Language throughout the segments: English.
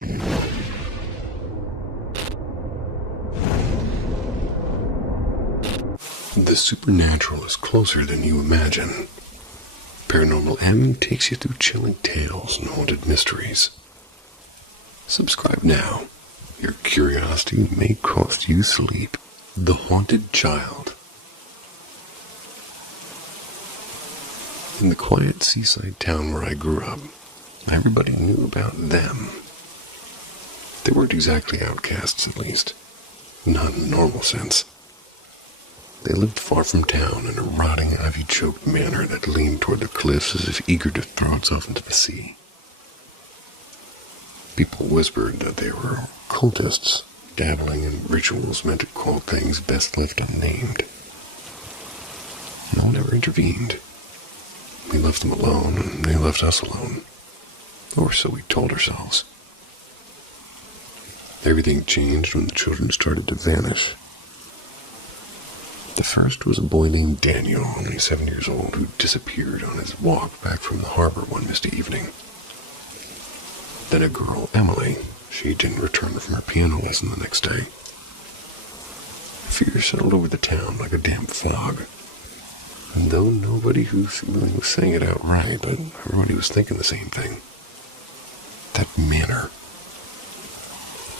The supernatural is closer than you imagine. Paranormal M takes you through chilling tales and haunted mysteries. Subscribe now. Your curiosity may cost you sleep. The Haunted Child. In the quiet seaside town where I grew up, everybody knew about them. They weren't exactly outcasts, at least. Not in a normal sense. They lived far from town in a rotting, ivy-choked manor that leaned toward the cliffs as if eager to throw itself into the sea. People whispered that they were cultists, dabbling in rituals meant to call things best left unnamed. No one ever intervened. We left them alone, and they left us alone. Or so we told ourselves. Everything changed when the children started to vanish. The first was a boy named Daniel, only 7 years old, who disappeared on his walk back from the harbor one misty evening. Then a girl, Emily. She didn't return from her piano lesson the next day. Fear settled over the town like a damp fog. And though nobody was saying it outright, but everybody was thinking the same thing. That manor.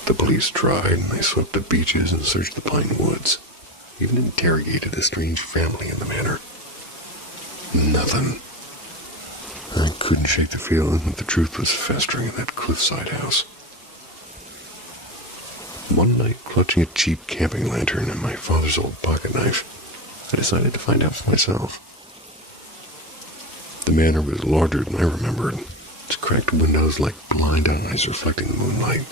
The police tried, and they swept the beaches and searched the pine woods. Even interrogated a strange family in the manor. Nothing. I couldn't shake the feeling that the truth was festering in that cliffside house. One night, clutching a cheap camping lantern and my father's old pocket knife, I decided to find out for myself. The manor was larger than I remembered, its cracked windows like blind eyes reflecting the moonlight.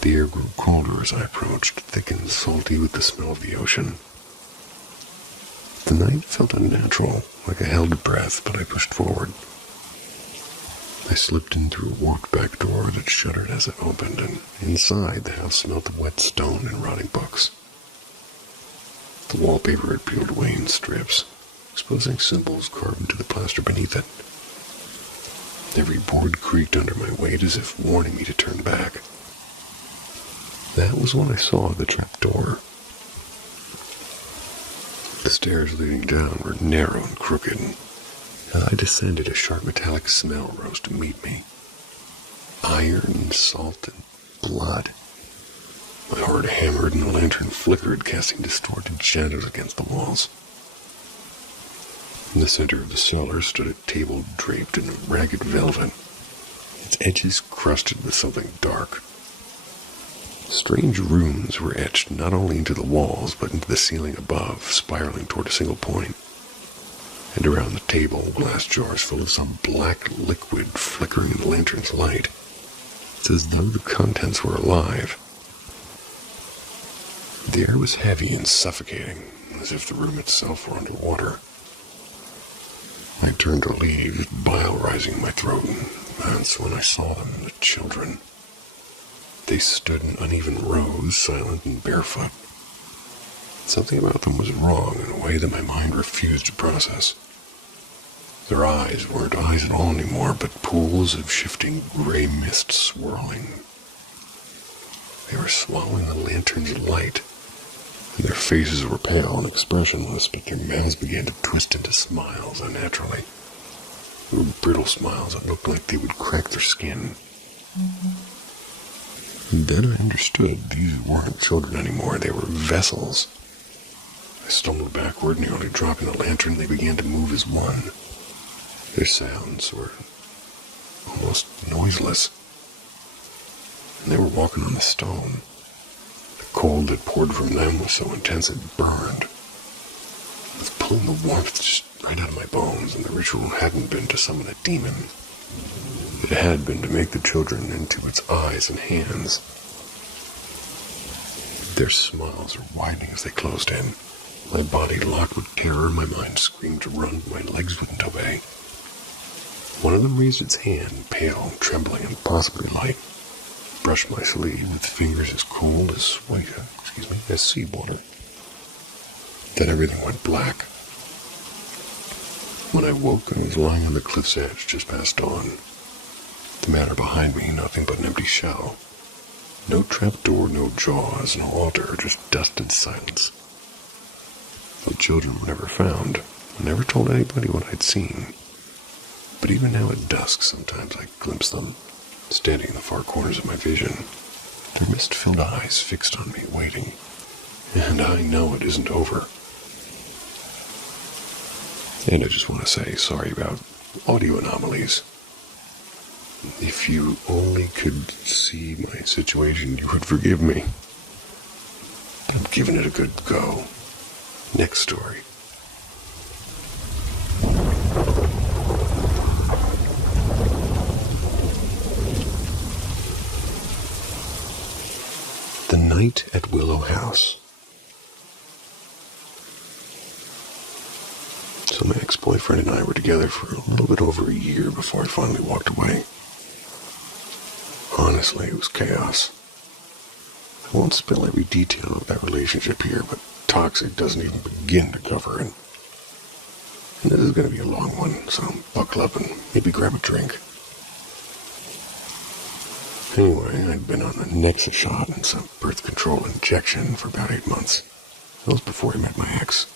The air grew colder as I approached, thick and salty with the smell of the ocean. The night felt unnatural, like a held breath, but I pushed forward. I slipped in through a walked back door that shuddered as it opened, and inside the house smelled of wet stone and rotting books. The wallpaper had peeled away in strips, exposing symbols carved into the plaster beneath it. Every board creaked under my weight as if warning me to turn back. That was when I saw the trapdoor. The stairs leading down were narrow and crooked. As I descended, a sharp metallic smell rose to meet me. Iron, salt, and blood. My heart hammered and the lantern flickered, casting distorted shadows against the walls. In the center of the cellar stood a table draped in ragged velvet, its edges crusted with something dark. Strange runes were etched not only into the walls, but into the ceiling above, spiraling toward a single point. And around the table, glass jars full of some black liquid flickering in the lantern's light. It's as though the contents were alive. The air was heavy and suffocating, as if the room itself were underwater. I turned to leave, bile rising in my throat, and that's when I saw them, the children. They stood in uneven rows, silent and barefoot. Something about them was wrong in a way that my mind refused to process. Their eyes weren't eyes at all anymore, but pools of shifting gray mist swirling. They were swallowing the lantern's light, and their faces were pale and expressionless, but their mouths began to twist into smiles unnaturally. They were brittle smiles that looked like they would crack their skin. And then I understood these weren't children anymore, they were vessels. I stumbled backward, nearly dropping the lantern. They began to move as one. Their sounds were almost noiseless. And they were walking on the stone. The cold that poured from them was so intense it burned. It was pulling the warmth just right out of my bones, and the ritual hadn't been to summon a demon. It had been to make the children into its eyes and hands. Their smiles were widening as they closed in. My body locked with terror, my mind screamed to run, my legs wouldn't obey. One of them raised its hand, pale, trembling, and possibly light, brushed my sleeve with fingers as cold as as seawater. Then everything went black. When I woke, I was lying on the cliff's edge just past dawn. The matter behind me, nothing but an empty shell. No trapdoor, no jaws, no altar, just dust and silence. The children were never found. I never told anybody what I'd seen. But even now at dusk, sometimes I glimpse them, standing in the far corners of my vision. Their mist-filled eyes fixed on me, waiting. And I know it isn't over. And I just want to say sorry about audio anomalies. If you only could see my situation, you would forgive me. I'm giving it a good go. Next story. The Night at Willow House. So my ex-boyfriend and I were together for a little bit over a year before I finally walked away. Honestly, it was chaos. I won't spill every detail of that relationship here, but toxic doesn't even begin to cover it. And this is going to be a long one, so buckle up and maybe grab a drink. Anyway, I'd been on a Nexa shot and some birth control injection for about 8 months. That was before I met my ex.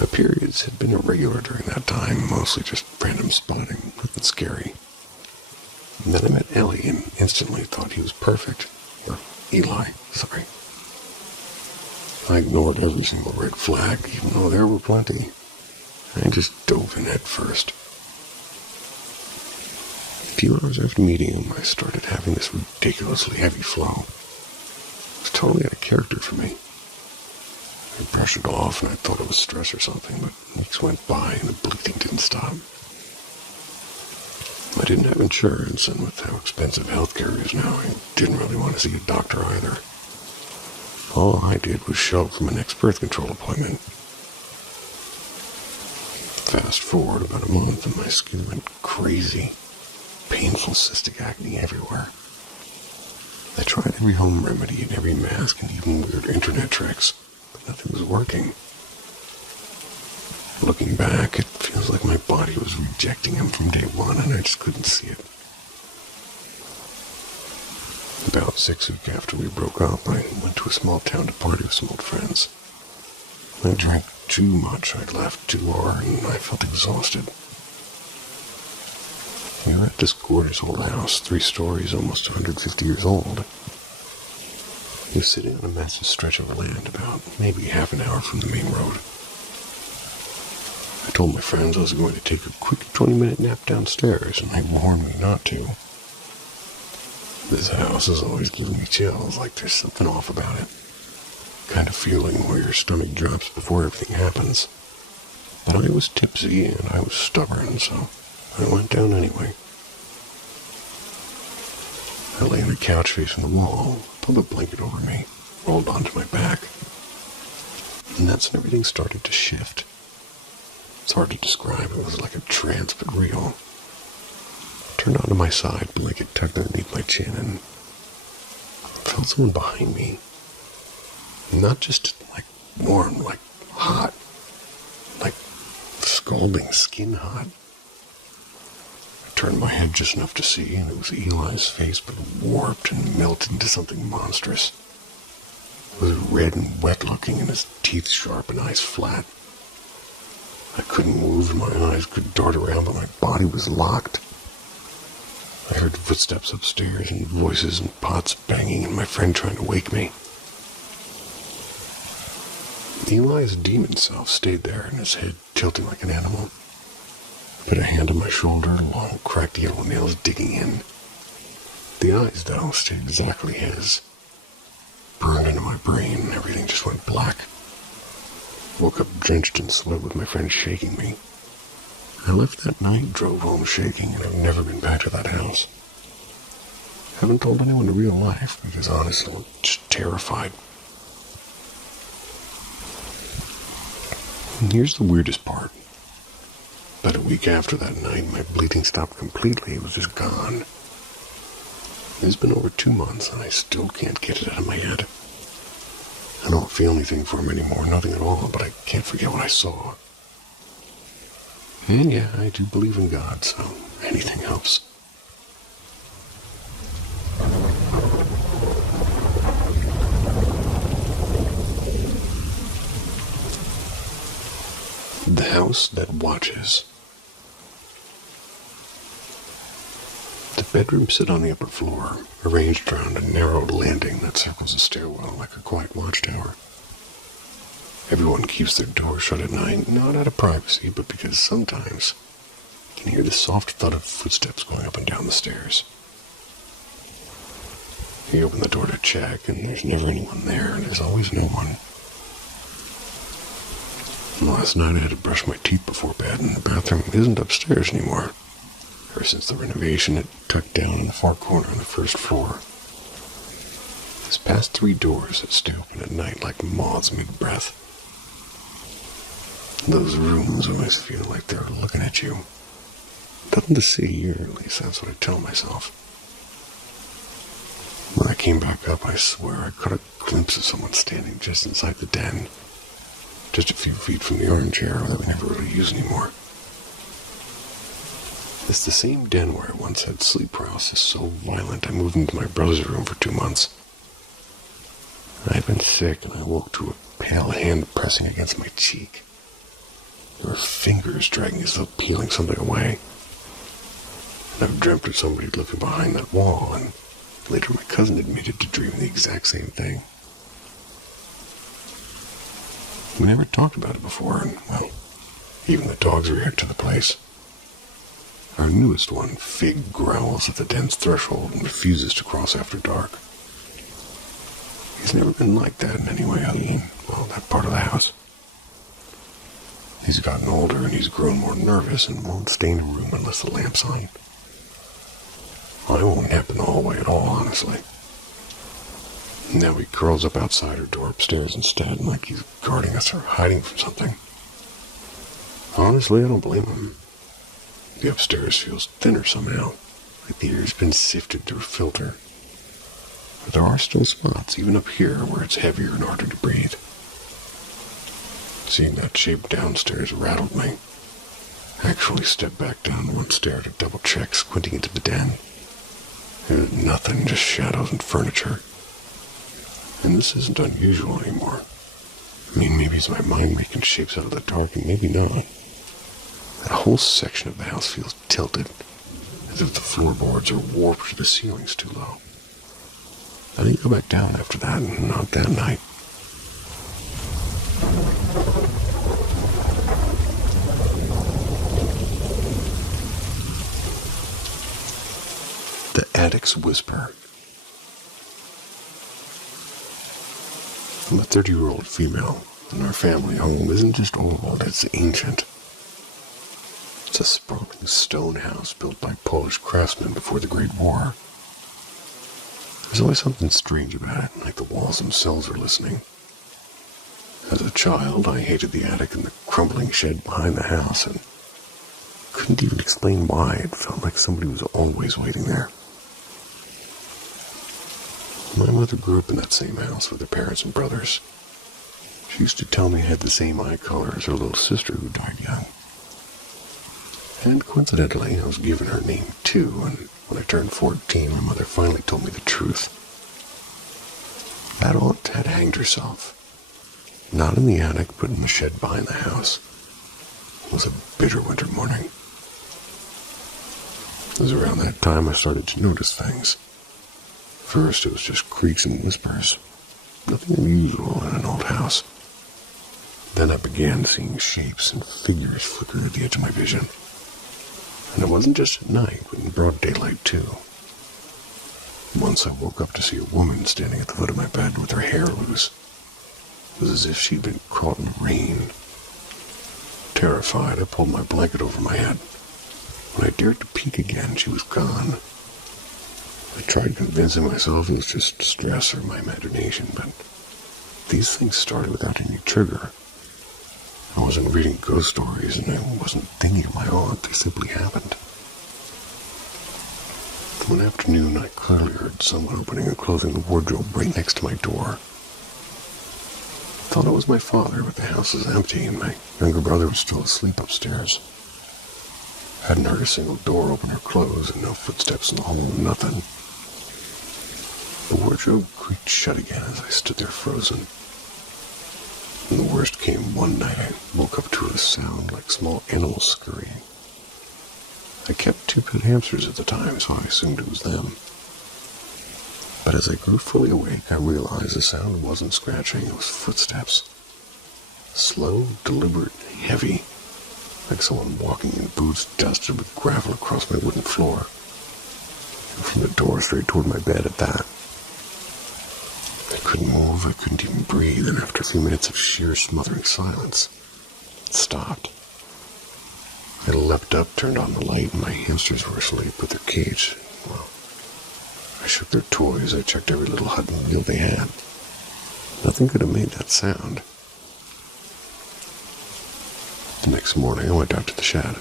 My periods had been irregular during that time, mostly just random spotting, nothing scary. And then I met Ellie and instantly thought he was perfect. Or Eli, sorry. I ignored every single red flag, even though there were plenty. I just dove in head first. A few hours after meeting him, I started having this ridiculously heavy flow. It was totally out of character for me. I brushed it off and I thought it was stress or something, but weeks went by and the bleeding didn't stop. I didn't have insurance, and with how expensive healthcare is now, I didn't really want to see a doctor either. All I did was show up for my next birth control appointment. Fast forward about a month and my skin went crazy. Painful cystic acne everywhere. I tried every home remedy and every mask and even weird internet tricks, but nothing was working. Looking back, it feels like my body was rejecting him from day one and I just couldn't see it. About 6 weeks after we broke up, I went to a small town to party with some old friends. I drank too much, I'd laughed too hard, and I felt exhausted. We were at this gorgeous old house, 3 stories, almost 150 years old. It was sitting on a massive stretch of land about maybe half an hour from the main road. I told my friends I was going to take a quick 20-minute nap downstairs, and they warned me not to. This house is always giving me chills, like there's something off about it. Kind of feeling where your stomach drops before everything happens. But I was tipsy and I was stubborn, so I went down anyway. I lay on a couch facing the wall, pulled a blanket over me, rolled onto my back. And that's when everything started to shift. It's hard to describe, it was like a trance but real. I turned onto my side, blanket tucked underneath my chin, and I felt someone behind me. Not just like warm, like hot, like scalding skin hot. I turned my head just enough to see, and it was Eli's face, but warped and melted into something monstrous. It was red and wet looking, and his teeth sharp and eyes flat. I couldn't move, and my eyes could dart around, but my body was locked. I heard footsteps upstairs and voices and pots banging and my friend trying to wake me. Eli's demon self stayed there, and his head tilting like an animal. I put a hand on my shoulder, long cracked yellow nails digging in. The eyes, though, stayed exactly his. Burned into my brain, and everything just went black. Woke up drenched in sweat with my friend shaking me. I left that night, drove home shaking, and I've never been back to that house. Haven't told anyone in real life, because honestly, I'm just terrified. And here's the weirdest part. About a week after that night, my bleeding stopped completely. It was just gone. It's been over 2 months, and I still can't get it out of my head. I don't feel anything for him anymore, nothing at all, but I can't forget what I saw. And yeah, I do believe in God, so anything helps. The House That Watches. The bedrooms sit on the upper floor, arranged around a narrow landing that circles a stairwell like a quiet watchtower. Everyone keeps their doors shut at night, not out of privacy, but because sometimes you can hear the soft thud of footsteps going up and down the stairs. You open the door to check, and there's never anyone there, and there's always no one. Last night I had to brush my teeth before bed, and the bathroom isn't upstairs anymore. Ever since the renovation, it tucked down in the far corner on the first floor. There's past 3 doors that stay open at night like moths mid-breath. Those rooms always feel like they're looking at you. Nothing to see, or at least that's what I tell myself. When I came back up, I swear I caught a glimpse of someone standing just inside the den, just a few feet from the armchair that we never really use anymore. It's the same den where I once had sleep paralysis so violent I moved into my brother's room for 2 months. I'd been sick, and I woke to a pale hand pressing against my cheek. There were fingers dragging as though peeling something away. And I've dreamt of somebody looking behind that wall, and later my cousin admitted to dreaming the exact same thing. We never talked about it before, and, well, even the dogs react to the place. Our newest one, Fig, growls at the den's threshold and refuses to cross after dark. He's never been like that in any way other than, well, that part of the house. He's gotten older and he's grown more nervous and won't stay in a room unless the lamp's on. I won't nap in the hallway at all, honestly. Now he curls up outside her door upstairs instead, like he's guarding us or hiding from something. Honestly, I don't blame him. The upstairs feels thinner somehow, like the air's been sifted through a filter. But there are still spots, even up here, where it's heavier and harder to breathe. Seeing that shape downstairs rattled me. I actually stepped back down one stair to double-check, squinting into the den. There was nothing, just shadows and furniture. And this isn't unusual anymore. I mean, maybe it's my mind making shapes out of the dark, and maybe not. That whole section of the house feels tilted, as if the floorboards are warped or the ceiling's too low. I didn't go back down after that, and not that night. The Attic's Whisper. I'm a 30-year-old female, and our family home isn't just old, it's ancient. It's a sprawling stone house built by Polish craftsmen before the Great War. There's always something strange about it, like the walls themselves are listening. As a child, I hated the attic and the crumbling shed behind the house, and couldn't even explain why. It felt like somebody was always waiting there. My mother grew up in that same house with her parents and brothers. She used to tell me I had the same eye color as her little sister who died young. And coincidentally, I was given her name too, and when I turned 14, my mother finally told me the truth. That aunt had hanged herself. Not in the attic, but in the shed behind the house. It was a bitter winter morning. It was around that time I started to notice things. First, it was just creaks and whispers. Nothing unusual in an old house. Then I began seeing shapes and figures flicker at the edge of my vision. And it wasn't just at night, but in broad daylight too. Once I woke up to see a woman standing at the foot of my bed with her hair loose. It was as if she'd been caught in the rain. Terrified, I pulled my blanket over my head. When I dared to peek again, she was gone. I tried convincing myself it was just stress or my imagination, but these things started without any trigger. I wasn't reading ghost stories, and I wasn't thinking of my aunt. They simply happened. One afternoon, I clearly heard someone opening and closing the wardrobe right next to my door. I thought it was my father, but the house was empty, and my younger brother was still asleep upstairs. Hadn't heard a single door open or close, and no footsteps in the hall, nothing. The wardrobe creaked shut again as I stood there frozen. And the worst came one night. I woke up to a sound like small animals scurrying. I kept 2 pet hamsters at the time, so I assumed it was them. But as I grew fully awake, I realized the sound wasn't scratching, it was footsteps. Slow, deliberate, heavy, like someone walking in boots dusted with gravel across my wooden floor. And from the door straight toward my bed at that. I couldn't move, I couldn't even breathe, and after a few minutes of sheer smothering silence, it stopped. I leapt up, turned on the light, and my hamsters were asleep with their cage. Well, I shook their toys, I checked every little hut and wheel they had. Nothing could have made that sound. The next morning, I went out to the shed.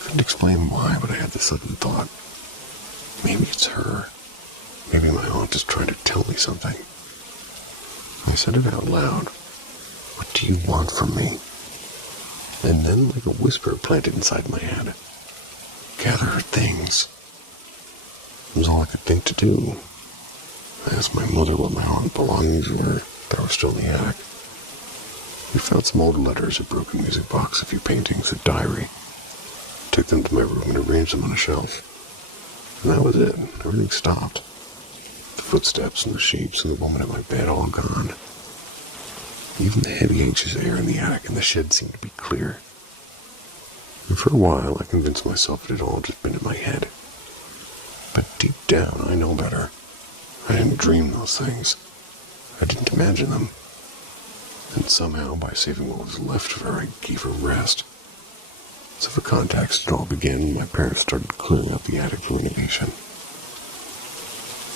Couldn't explain why, but I had this sudden thought. Maybe it's her. Maybe my aunt is trying to tell me something. I said it out loud. What do you want from me? And then, like a whisper planted inside my head, gather her things. It was all I could think to do. I asked my mother what my aunt's belongings were, but I was still in the attic. We found some old letters, a broken music box, a few paintings, a diary. Took them to my room and arranged them on a shelf. And that was it. Everything stopped. The footsteps and the shapes and the woman at my bed all gone. Even the heavy, anxious air in the attic and the shed seemed to be clear. And for a while, I convinced myself it had all just been in my head. But deep down, I know better. I didn't dream those things. I didn't imagine them. And somehow, by saving what was left of her, I gave her rest. So for context, it all began when my parents started clearing out the attic for renovation.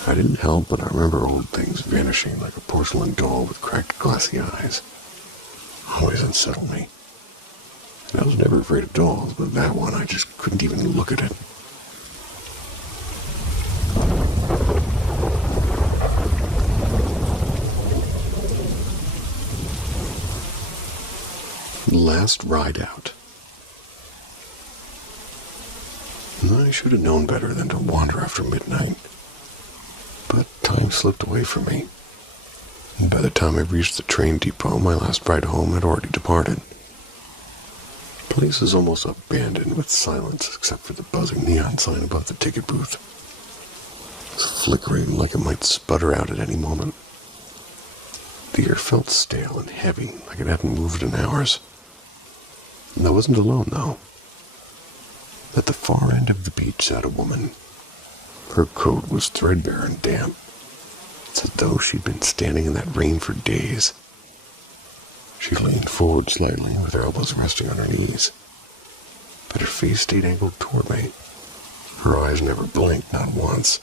I didn't help, but I remember old things vanishing like a porcelain doll with cracked, glassy eyes. Always unsettled me. And I was never afraid of dolls, but that one, I just couldn't even look at it. Last ride out. I should have known better than to wander after midnight. But time slipped away from me. And by the time I reached the train depot, my last ride home had already departed. The place was almost abandoned with silence except for the buzzing neon sign above the ticket booth. It was flickering like it might sputter out at any moment. The air felt stale and heavy, like it hadn't moved in hours. And I wasn't alone, though. At the far end of the beach sat a woman. Her coat was threadbare and damp. It's as though she'd been standing in that rain for days. She leaned forward slightly, with her elbows resting on her knees. But her face stayed angled toward me. Her eyes never blinked, not once.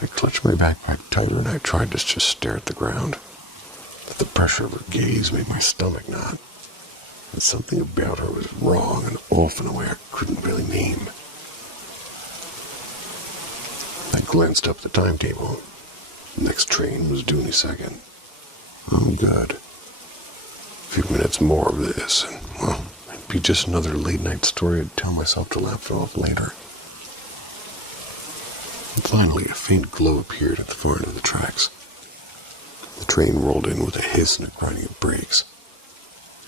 I clutched my backpack tighter and I tried to just stare at the ground. But the pressure of her gaze made my stomach knot. And something about her was wrong and off in a way I couldn't really name. I glanced up at the timetable. The next train was due any second. Oh, good. A few minutes more of this, and, well, it'd be just another late-night story I'd tell myself to laugh off later. And finally, a faint glow appeared at the far end of the tracks. The train rolled in with a hiss and a grinding of brakes.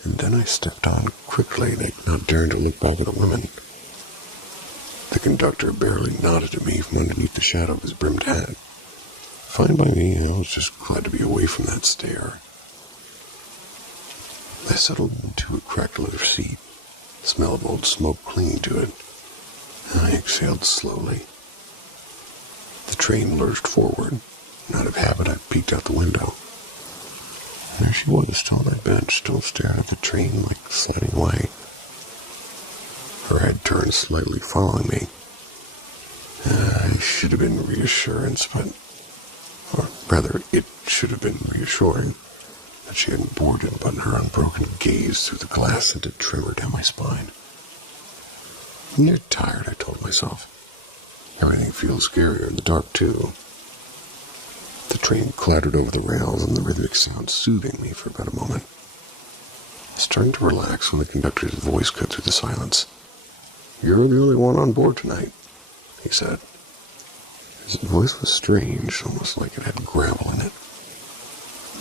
And then I stepped on quickly, not daring to look back at the women. The conductor barely nodded at me from underneath the shadow of his brimmed hat. Fine by me, I was just glad to be away from that stare. I settled into a cracked leather seat, the smell of old smoke clinging to it, and I exhaled slowly. The train lurched forward, and out of habit I peeked out the window. There she was, still on her bench, still staring at the train like sliding away. Her head turned slightly, following me. I should have been reassurance, or rather, it should have been reassuring that she hadn't bored in, but her unbroken gaze through the glass sent a tremor down my spine. You're tired, I told myself. Everything feels scarier in the dark, too. The train clattered over the rails and the rhythmic sound soothing me for about a moment. I was starting to relax when the conductor's voice cut through the silence. "You're the only one on board tonight," he said. His voice was strange, almost like it had gravel in it.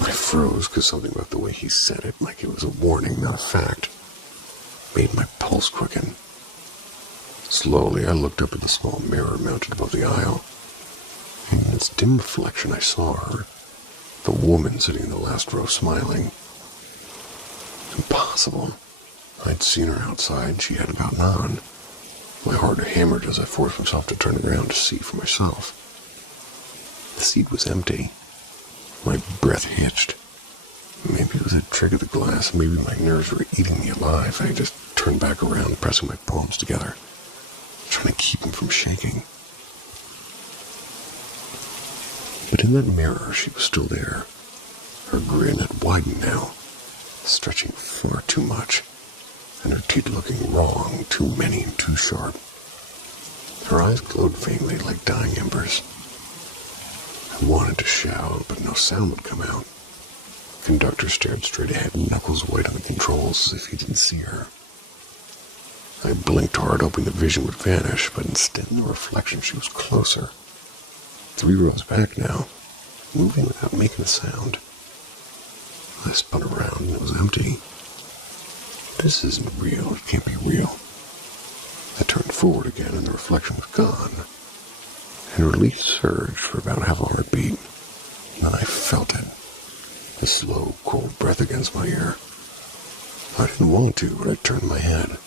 I froze because something about the way he said it, like it was a warning, not a fact, made my pulse quicken. Slowly, I looked up at the small mirror mounted above the aisle. In its dim reflection, I saw her, the woman sitting in the last row smiling. Impossible. I'd seen her outside. She hadn't gotten on. My heart hammered as I forced myself to turn around to see for myself. The seat was empty. My breath hitched. Maybe it was a trick of the glass. Maybe my nerves were eating me alive. I just turned back around, pressing my palms together, trying to keep them from shaking. But in that mirror, she was still there. Her grin had widened now, stretching far too much, and her teeth looking wrong, too many and too sharp. Her eyes glowed faintly like dying embers. I wanted to shout, but no sound would come out. The conductor stared straight ahead, knuckles white on the controls, as if he didn't see her. I blinked hard, hoping the vision would vanish, but instead, in the reflection, she was closer. 3 rows back now, moving without making a sound. I spun around and it was empty. This isn't real. It can't be real. I turned forward again and the reflection was gone. And relief surged for about half a heartbeat. Then I felt it. A slow, cold breath against my ear. I didn't want to, but I turned my head.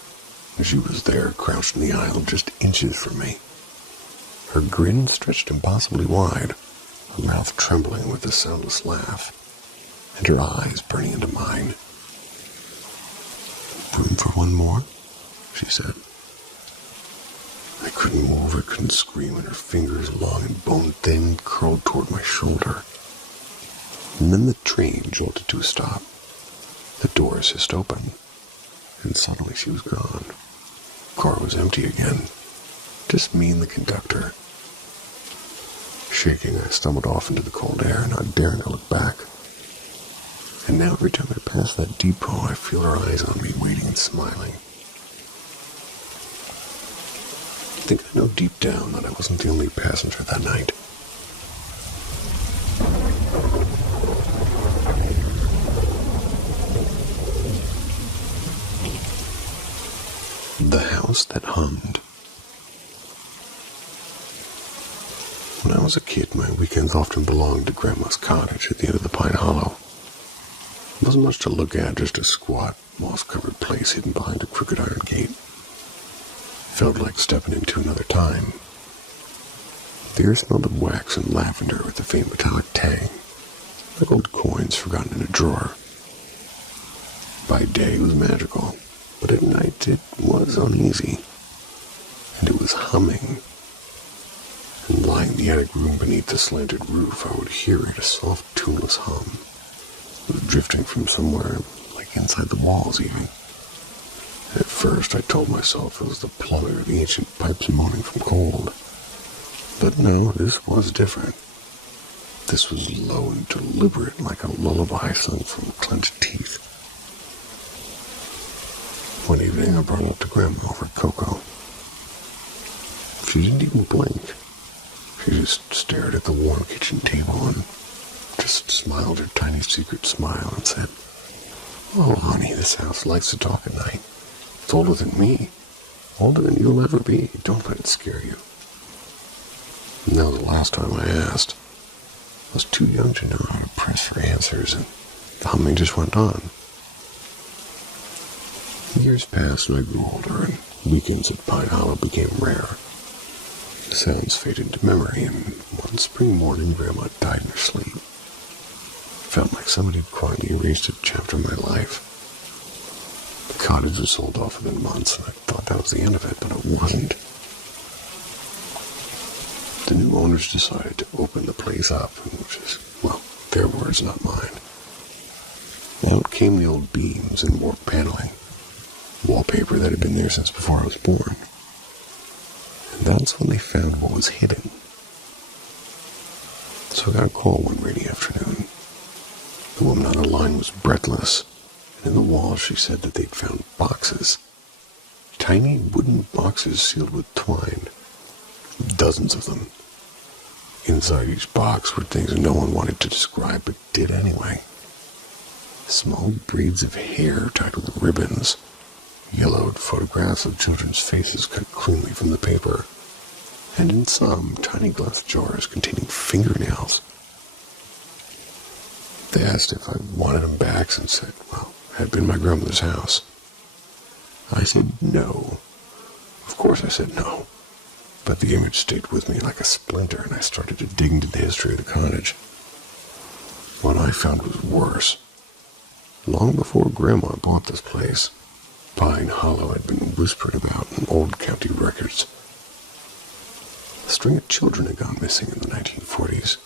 And she was there, crouched in the aisle, just inches from me. Her grin stretched impossibly wide, her mouth trembling with a soundless laugh, and her eyes burning into mine. "Room for one more?" she said. I couldn't move, I couldn't scream, and her fingers, long and bone-thin, curled toward my shoulder. And then the train jolted to a stop. The doors hissed open, and suddenly she was gone. The car was empty again. Just me and the conductor. Shaking, I stumbled off into the cold air, not daring to look back. And now every time I pass that depot, I feel her eyes on me, waiting and smiling. I think I know deep down that I wasn't the only passenger that night. The house that hummed. When I was a kid, my weekends often belonged to Grandma's cottage at the end of the Pine Hollow. It wasn't much to look at, just a squat, moss-covered place hidden behind a crooked iron gate. Felt like stepping into another time. The air smelled of wax and lavender with a faint metallic tang, like old coins forgotten in a drawer. By day it was magical, but at night it was uneasy, and it was humming. And lying in the attic room beneath the slanted roof, I would hear it, a soft, tuneless hum. It was drifting from somewhere, like inside the walls even. At first I told myself it was the plumber, the ancient pipes moaning from cold. But no, this was different. This was low and deliberate, like a lullaby sung from clenched teeth. One evening I brought it up to Grandma over cocoa. She didn't even blink. She just stared at the warm kitchen table and just smiled her tiny secret smile and said, "Oh, honey, this house likes to talk at night. It's older than me, older than you'll ever be. Don't let it scare you." And that was the last time I asked. I was too young to know how to press for answers, and the humming just went on. Years passed and I grew older, and weekends at Pine Hollow became rare. The sounds faded into memory, and one spring morning, Grandma died in her sleep. It felt like somebody had quietly erased a chapter of my life. The cottage was sold off within months, and I thought that was the end of it, but it wasn't. The new owners decided to open the place up, which is, well, their words, not mine. Out came the old beams and warped paneling, wallpaper that had been there since before I was born. And that's when they found what was hidden. So I got a call one rainy afternoon. The woman on the line was breathless, and in the wall she said that they'd found boxes. Tiny wooden boxes sealed with twine. Dozens of them. Inside each box were things no one wanted to describe but did anyway. Small braids of hair tied with ribbons. Yellowed photographs of children's faces cut cleanly from the paper. And in some, tiny glass jars containing fingernails. They asked if I wanted them back and said, well, it had been my grandmother's house. I said no. Of course I said no. But the image stayed with me like a splinter, and I started to dig into the history of the cottage. What I found was worse. Long before Grandma bought this place, Pine Hollow had been whispered about in old county records. A string of children had gone missing in the 1940s,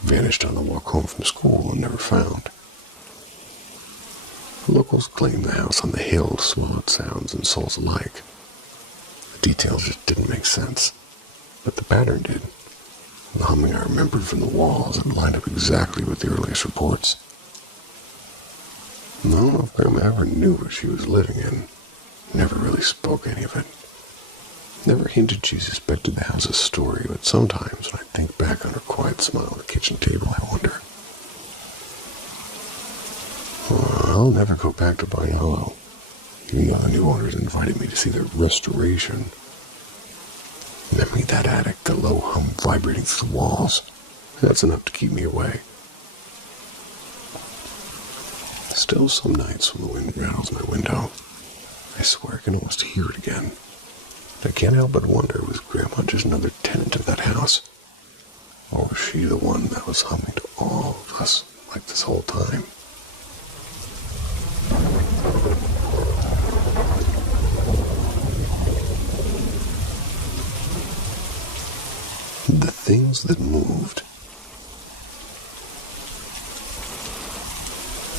vanished on the walk home from school and never found. Locals claimed the house on the hill swallowed sounds and souls alike. The details just didn't make sense, but the pattern did. The humming I remembered from the walls and lined up exactly with the earliest reports. I don't know if Grandma ever knew what she was living in. Never really spoke any of it. Never hinted she suspected the house's story, but sometimes when I think back on her quiet smile at the kitchen table, I wonder. I'll never go back to Pine Hollow, even though the new owners invited me to see their restoration. Memory that attic, the low hum vibrating through the walls. That's enough to keep me away. Still, some nights when the wind rattles my window, I swear I can almost hear it again. I can't help but wonder, was Grandma just another tenant of that house? Or was she the one that was humming to all of us like this whole time? The things that moved.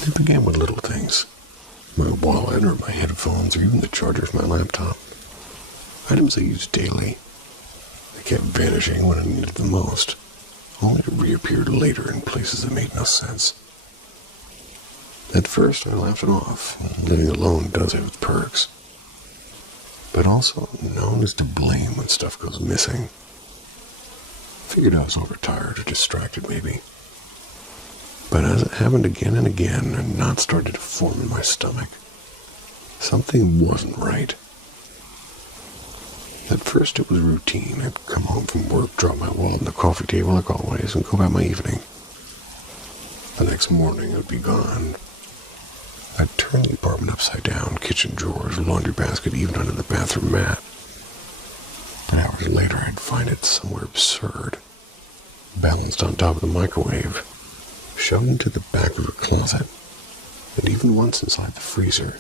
It began with little things. My wallet or my headphones or even the charger of my laptop. Items I used daily. They kept vanishing when I needed them most, only to reappear later in places that made no sense. At first I laughed it off. Living alone does have its perks. But also, no one is to blame when stuff goes missing. Figured I was overtired or distracted maybe. But as it happened again and again, a knot started to form in my stomach. Something wasn't right. At first it was routine. I'd come home from work, drop my wallet on the coffee table like always, and go about my evening. The next morning it would be gone. I'd turn the apartment upside down, kitchen drawers, laundry basket, even under the bathroom mat. But hours later I'd find it somewhere absurd, balanced on top of the microwave, shoved into the back of a closet, and even once inside the freezer.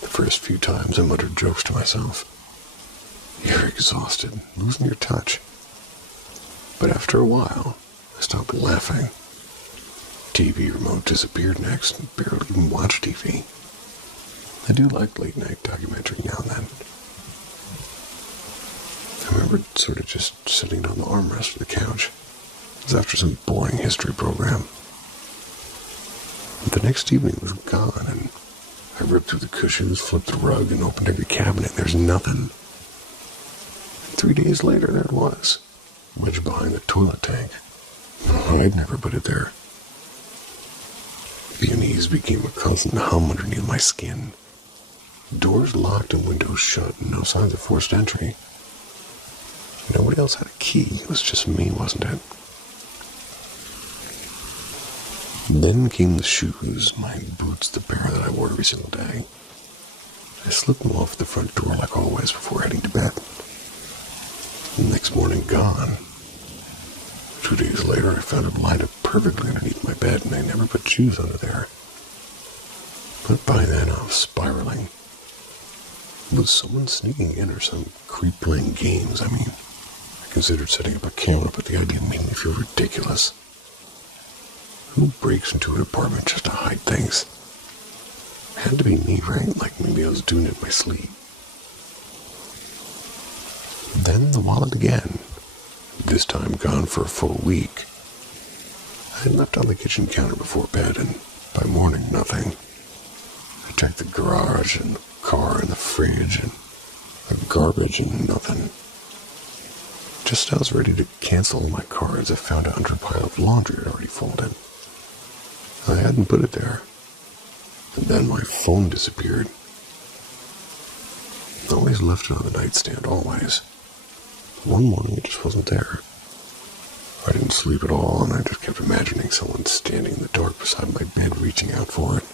The first few times I muttered jokes to myself. You're exhausted, losing your touch. But after a while, I stopped laughing. TV remote disappeared next, and barely even watch TV. I do like late night documentary now and then. I remember sort of just sitting on the armrest of the couch. It was after some boring history program. The next evening was gone, and I ripped through the cushions, flipped the rug, and opened every cabinet. There's nothing. 3 days later, there it was, wedged behind the toilet tank. I'd never put it there. The unease became a constant hum underneath my skin. Doors locked and windows shut, and no signs of forced entry. Nobody else had a key. It was just me, wasn't it? Then came the shoes, my boots, the pair that I wore every single day. I slipped them off the front door like always before heading to bed. The next morning, gone. 2 days later, I found it lined up perfectly underneath my bed, and I never put shoes under there. But by then, I was spiraling. Was someone sneaking in or some creep playing games? I mean, I considered setting up a camera, but the idea made me feel ridiculous. Who breaks into an apartment just to hide things? It had to be me, right? Like maybe I was doing it in my sleep. Then the wallet again. This time gone for a full week. I had left on the kitchen counter before bed, and by morning, nothing. I checked the garage and the car and the fridge and the garbage and nothing. Just as I was ready to cancel all my cards, I found it under a pile of laundry I'd already folded. I hadn't put it there. And then my phone disappeared. I always left it on the nightstand, always. One morning it just wasn't there. I didn't sleep at all, and I just kept imagining someone standing in the dark beside my bed reaching out for it.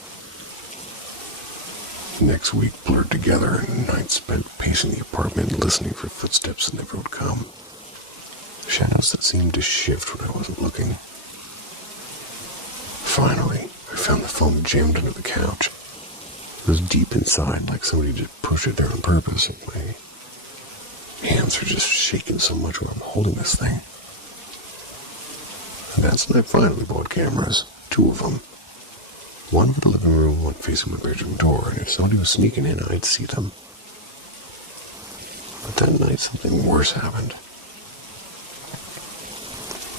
The next week blurred together, and nights spent pacing the apartment, listening for footsteps that never would come. Shadows that seemed to shift when I wasn't looking. Finally, I found the phone jammed under the couch. It was deep inside, like somebody just pushed it there on purpose, and my hands are just shaking so much when I'm holding this thing. And that's when I finally bought cameras. 2 of them. One for the living room, one facing my bedroom door, and if somebody was sneaking in, I'd see them. But that night, something worse happened.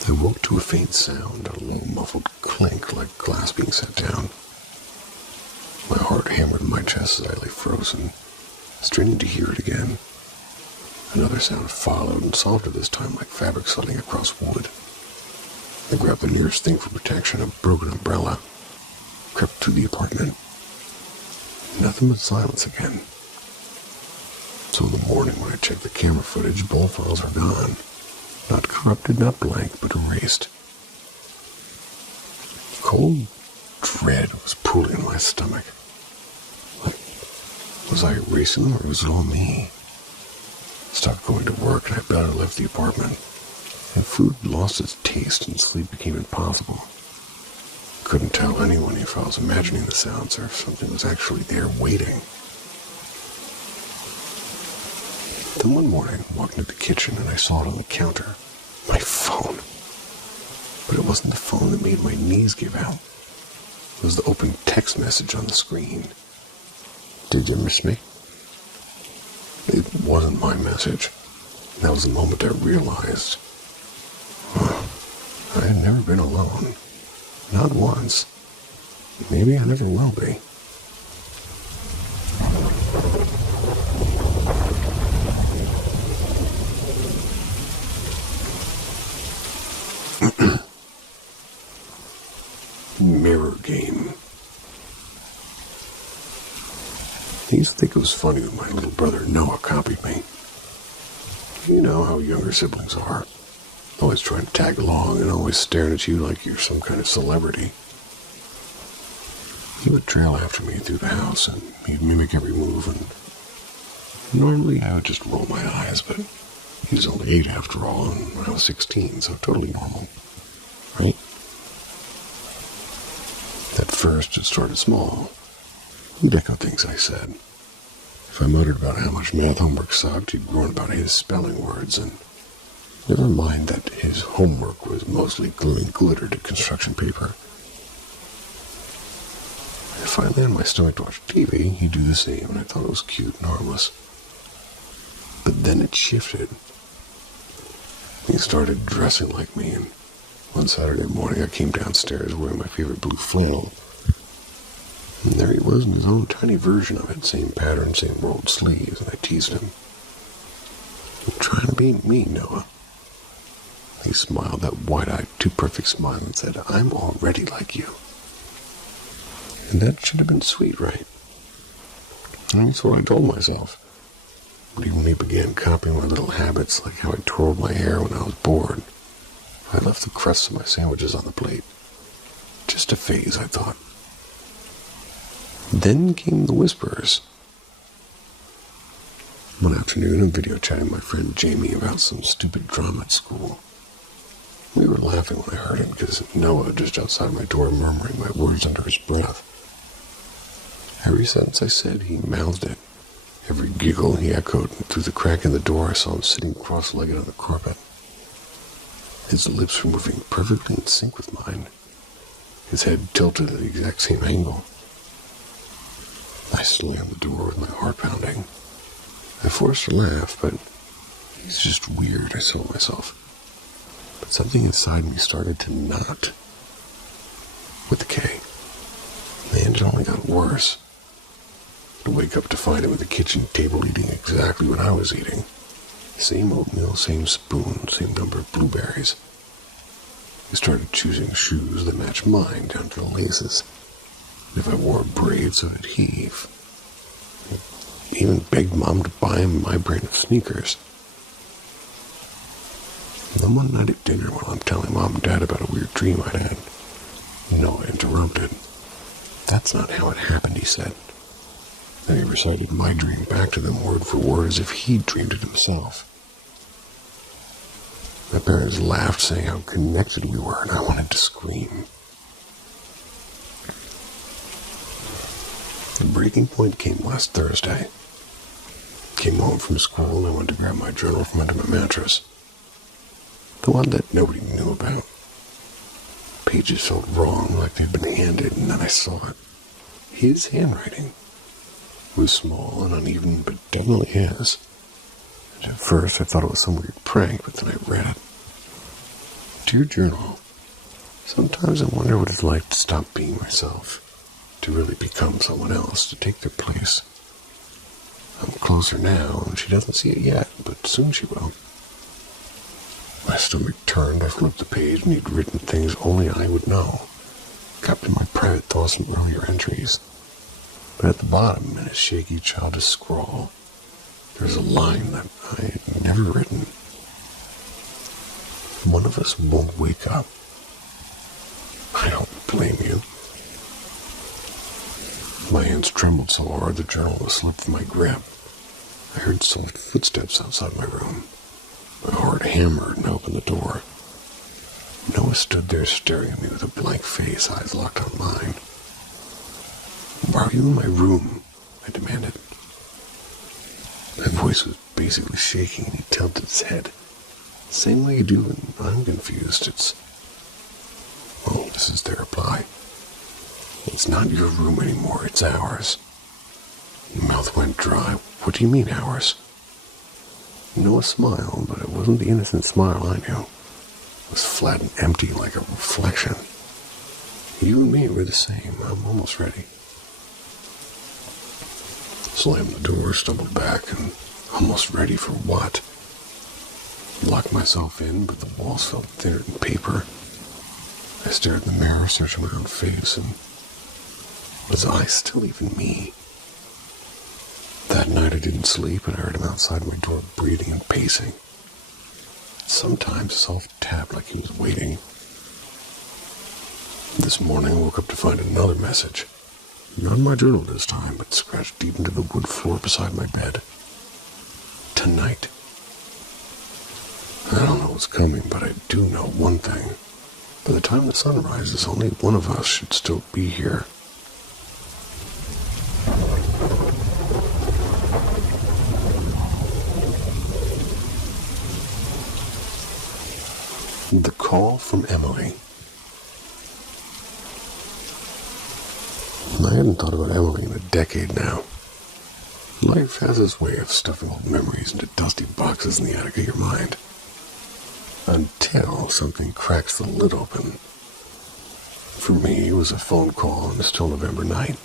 I woke to a faint sound, a low muffled clink like glass being set down. My heart hammered in my chest as I lay frozen, straining to hear it again. Another sound followed, and softer this time, like fabric sliding across wood. I grabbed the nearest thing for protection, a broken umbrella, crept through the apartment. Nothing but silence again. So in the morning, when I checked the camera footage, both files are gone. Not corrupted, not blank, but erased. Cold dread was pooling in my stomach. Like, was I erasing them, or was it all me? I stopped going to work, and I better left the apartment. And food lost its taste, and sleep became impossible. Couldn't tell anyone if I was imagining the sounds, or if something was actually there waiting. Then one morning, I walked into the kitchen and I saw it on the counter. My phone. But it wasn't the phone that made my knees give out. It was the open text message on the screen. Did you miss me? It wasn't my message. That was the moment I realized. I had never been alone. Not once. Maybe I never will be. Mirror game. I used to think it was funny that my little brother Noah copied me. You know how younger siblings are. Always trying to tag along and always staring at you like you're some kind of celebrity. He would trail after me through the house and he'd mimic every move, and normally I would just roll my eyes, but he was only 8 after all, and I was 16, so totally normal, right? At first, it started small. He'd echo things I said. If I muttered about how much math homework sucked, he'd groan about his spelling words, and never mind that his homework was mostly gluing glitter to construction paper. If I lay on my stomach to watch TV, he'd do the same, and I thought it was cute and harmless. But then it shifted. He started dressing like me, and one Saturday morning I came downstairs wearing my favorite blue flannel. And there he was in his own tiny version of it, same pattern, same rolled sleeves, and I teased him. "You're trying to be me, Noah." He smiled that wide-eyed, too-perfect smile and said, "I'm already like you." And that should have been sweet, right? And that's what I told myself. But even when he began copying my little habits, like how I twirled my hair when I was bored, I left the crusts of my sandwiches on the plate. Just a phase, I thought. Then came the whispers. One afternoon, I'm video chatting my friend Jamie about some stupid drama at school. We were laughing when I heard him because Noah just outside my door murmuring my words under his breath. Every sentence I said, he mouthed it. Every giggle he echoed, and through the crack in the door I saw him sitting cross-legged on the carpet. His lips were moving perfectly in sync with mine. His head tilted at the exact same angle. I slammed the door with my heart pounding. I forced a laugh, but he's just weird, I told myself. But something inside me started to knot. With the K. And it only got worse. To wake up to find him at the kitchen table eating exactly what I was eating. Same oatmeal, same spoon, same number of blueberries. He started choosing shoes that matched mine down to the laces. If I wore braids, so did he. He even begged Mom to buy him my brand of sneakers. Then one night at dinner, while I'm telling Mom and Dad about a weird dream I'd had, Noah interrupted. "That's not how it happened," he said. Then he recited my dream back to them word for word as if he'd dreamed it himself. My parents laughed, saying how connected we were, and I wanted to scream. The breaking point came last Thursday. Came home from school and I went to grab my journal from under my mattress. The one that nobody knew about. Pages felt wrong, like they'd been handed, and then I saw it. His handwriting. It was small and uneven, but definitely his. And at first I thought it was some weird prank, but then I read it. "Dear Journal, sometimes I wonder what it's like to stop being myself, to really become someone else, to take their place. I'm closer now, and she doesn't see it yet, but soon she will." My stomach turned, I flipped the page, and he'd written things only I would know. Captured my private thoughts from earlier entries. But at the bottom, in a shaky, childish scrawl, there's a line that I had never written. "One of us won't wake up. I don't blame you." My hands trembled so hard the journal was slipped from my grip. I heard soft footsteps outside my room. My heart hammered and opened the door. Noah stood there staring at me with a blank face, eyes locked on mine. "Why are you in my room?" I demanded. My voice was basically shaking and he tilted his head. The same way you do when I'm confused. Well, this is their reply. "It's not your room anymore, it's ours." My mouth went dry. "What do you mean, ours?" Noah smiled, but it wasn't the innocent smile I knew. It was flat and empty like a reflection. "You and me were the same. I'm almost ready." Slammed the door, stumbled back, and almost ready for what? Locked myself in, but the walls felt thinner than paper. I stared in the mirror, searching my own face, and was I still even me? That night I didn't sleep, and I heard him outside my door breathing and pacing. Sometimes soft tap like he was waiting. This morning I woke up to find another message. Not in my journal this time, but scratched deep into the wood floor beside my bed. "Tonight." I don't know what's coming, but I do know one thing. By the time the sun rises, only one of us should still be here. The call from Emily. I hadn't thought about Emily in a decade now. Life has its way of stuffing old memories into dusty boxes in the attic of your mind. Until something cracks the lid open. For me, it was a phone call on a still November night.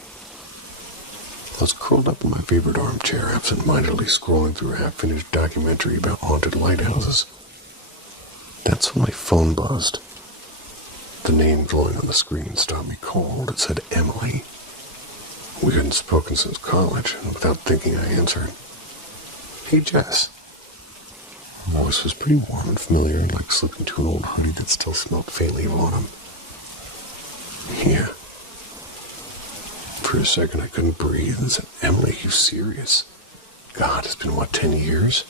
I was curled up in my favorite armchair, absent-mindedly scrolling through a half-finished documentary about haunted lighthouses. That's when my phone buzzed. The name glowing on the screen stopped me cold. It said Emily. We hadn't spoken since college, and without thinking I answered. "Hey, Jess." The voice was pretty warm and familiar, like slipping into an old hoodie that still smelled faintly of autumn. "Yeah." For a second I couldn't breathe and said, "Emily, are you serious? God, it's been, 10 years?"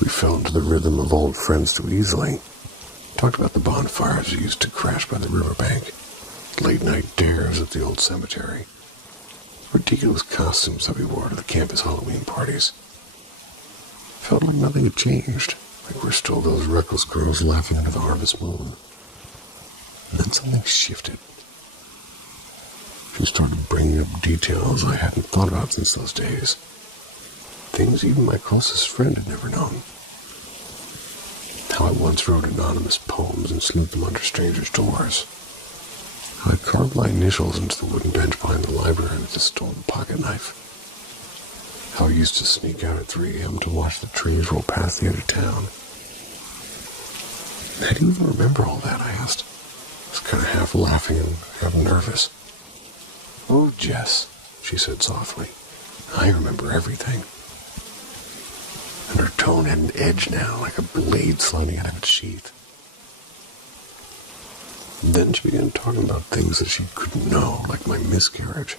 We fell into the rhythm of old friends too easily. Talked about the bonfires we used to crash by the riverbank, late-night dares at the old cemetery, ridiculous costumes that we wore to the campus Halloween parties. Felt like nothing had changed, like we're still those reckless girls laughing under the harvest moon. And then something shifted. She started bringing up details I hadn't thought about since those days. Things even my closest friend had never known. How I once wrote anonymous poems and snooped them under strangers' doors. I carved my initials into the wooden bench behind the library with a stolen pocket knife. How I used to sneak out at 3 a.m. to watch the trees roll past the edge of town. How do you even remember all that, I asked. I was kind of half laughing and half nervous. Oh, Jess, she said softly. I remember everything. And her tone had an edge now, like a blade sliding out of its sheath. And then she began talking about things that she couldn't know, like my miscarriage.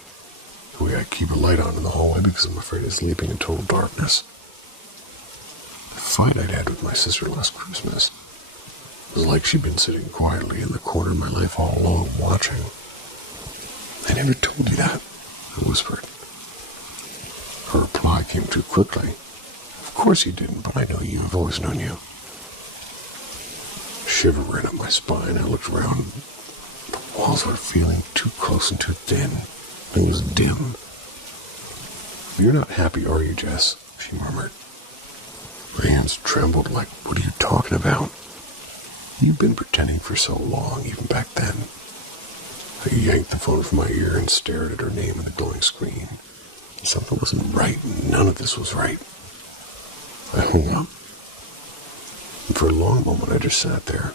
The way I keep a light on in the hallway because I'm afraid of sleeping in total darkness. The fight I'd had with my sister last Christmas. It was like she'd been sitting quietly in the corner of my life all alone, watching. I never told you that, I whispered. Her reply came too quickly. Of course you didn't, but I know you. I've always known you. A shiver ran up my spine. I looked around. The walls were feeling too close and too thin. It was dim. You're not happy, are you, Jess? She murmured. My hands trembled like, what are you talking about? You've been pretending for so long, even back then. I yanked the phone from my ear and stared at her name on the glowing screen. Something wasn't right. None of this was right. I hung up. And for a long moment, I just sat there.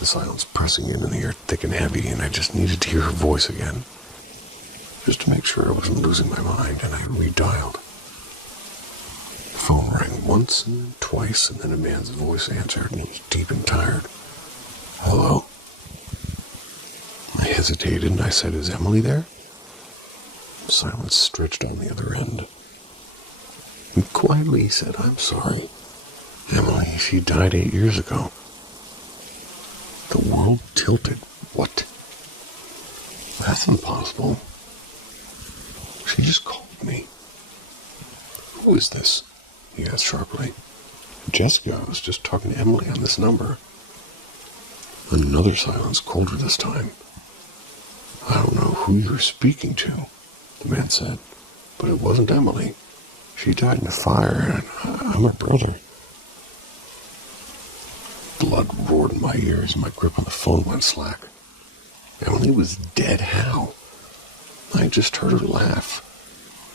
The silence pressing in the air thick and heavy, and I just needed to hear her voice again. Just to make sure I wasn't losing my mind, and I redialed. The phone rang once and then twice, and then a man's voice answered, and it was deep and tired. Hello? I hesitated, and I said, is Emily there? Silence stretched on the other end. And quietly he said, I'm sorry. Emily, she died 8 years ago. The world tilted. What? That's impossible. She just called me. Who is this? He asked sharply. Jessica, I was just talking to Emily on this number. Another silence, colder this time. I don't know who you're speaking to, the man said, but it wasn't Emily. She died in a fire, and I'm her brother. Blood roared in my ears, and my grip on the phone went slack. Emily was dead. How? I just heard her laugh.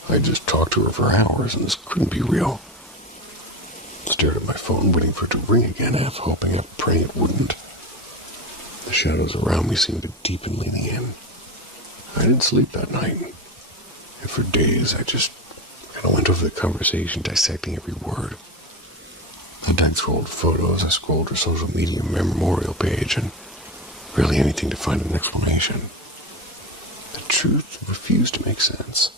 I just talked to her for hours, and this couldn't be real. I stared at my phone, waiting for it to ring again, half hoping, half praying it wouldn't. The shadows around me seemed to deepen, leaning in. I didn't sleep that night. And for days, I just kind of went over the conversation, dissecting every word. I dug through old photos, I scrolled her social media memorial page, and really anything to find an explanation. The truth refused to make sense.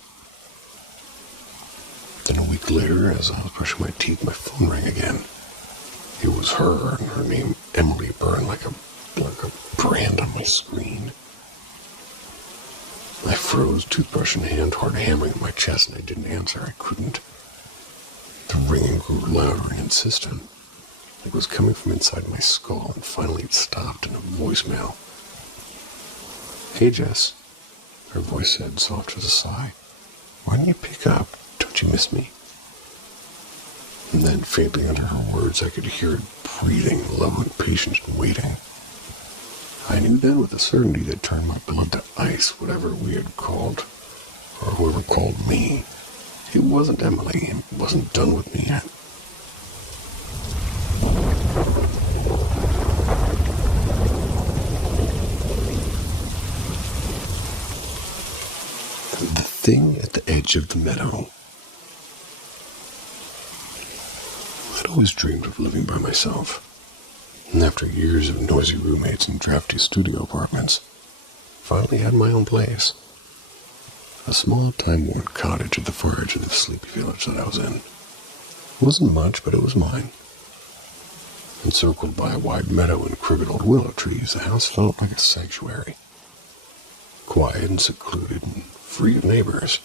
Then a week later, as I was brushing my teeth, my phone rang again. It was her, and her name, Emily, burned like a brand on my screen. I froze, toothbrush in hand, hard hammering at my chest, and I didn't answer. I couldn't. The ringing grew louder and insistent. It was coming from inside my skull, and finally it stopped in a voicemail. Hey, Jess, her voice said, soft as a sigh. Why don't you pick up? Don't you miss me? And then, faintly under her words, I could hear it breathing, low and patient and waiting. I knew then with a certainty that turned my blood to ice, whatever we had called, or whoever called me. It wasn't Emily, and it wasn't done with me yet. The thing at the edge of the meadow. I'd always dreamed of living by myself. And after years of noisy roommates and drafty studio apartments, finally had my own place. A small, time-worn cottage at the far edge of the sleepy village that I was in. It wasn't much, but it was mine. Encircled by a wide meadow and crooked old willow trees, the house felt like a sanctuary. Quiet and secluded and free of neighbors.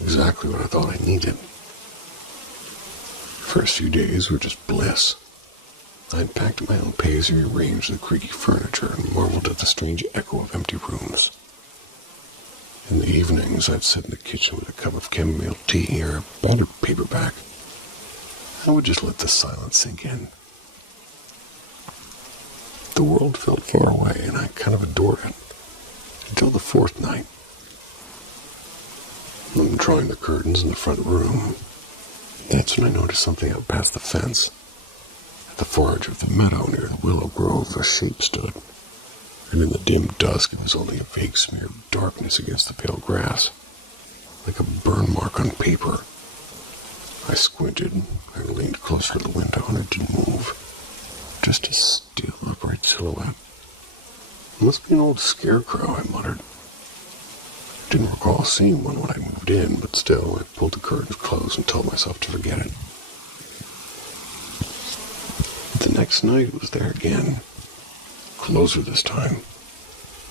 Exactly what I thought I needed. The first few days were just bliss. I'd packed at my own pace and rearranged the creaky furniture and marveled at the strange echo of empty rooms. In the evenings, I'd sit in the kitchen with a cup of chamomile tea or a battered paperback. I would just let the silence sink in. The world felt far away, and I kind of adored it. Until the fourth night. I'm drawing the curtains in the front room. That's when I noticed something out past the fence. At the far edge of the meadow near the willow grove, a shape stood. And in the dim dusk, it was only a vague smear of darkness against the pale grass, like a burn mark on paper. I squinted and leaned closer to the window, and it didn't move. Just a still, upright silhouette. It must be an old scarecrow, I muttered. I didn't recall seeing one when I moved in, but still, I pulled the curtains close and told myself to forget it. The next night, it was there again. Closer this time.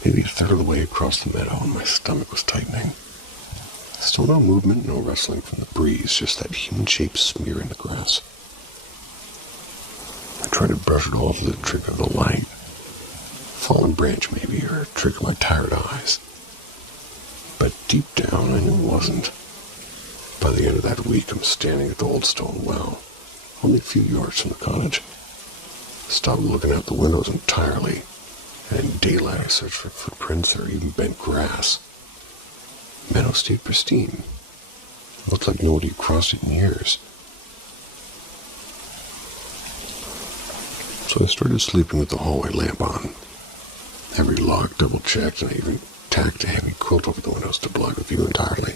Maybe a third of the way across the meadow, and my stomach was tightening. Still no movement, no rustling from the breeze, just that human-shaped smear in the grass. I tried to brush it off with a trick of the light. Fallen branch, maybe, or a trick of my tired eyes. But deep down, I knew it wasn't. By the end of that week, I'm standing at the old stone well, only a few yards from the cottage. I stopped looking out the windows entirely, and in daylight I searched for footprints or even bent grass. The meadow stayed pristine. It looked like nobody had crossed it in years. So I started sleeping with the hallway lamp on. Every lock double-checked, and I even tacked a heavy quilt over the windows to block the view entirely.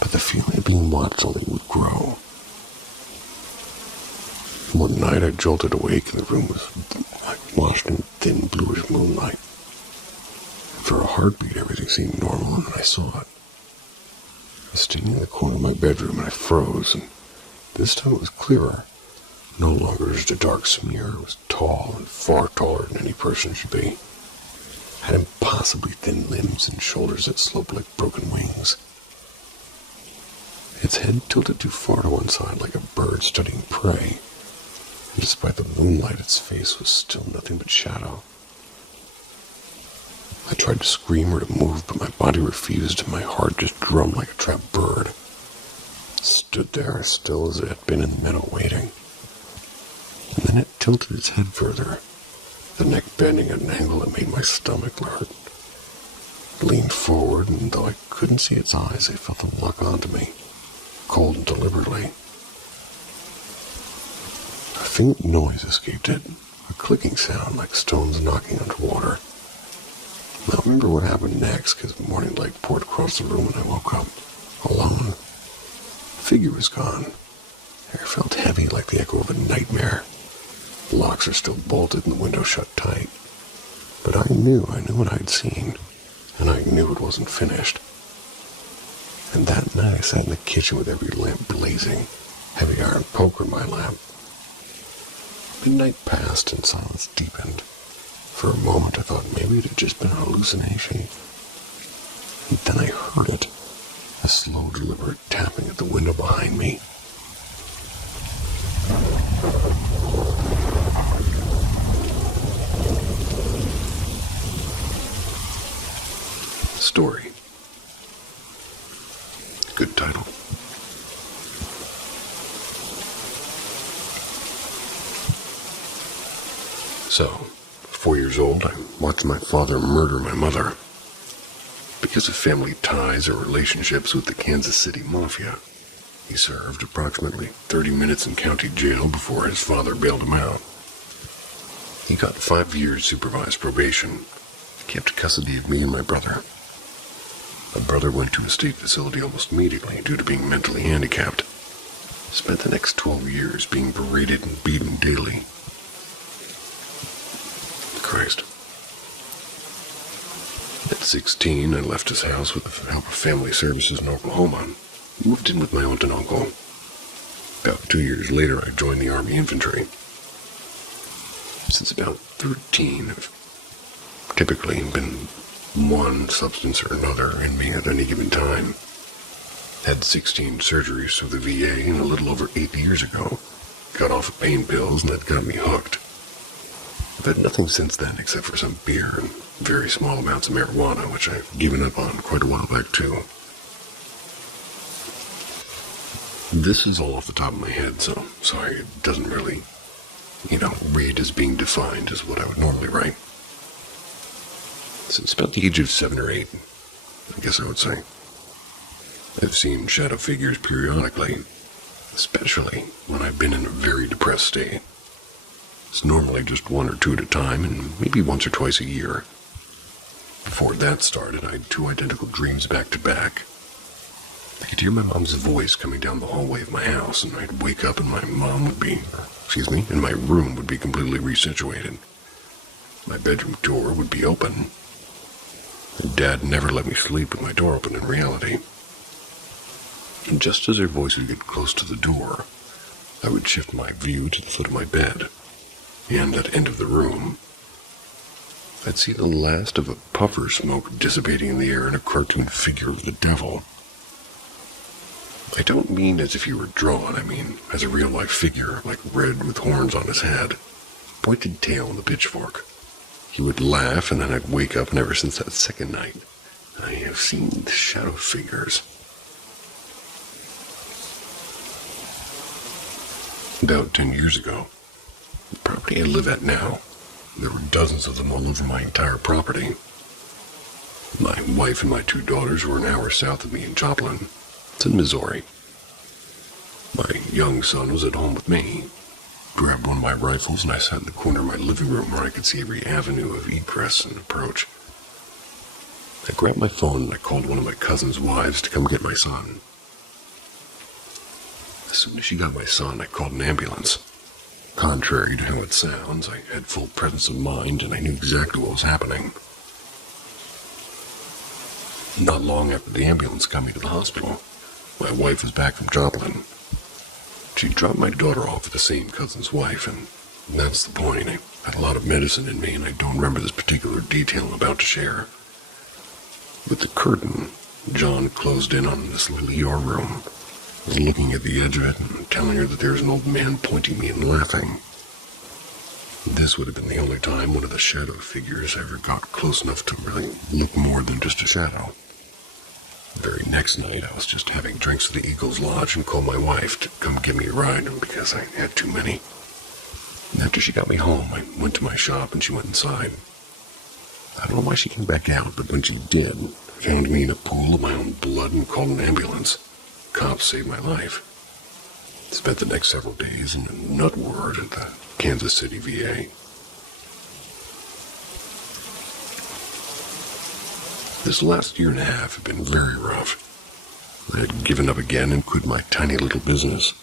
But the feeling of being watched only would grow. One night I jolted awake and the room was washed in thin bluish moonlight. For a heartbeat, everything seemed normal, and I saw it. I was standing in the corner of my bedroom, and I froze, and this time it was clearer. No longer just a dark smear. It was tall and far taller than any person should be. It had impossibly thin limbs and shoulders that sloped like broken wings. Its head tilted too far to one side like a bird studying prey. And despite the moonlight, its face was still nothing but shadow. I tried to scream or to move, but my body refused, and my heart just drummed like a trapped bird. It stood there as still as it had been in the meadow waiting. And then it tilted its head further, the neck bending at an angle that made my stomach hurt. It leaned forward, and though I couldn't see its eyes, I felt them lock onto me, cold and deliberately. A faint noise escaped it, a clicking sound like stones knocking underwater. I don't remember what happened next, because the morning light poured across the room and I woke up, alone. The figure was gone. Air felt heavy like the echo of a nightmare. The locks are still bolted and the window shut tight. But I knew what I'd seen, and I knew it wasn't finished. And that night I sat in the kitchen with every lamp blazing, heavy iron poker in my lap. Midnight passed and silence deepened. For a moment I thought maybe it had just been a hallucination. And then I heard it, a slow, deliberate tapping at the window behind me. Story. Good title. So, 4 years old, I watched my father murder my mother. Because of family ties or relationships with the Kansas City Mafia, he served approximately 30 minutes in county jail before his father bailed him out. He got 5 years supervised probation, kept custody of me and my brother. My brother went to a state facility almost immediately due to being mentally handicapped. Spent the next 12 years being berated and beaten daily. Christ. At 16, I left his house with the help of family services in Oklahoma and moved in with my aunt and uncle. About 2 years later, I joined the Army Infantry. Since about 13, I've typically been one substance or another in me at any given time. Had 16 surgeries through the VA, and a little over 8 years ago, got off of pain pills, and that got me hooked. I've had nothing since then except for some beer and very small amounts of marijuana, which I've given up on quite a while back too. This is all off the top of my head, so sorry it doesn't really, read as being defined as what I would normally write. Since about the age of 7 or 8, I guess I would say. I've seen shadow figures periodically, especially when I've been in a very depressed state. It's normally just 1 or 2 at a time, and maybe once or twice a year. Before that started, I had 2 identical dreams back to back. I could hear my mom's voice coming down the hallway of my house, and I'd wake up and my room would be completely resituated. My bedroom door would be open. And Dad never let me sleep with my door open in reality. And just as her voice would get close to the door, I would shift my view to the foot of my bed, and at the end of the room, I'd see the last of a puff of smoke dissipating in the air and a cartoon figure of the devil. I don't mean as if he were drawn, I mean as a real-life figure, like red with horns on his head, pointed tail and a pitchfork. He would laugh, and then I'd wake up, and ever since that second night, I have seen shadow figures. About 10 years ago, the property I live at now, there were dozens of them all over my entire property. My wife and my 2 daughters were an hour south of me in Joplin. It's in Missouri. My young son was at home with me. Grabbed one of my rifles and I sat in the corner of my living room where I could see every avenue of egress and approach. I grabbed my phone and I called one of my cousin's wives to come get my son. As soon as she got my son, I called an ambulance. Contrary to how it sounds, I had full presence of mind and I knew exactly what was happening. Not long after the ambulance got me to the hospital, my wife was back from Joplin. She dropped my daughter off with the same cousin's wife, and that's the point. I had a lot of medicine in me, and I don't remember this particular detail I'm about to share. With the curtain, John closed in on this Lily-Yor room. I was looking at the edge of it and telling her that there was an old man pointing me and laughing. This would have been the only time one of the shadow figures ever got close enough to really look more than just a shadow. The very next night, I was just having drinks at the Eagles Lodge and called my wife to come give me a ride because I had too many. And after she got me home, I went to my shop and she went inside. I don't know why she came back out, but when she did, found me in a pool of my own blood and called an ambulance. Cops saved my life. Spent the next several days in a nut ward at the Kansas City VA. This last year and a half had been very rough. I had given up again and quit my tiny little business.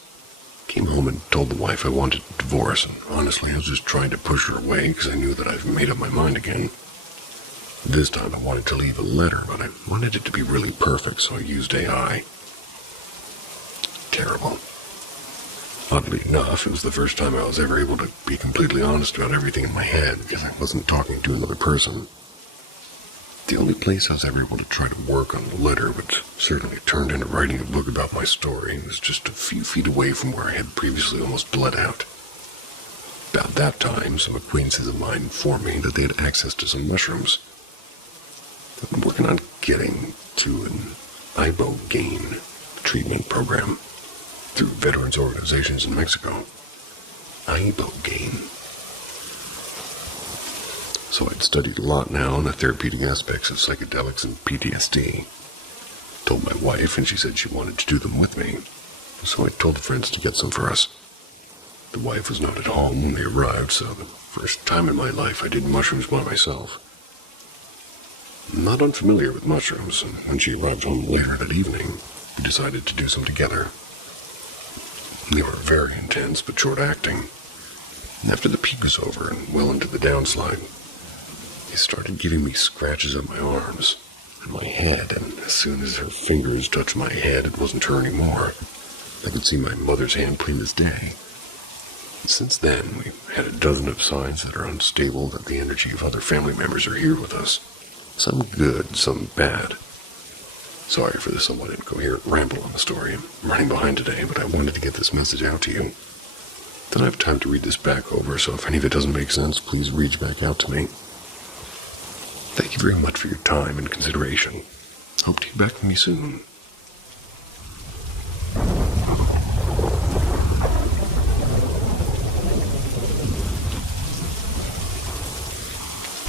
Came home and told the wife I wanted a divorce, and honestly I was just trying to push her away because I knew that I've made up my mind again. This time I wanted to leave a letter, but I wanted it to be really perfect, so I used AI. Terrible. Oddly enough, it was the first time I was ever able to be completely honest about everything in my head because I wasn't talking to another person. The only place I was ever able to try to work on the letter, which certainly turned into writing a book about my story, was just a few feet away from where I had previously almost bled out. About that time, some acquaintances of mine informed me that they had access to some mushrooms. I've been working on getting to an ibogaine treatment program through veterans organizations in Mexico. Ibogaine. So I'd studied a lot now on the therapeutic aspects of psychedelics and PTSD. Told my wife, and she said she wanted to do them with me. So I told the friends to get some for us. The wife was not at home when they arrived, so the first time in my life I did mushrooms by myself. I'm not unfamiliar with mushrooms, and when she arrived home later that evening, we decided to do some together. They were very intense but short-acting. And after the peak was over and well into the downslide, they started giving me scratches on my arms and my head, and as soon as her fingers touched my head, it wasn't her anymore. I could see my mother's hand plain as day. And since then, we've had a dozen of signs that are unstable, that the energy of other family members are here with us. Some good, some bad. Sorry for the somewhat incoherent ramble on the story. I'm running behind today, but I wanted to get this message out to you. Then I have time to read this back over, so if any of it doesn't make sense, please reach back out to me. Thank you very much for your time and consideration. Hope to hear back from you soon.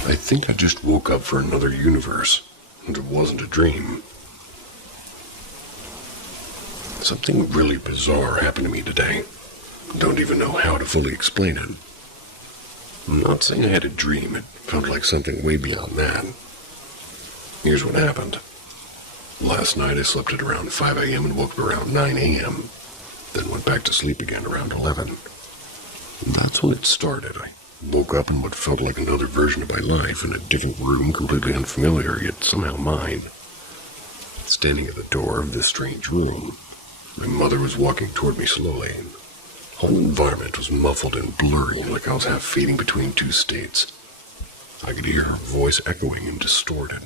I think I just woke up for another universe, and it wasn't a dream. Something really bizarre happened to me today. Don't even know how to fully explain it. I'm not saying I had a dream. It felt like something way beyond that. Here's what happened. Last night I slept at around 5 a.m. and woke up around 9 a.m. Then went back to sleep again around 11. And that's when it started. I woke up in what felt like another version of my life, in a different room, completely unfamiliar, yet somehow mine. Standing at the door of this strange room, my mother was walking toward me slowly. The whole environment was muffled and blurry, like I was half fading between two states. I could hear her voice echoing and distorted.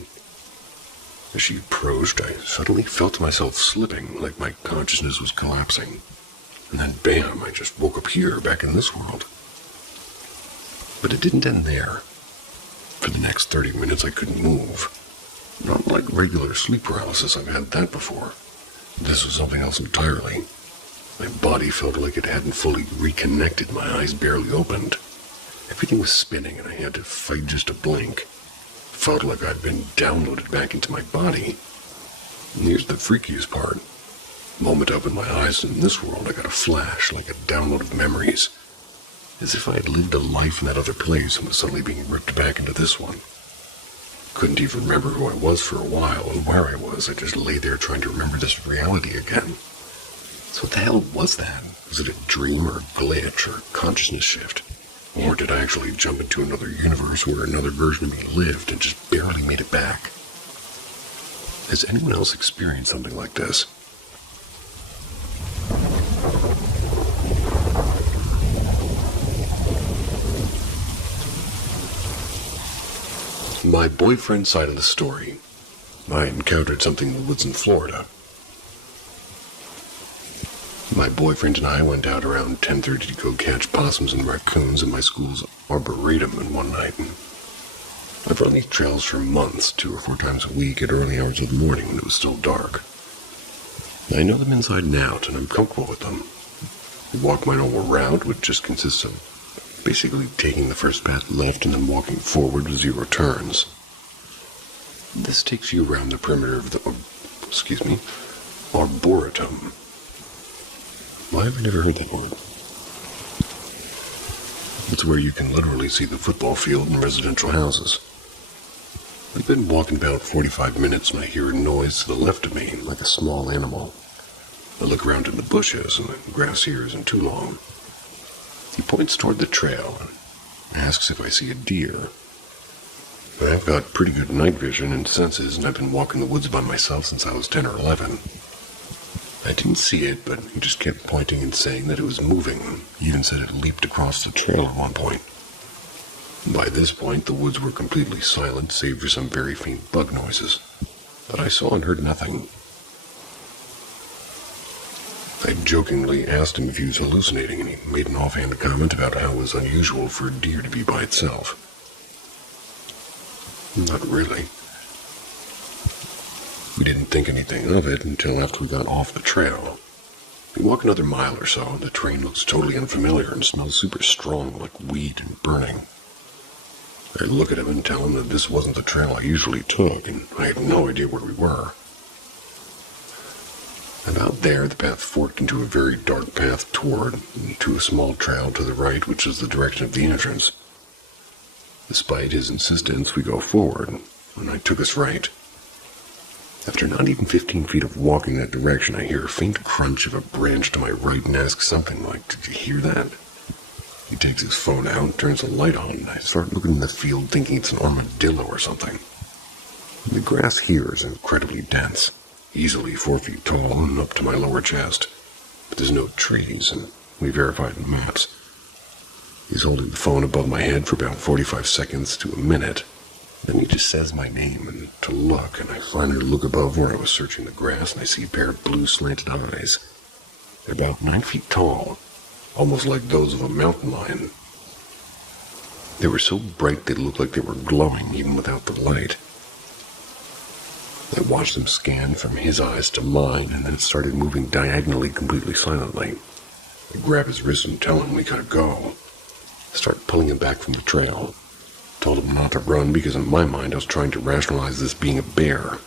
As she approached, I suddenly felt myself slipping, like my consciousness was collapsing. And then bam, I just woke up here, back in this world. But it didn't end there. For the next 30 minutes I couldn't move. Not like regular sleep paralysis, I've had that before. This was something else entirely. My body felt like it hadn't fully reconnected, my eyes barely opened. Everything was spinning and I had to fight just to blink. It felt like I'd been downloaded back into my body. And here's the freakiest part. The moment I opened my eyes in this world, I got a flash, like a download of memories. As if I had lived a life in that other place and was suddenly being ripped back into this one. Couldn't even remember who I was for a while and where I was. I just lay there trying to remember this reality again. So what the hell was that? Was it a dream or a glitch or a consciousness shift? Or did I actually jump into another universe where another version of me lived and just barely made it back? Has anyone else experienced something like this? My boyfriend's side of the story. I encountered something in the woods in Florida. My boyfriend and I went out around 10:30 to go catch possums and raccoons in my school's arboretum in one night. And I've run these trails for months, 2 or 4 times a week at early hours of the morning when it was still dark. I know them inside and out, and I'm comfortable with them. I walk my normal route, which just consists of basically taking the first path left and then walking forward with 0 turns. This takes you around the perimeter of the, arboretum. Why have I never heard that word? It's where you can literally see the football field and residential houses. I've been walking about 45 minutes when I hear a noise to the left of me, like a small animal. I look around in the bushes, and the grass here isn't too long. He points toward the trail and asks if I see a deer. I've got pretty good night vision and senses, and I've been walking the woods by myself since I was 10 or 11. I didn't see it, but he just kept pointing and saying that it was moving. He even said it leaped across the trail at one point. By this point, the woods were completely silent, save for some very faint bug noises. But I saw and heard nothing. I jokingly asked him if he was hallucinating, and he made an offhand comment about how it was unusual for a deer to be by itself. Not really. We didn't think anything of it until after we got off the trail. We walk another mile or so, and the terrain looks totally unfamiliar and smells super strong, like weed and burning. I look at him and tell him that this wasn't the trail I usually took, and I had no idea where we were. About there, the path forked into a very dark path to a small trail to the right, which is the direction of the entrance. Despite his insistence, we go forward, and I took us right. After not even 15 feet of walking that direction, I hear a faint crunch of a branch to my right and ask something like, "Did you hear that?" He takes his phone out, turns the light on, and I start looking in the field thinking it's an armadillo or something. The grass here is incredibly dense, easily 4 feet tall and up to my lower chest. But there's no trees, and we verified the maps. He's holding the phone above my head for about 45 seconds to a minute. Then he just says my name and to look, and I finally look above where I was searching the grass, and I see a pair of blue slanted eyes. They're about 9 feet tall, almost like those of a mountain lion. They were so bright they looked like they were glowing even without the light. I watched them scan from his eyes to mine, and then it started moving diagonally, completely silently. I grab his wrist and tell him we gotta go. I start pulling him back from the trail. told him not to run because in my mind I was trying to rationalize this being a bear.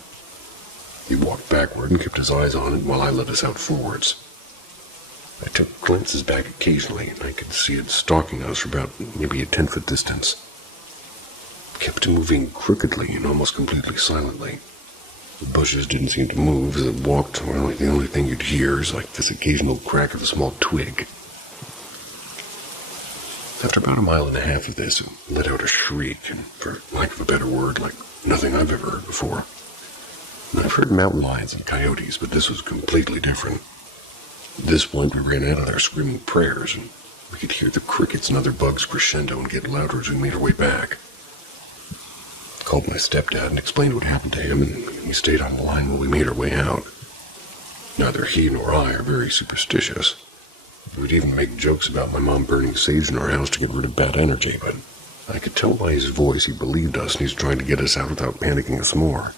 He walked backward and kept his eyes on it while I led us out forwards. I took glances back occasionally, and I could see it stalking us for about maybe a 10-foot distance. It kept moving crookedly and almost completely silently. The bushes didn't seem to move as it walked, or the only thing you'd hear is like this occasional crack of a small twig. After about 1.5 miles of this, it let out a shriek, and for lack of a better word, like nothing I've ever heard before. And I've heard mountain lions and coyotes, but this was completely different. At this point, we ran out of there screaming prayers, and we could hear the crickets and other bugs crescendo and get louder as we made our way back. I called my stepdad and explained what happened to him, and we stayed on the line while we made our way out. Neither he nor I are very superstitious. We'd even make jokes about my mom burning sage in our house to get rid of bad energy, but I could tell by his voice he believed us and he's trying to get us out without panicking us more.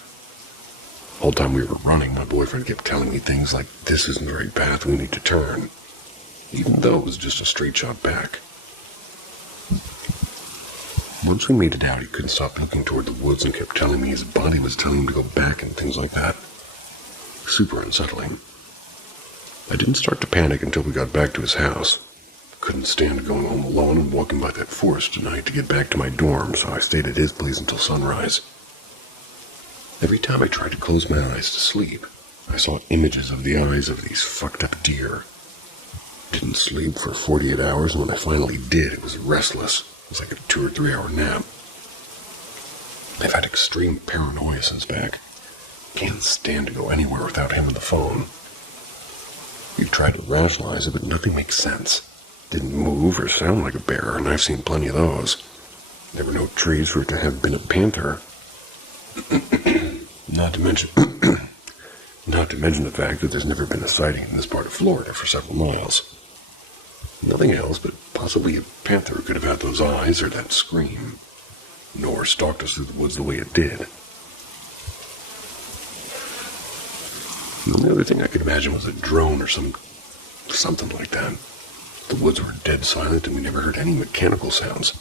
The whole time we were running, my boyfriend kept telling me things like, "This isn't the right path, we need to turn," even though it was just a straight shot back. Once we made it out, he couldn't stop looking toward the woods and kept telling me his body was telling him to go back and things like that. Super unsettling. I didn't start to panic until we got back to his house. Couldn't stand going home alone and walking by that forest tonight to get back to my dorm, so I stayed at his place until sunrise. Every time I tried to close my eyes to sleep, I saw images of the eyes of these fucked up deer. Didn't sleep for 48 hours, and when I finally did, it was restless. It was like a 2 or 3 hour nap. I've had extreme paranoia since back. Can't stand to go anywhere without him on the phone. You try to rationalize it, but nothing makes sense. Didn't move or sound like a bear, and I've seen plenty of those. There were no trees for it to have been a panther. Not to mention the fact that there's never been a sighting in this part of Florida for several miles. Nothing else, but possibly a panther could have had those eyes or that scream, nor stalked us through the woods the way it did. And the other thing I could imagine was a drone or something like that. The woods were dead silent and we never heard any mechanical sounds.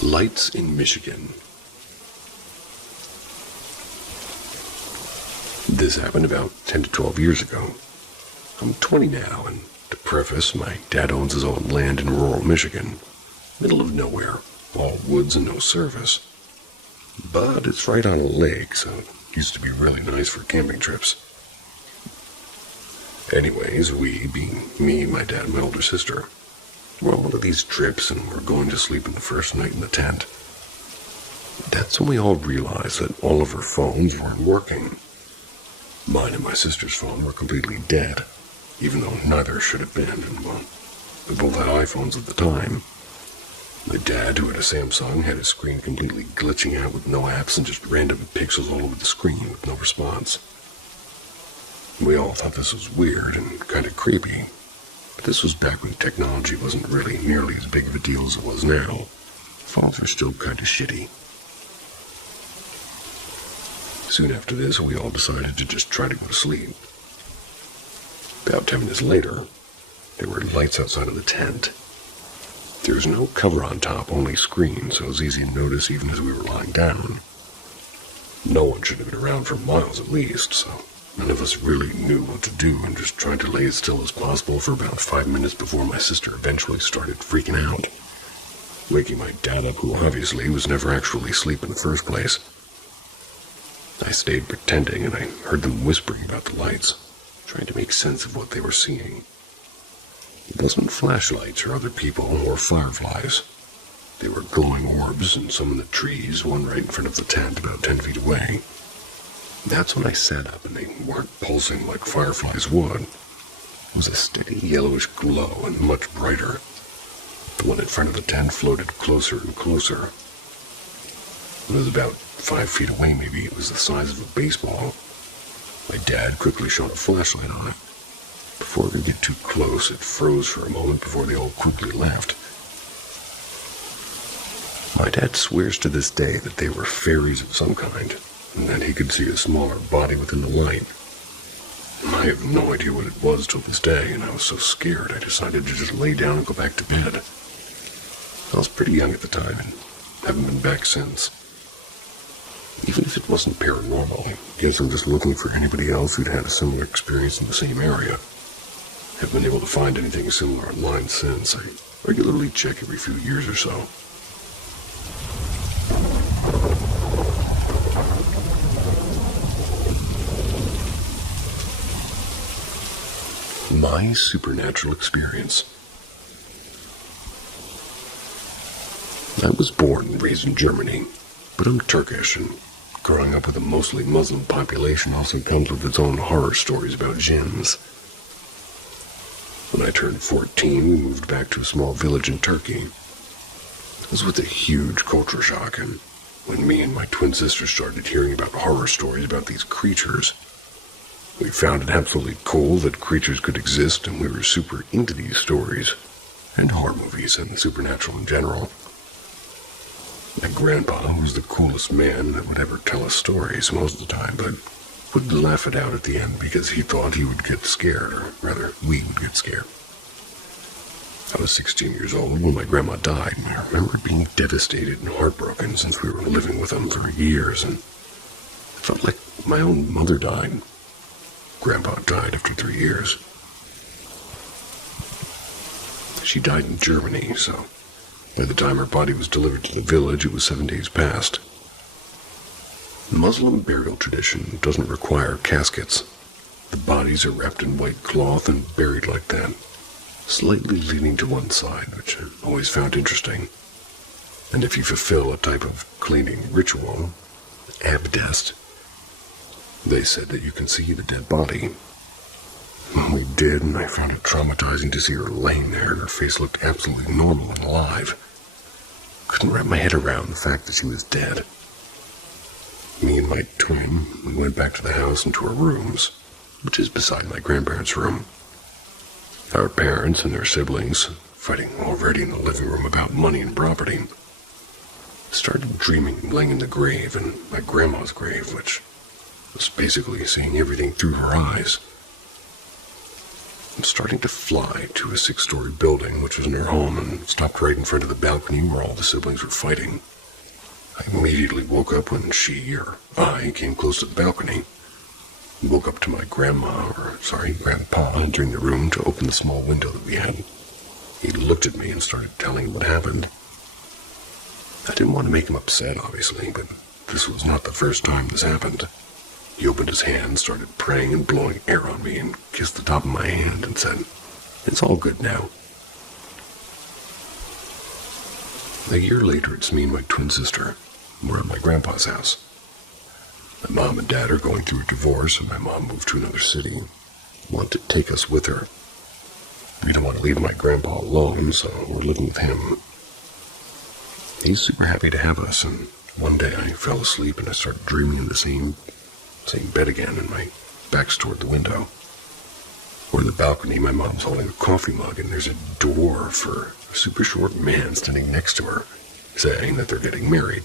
Lights in Michigan. This happened about 10 to 12 years ago. I'm 20 now, and to preface, my dad owns his own land in rural Michigan. Middle of nowhere, all woods and no service. But it's right on a lake, so it used to be really nice for camping trips. Anyways, we, being me, my dad, and my older sister, we're on one of these trips and we're going to sleep in the first night in the tent. That's when we all realized that all of our phones weren't working. Mine and my sister's phone were completely dead, even though neither should have been, and well, we both had iPhones at the time. My dad, who had a Samsung, had his screen completely glitching out with no apps and just random pixels all over the screen with no response. We all thought this was weird and kind of creepy, but this was back when technology wasn't really nearly as big of a deal as it was now. Phones were still kind of shitty. Soon after this, we all decided to just try to go to sleep. About 10 minutes later, there were lights outside of the tent. There was no cover on top, only screen, so it was easy to notice even as we were lying down. No one should have been around for miles at least, so none of us really knew what to do and just tried to lay as still as possible for about 5 minutes before my sister eventually started freaking out, waking my dad up, who obviously was never actually asleep in the first place. I stayed pretending, and I heard them whispering about the lights, trying to make sense of what they were seeing. It wasn't flashlights or other people or fireflies. They were glowing orbs, and some in the trees, one right in front of the tent about 10 feet away. That's when I sat up, and they weren't pulsing like fireflies would. It was a steady yellowish glow and much brighter. The one in front of the tent floated closer and closer. It was about 5 feet away maybe. It was the size of a baseball. My dad quickly shone a flashlight on it. Before it could get too close, it froze for a moment before they all quickly left. My dad swears to this day that they were fairies of some kind, and that he could see a smaller body within the light. I have no idea what it was till this day, and I was so scared I decided to just lay down and go back to bed. I was pretty young at the time and haven't been back since. Even if it wasn't paranormal, I guess I'm just looking for anybody else who'd had a similar experience in the same area. I haven't been able to find anything similar online since. I regularly check every few years or so. My supernatural experience. I was born and raised in Germany, but I'm Turkish, and growing up with a mostly Muslim population also comes with its own horror stories about jinns. When I turned 14, we moved back to a small village in Turkey. It was with a huge culture shock, and when me and my twin sister started hearing about horror stories about these creatures, we found it absolutely cool that creatures could exist, and we were super into these stories, and horror movies, and the supernatural in general. My grandpa was the coolest man that would ever tell us stories most of the time, but would laugh it out at the end because he thought he would get scared, or rather, we would get scared. I was 16 years old when my grandma died, and I remember being devastated and heartbroken since we were living with them for years, and it felt like my own mother died. Grandpa died after 3 years. She died in Germany, so by the time her body was delivered to the village, it was 7 days past. The Muslim burial tradition doesn't require caskets. The bodies are wrapped in white cloth and buried like that, slightly leaning to one side, which I always found interesting. And if you fulfill a type of cleaning ritual, abdest, they said that you can see the dead body. We did, and I found it traumatizing to see her laying there, and her face looked absolutely normal and alive. Couldn't wrap my head around the fact that she was dead. Me and my twin, we went back to the house and to our rooms, which is beside my grandparents' room. Our parents and their siblings, fighting already in the living room about money and property, started dreaming laying in the grave, and my grandma's grave, which was basically seeing everything through her eyes. I'm starting to fly to a 6-story building, which was in her home, and stopped right in front of the balcony where all the siblings were fighting. I immediately woke up when I came close to the balcony. Woke up to my grandpa entering the room to open the small window that we had. He looked at me and started telling him what happened. I didn't want to make him upset, obviously, but this was not the first time this happened. He opened his hand, started praying and blowing air on me, and kissed the top of my hand and said, "It's all good now." A year later, it's me and my twin sister. We're at my grandpa's house. My mom and dad are going through a divorce, and my mom moved to another city. Wanted to take us with her. We don't want to leave my grandpa alone, so we're living with him. He's super happy to have us, and one day I fell asleep and I started dreaming in the same bed again, and my back's toward the window. We're in the balcony, my mom's holding a coffee mug, and there's a door for a super short man standing next to her, saying that they're getting married.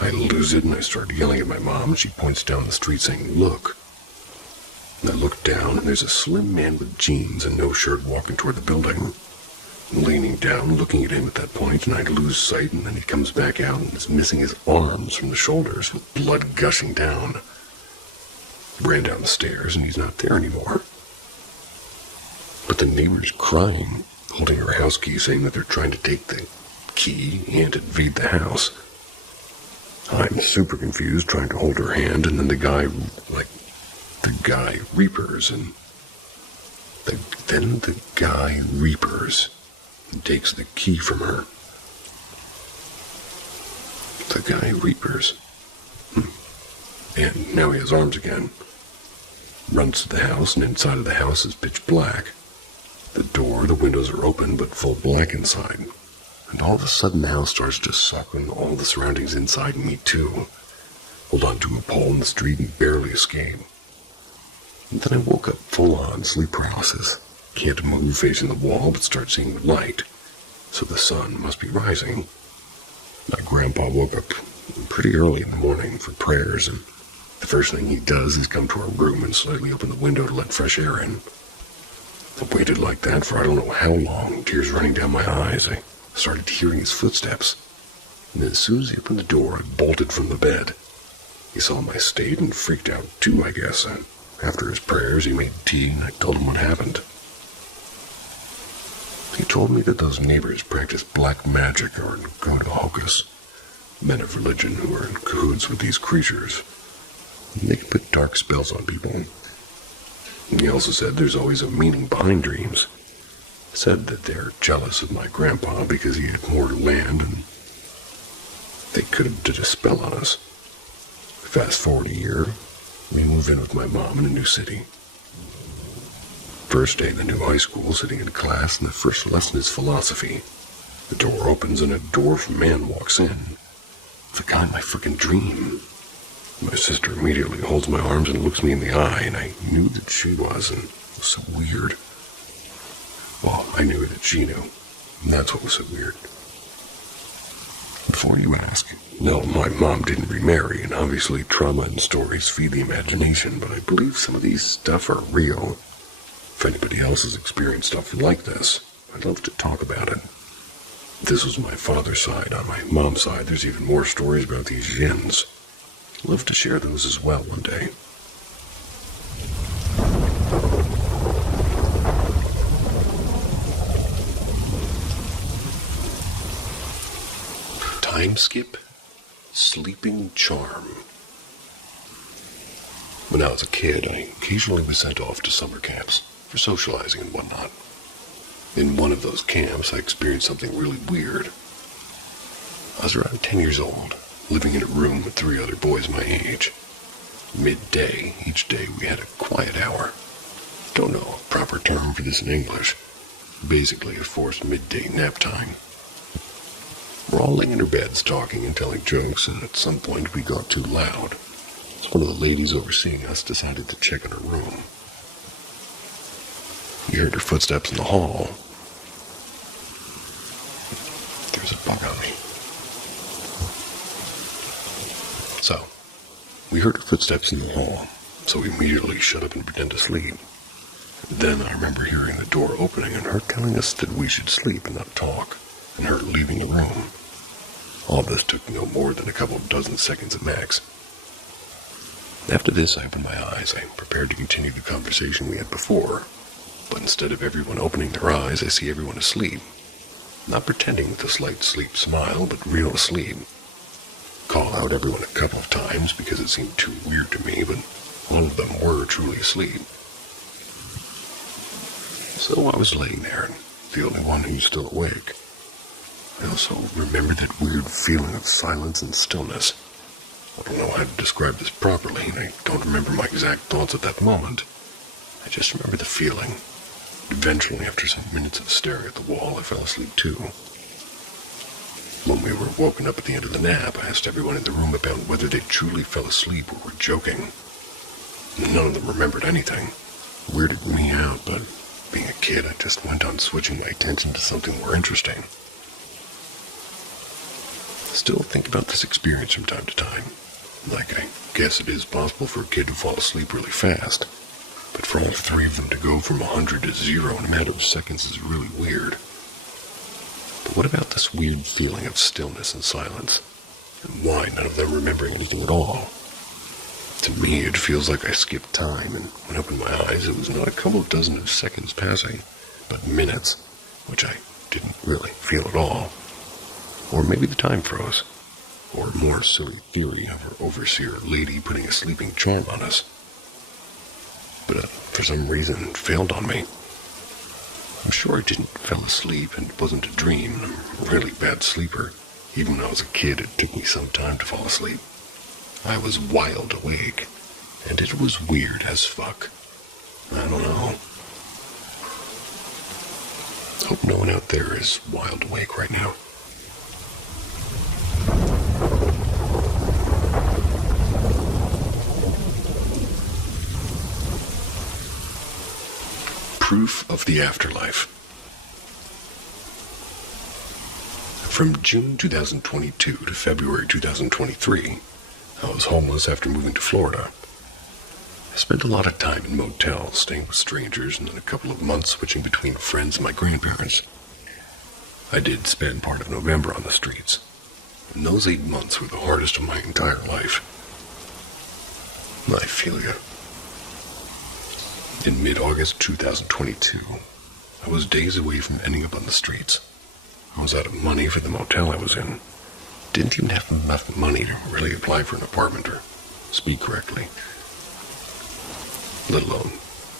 I lose it, and I start yelling at my mom, and she points down the street saying, "Look." And I look down, and there's a slim man with jeans and no shirt walking toward the building. I'm leaning down, looking at him at that point, and I lose sight, and then he comes back out and is missing his arms from the shoulders with blood gushing down. Ran down the stairs, and he's not there anymore. But the neighbor's crying, holding her house key, saying that they're trying to take the key and invade the house. I'm super confused, trying to hold her hand, and then the guy reapers, and then the guy reapers and takes the key from her. The guy reapers. And now he has arms again. Runs to the house, and inside of the house is pitch black. The door, the windows are open, but full black inside. And all of a sudden the house starts to suck, and all the surroundings inside me too. Hold on to a pole in the street and barely escape. And then I woke up full-on sleep paralysis. Can't move facing the wall, but start seeing the light. So the sun must be rising. My grandpa woke up pretty early in the morning for prayers, and The first thing he does is come to our room and slightly open the window to let fresh air in. I waited like that for I don't know how long, tears running down my eyes. I started hearing his footsteps. And as soon as he opened the door, I bolted from the bed. He saw my state and freaked out too, I guess. After his prayers, he made tea and I told him what happened. He told me that those neighbors practice black magic or go to hocus. Men of religion who are in cahoots with these creatures. And they can put dark spells on people. And he also said there's always a meaning behind dreams. Said that they're jealous of my grandpa because he had more land and they could have did a spell on us. Fast forward a year, we move in with my mom in a new city. First day in the new high school, sitting in class, and the first lesson is philosophy. The door opens and a dwarf man walks in. The guy in my frickin' dream. My sister immediately holds my arms and looks me in the eye, and I knew that she was, and it was so weird. Well, I knew that she knew, and that's what was so weird. Before you ask, no, my mom didn't remarry, and obviously trauma and stories feed the imagination, but I believe some of these stuff are real. If anybody else has experienced stuff like this, I'd love to talk about it. This was my father's side. On my mom's side, there's even more stories about these jinns. I'd love to share those as well one day. Time skip, sleeping charm. When I was a kid, I occasionally was sent off to summer camps for socializing and whatnot. In one of those camps, I experienced something really weird. I was around 10 years old, living in a room with 3 other boys my age. Midday, each day we had a quiet hour. Don't know a proper term for this in English. Basically a forced midday nap time. We're all laying in our beds talking and telling jokes, and at some point we got too loud. So one of the ladies overseeing us decided to check in her room. We heard her footsteps in the hall. There's a bug on me. So, we heard her footsteps in the hall, so we immediately shut up and pretend to sleep. Then I remember hearing the door opening and her telling us that we should sleep and not talk, and her leaving the room. All this took no more than a couple dozen seconds at max. After this, I opened my eyes. I prepared to continue the conversation we had before. But instead of everyone opening their eyes, I see everyone asleep. Not pretending with a slight sleep smile, but real asleep. Call out everyone a couple of times because it seemed too weird to me, but all of them were truly asleep. So I was laying there, the only one who's still awake. I also remember that weird feeling of silence and stillness. I don't know how to describe this properly, and I don't remember my exact thoughts at that moment. I just remember the feeling. Eventually, after some minutes of staring at the wall, I fell asleep too. When we were woken up at the end of the nap, I asked everyone in the room about whether they truly fell asleep or were joking. None of them remembered anything. It weirded me out, but being a kid, I just went on switching my attention to something more interesting. I still think about this experience from time to time. Like, I guess it is possible for a kid to fall asleep really fast. But for all 3 of them to go from 100 to 0 in a matter of seconds is really weird. But what about this weird feeling of stillness and silence? And why none of them remembering anything at all? To me, it feels like I skipped time, and when I opened my eyes, it was not a couple of dozen of seconds passing, but minutes, which I didn't really feel at all. Or maybe the time froze. Or a more silly theory of our overseer lady putting a sleeping charm on us. But for some reason, it failed on me. I'm sure I didn't fall asleep and it wasn't a dream. I'm a really bad sleeper. Even when I was a kid, it took me some time to fall asleep. I was wide awake, and it was weird as fuck. I don't know. Hope no one out there is wide awake right now. Proof of the afterlife. From June 2022 to February 2023, I was homeless after moving to Florida. I spent a lot of time in motels, staying with strangers, and then a couple of months switching between friends and my grandparents. I did spend part of November on the streets, and those 8 months were the hardest of my entire life. I feel you. In mid-August 2022, I was days away from ending up on the streets. I was out of money for the motel I was in. Didn't even have enough money to really apply for an apartment or speak correctly, let alone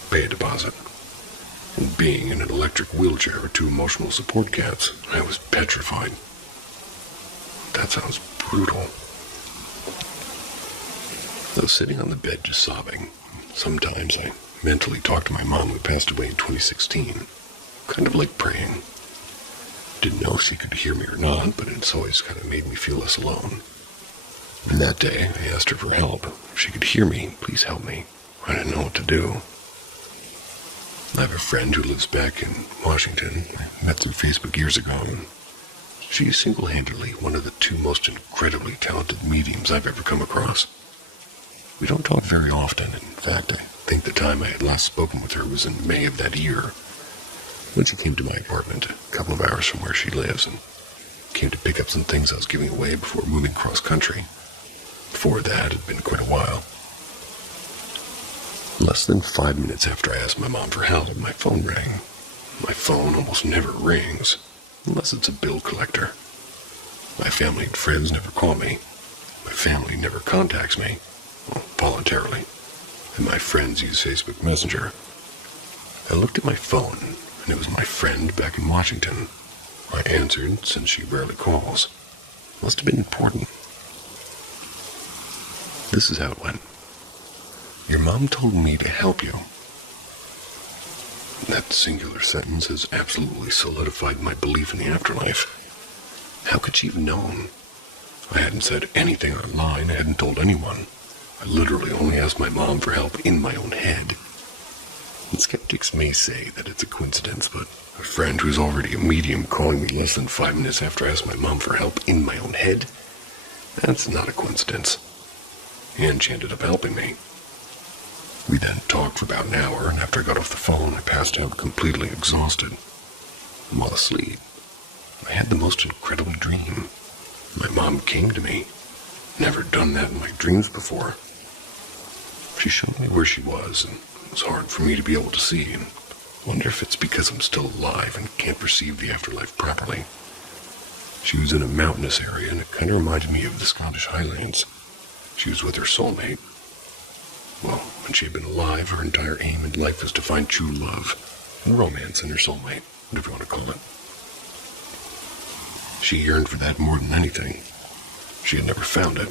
pay a deposit. And being in an electric wheelchair with 2 emotional support cats, I was petrified. That sounds brutal. I was sitting on the bed just sobbing. Sometimes I mentally talked to my mom who passed away in 2016, kind of like praying. Didn't know if she could hear me or not, but it's always kind of made me feel less alone. And that day, I asked her for help. If she could hear me, please help me. I didn't know what to do. I have a friend who lives back in Washington. I met through Facebook years ago, and she's single-handedly one of the 2 most incredibly talented mediums I've ever come across. We don't talk very often. In fact, I think the time I had last spoken with her was in May of that year, when she came to my apartment a couple of hours from where she lives and came to pick up some things I was giving away before moving cross-country. Before that, it had been quite a while. Less than 5 minutes after I asked my mom for help, my phone rang. My phone almost never rings, unless it's a bill collector. My family and friends never call me. My family never contacts me, well, voluntarily, and my friends use Facebook Messenger. I looked at my phone, and it was my friend back in Washington. I answered, since she rarely calls. Must have been important. This is how it went. Your mom told me to help you. That singular sentence has absolutely solidified my belief in the afterlife. How could she have known? I hadn't said anything online. I hadn't told anyone. I literally only asked my mom for help in my own head. And skeptics may say that it's a coincidence, but a friend who's already a medium calling me less than 5 minutes after I asked my mom for help in my own head, that's not a coincidence. And she ended up helping me. We then talked for about an hour, and after I got off the phone, I passed out completely exhausted. And while asleep, I had the most incredible dream. My mom came to me. Never done that in my dreams before. She showed me where she was, and it was hard for me to be able to see, and wonder if it's because I'm still alive and can't perceive the afterlife properly. She was in a mountainous area, and it kind of reminded me of the Scottish Highlands. She was with her soulmate. Well, when she had been alive, her entire aim in life was to find true love and romance in her soulmate, whatever you want to call it. She yearned for that more than anything. She had never found it.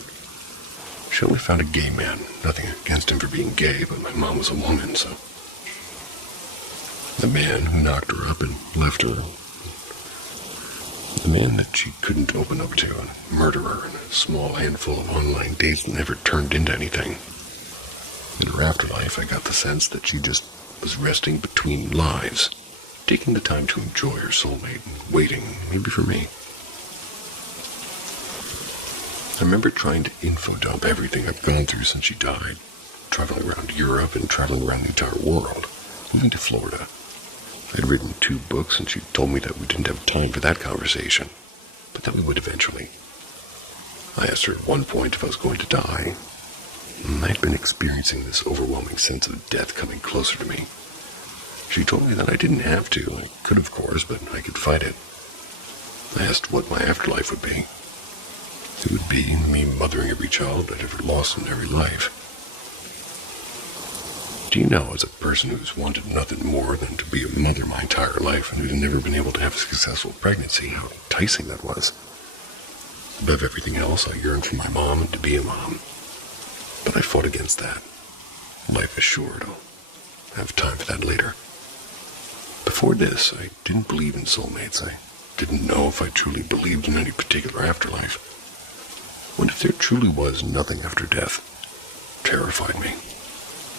She only found a gay man. Nothing against him for being gay, but my mom was a woman, so... The man who knocked her up and left her. The man that she couldn't open up to, a murderer, and a small handful of online dates that never turned into anything. In her afterlife, I got the sense that she just was resting between lives, taking the time to enjoy her soulmate and waiting, maybe for me. I remember trying to info dump everything I've gone through since she died, traveling around Europe and traveling around the entire world, moving to Florida. I'd written 2 books, and she told me that we didn't have time for that conversation, but that we would eventually. I asked her at one point if I was going to die. I'd been experiencing this overwhelming sense of death coming closer to me. She told me that I didn't have to. I could, of course, but I could fight it. I asked what my afterlife would be. It would be me mothering every child I'd ever lost in every life. Do you know, as a person who's wanted nothing more than to be a mother my entire life and who'd never been able to have a successful pregnancy, how enticing that was. Above everything else, I yearned for my mom and to be a mom. But I fought against that. Life is short. I'll have time for that later. Before this, I didn't believe in soulmates. I didn't know if I truly believed in any particular afterlife. What if there truly was nothing after death? It terrified me.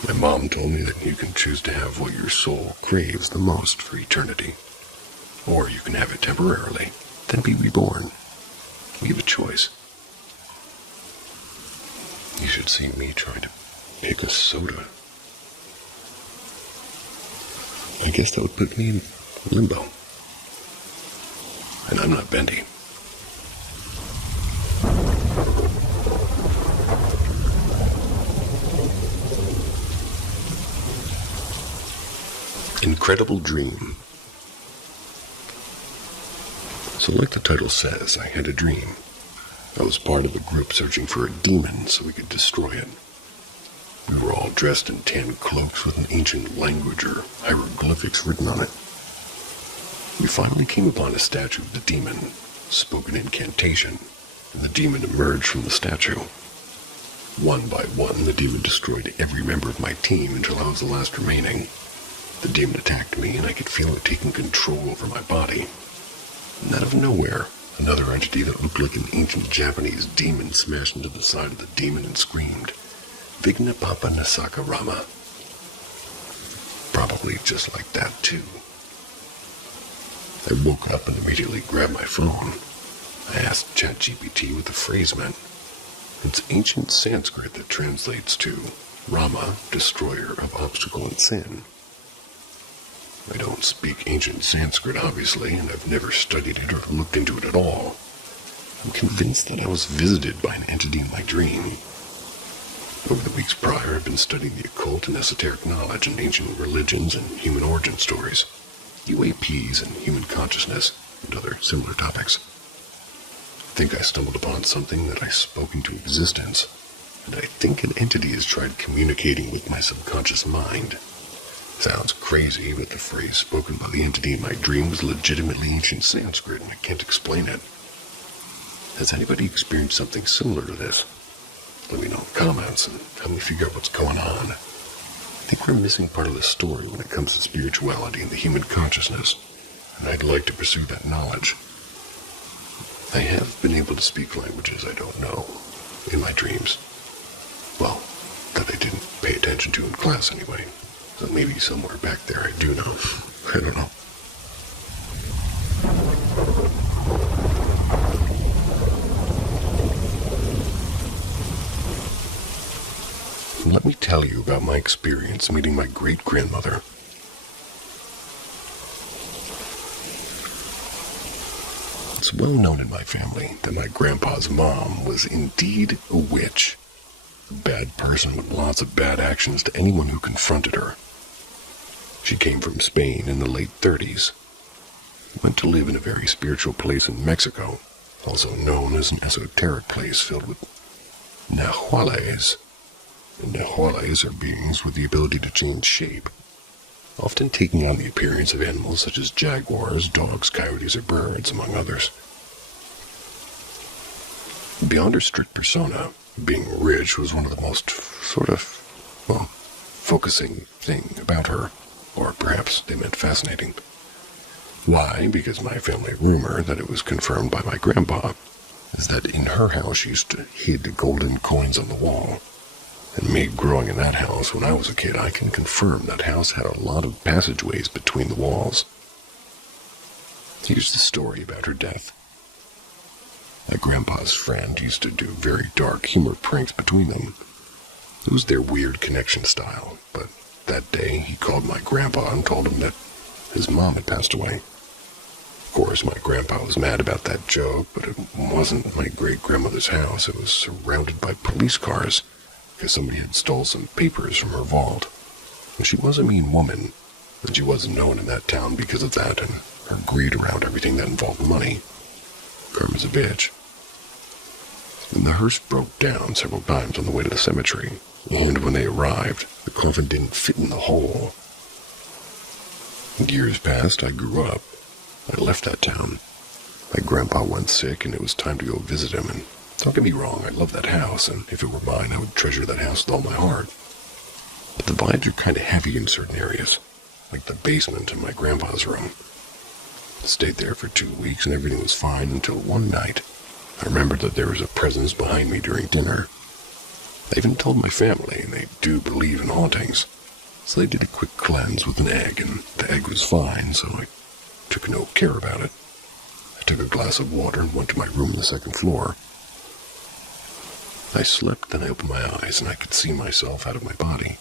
My mom told me that you can choose to have what your soul craves the most for eternity. Or you can have it temporarily, then be reborn. We have a choice. You should see me trying to pick a soda. I guess that would put me in limbo. And I'm not bendy. Incredible dream. So like the title says, I had a dream. I was part of a group searching for a demon so we could destroy it. We were all dressed in tan cloaks with an ancient language or hieroglyphics written on it. We finally came upon a statue of the demon, spoke an incantation, and the demon emerged from the statue. One by one, the demon destroyed every member of my team until I was the last remaining. The demon attacked me, and I could feel it taking control over my body. And out of nowhere, another entity that looked like an ancient Japanese demon smashed into the side of the demon and screamed, "Vigna Papa Nasaka Rama." Probably just like that, too. I woke up and immediately grabbed my phone. I asked ChatGPT what the phrase meant. It's ancient Sanskrit that translates to Rama, destroyer of obstacle and sin. I don't speak ancient Sanskrit, obviously, and I've never studied it or looked into it at all. I'm convinced that I was visited by an entity in my dream. Over the weeks prior, I've been studying the occult and esoteric knowledge and ancient religions and human origin stories, UAPs and human consciousness, and other similar topics. I think I stumbled upon something that I spoke into existence, and I think an entity has tried communicating with my subconscious mind. Sounds crazy, but the phrase spoken by the entity in my dream was legitimately ancient Sanskrit, and I can't explain it. Has anybody experienced something similar to this? Let me know in the comments and help me figure out what's going on. I think we're missing part of the story when it comes to spirituality and the human consciousness, and I'd like to pursue that knowledge. I have been able to speak languages I don't know in my dreams. Well, that I didn't pay attention to in class anyway. So maybe somewhere back there I do know. I don't know. Let me tell you about my experience meeting my great-grandmother. It's well known in my family that my grandpa's mom was indeed a witch. A bad person with lots of bad actions to anyone who confronted her. She came from Spain in the late 30s. Went to live in a very spiritual place in Mexico, also known as an esoteric place filled with nahuales. And nahuales are beings with the ability to change shape, often taking on the appearance of animals such as jaguars, dogs, coyotes, or birds, among others. Beyond her strict persona, being rich was one of the most focusing thing about her, or perhaps they meant fascinating. Why? Because my family rumor that it was confirmed by my grandpa is that in her house she used to hid golden coins on the wall. And me growing in that house when I was a kid, I can confirm that house had a lot of passageways between the walls. Here's the story about her death. My grandpa's friend used to do very dark humor pranks between them. It was their weird connection style, but that day he called my grandpa and told him that his mom had passed away. Of course, my grandpa was mad about that joke, but it wasn't my great-grandmother's house. It was surrounded by police cars, because somebody had stole some papers from her vault. And she was a mean woman, and she wasn't known in that town because of that and her greed around everything that involved money. Karma's a bitch. And the hearse broke down several times on the way to the cemetery, and when they arrived, the coffin didn't fit in the hole. Years passed, I grew up. I left that town. My grandpa went sick, and it was time to go visit him, and don't get me wrong, I love that house, and if it were mine, I would treasure that house with all my heart. But the vibes are kind of heavy in certain areas, like the basement in my grandpa's room. I stayed there for 2 weeks, and everything was fine until one night. I remembered that there was a presence behind me during dinner. I even told my family, and they do believe in hauntings. So they did a quick cleanse with an egg, and the egg was fine, so I took no care about it. I took a glass of water and went to my room on the second floor. I slept, then I opened my eyes, and I could see myself out of my body.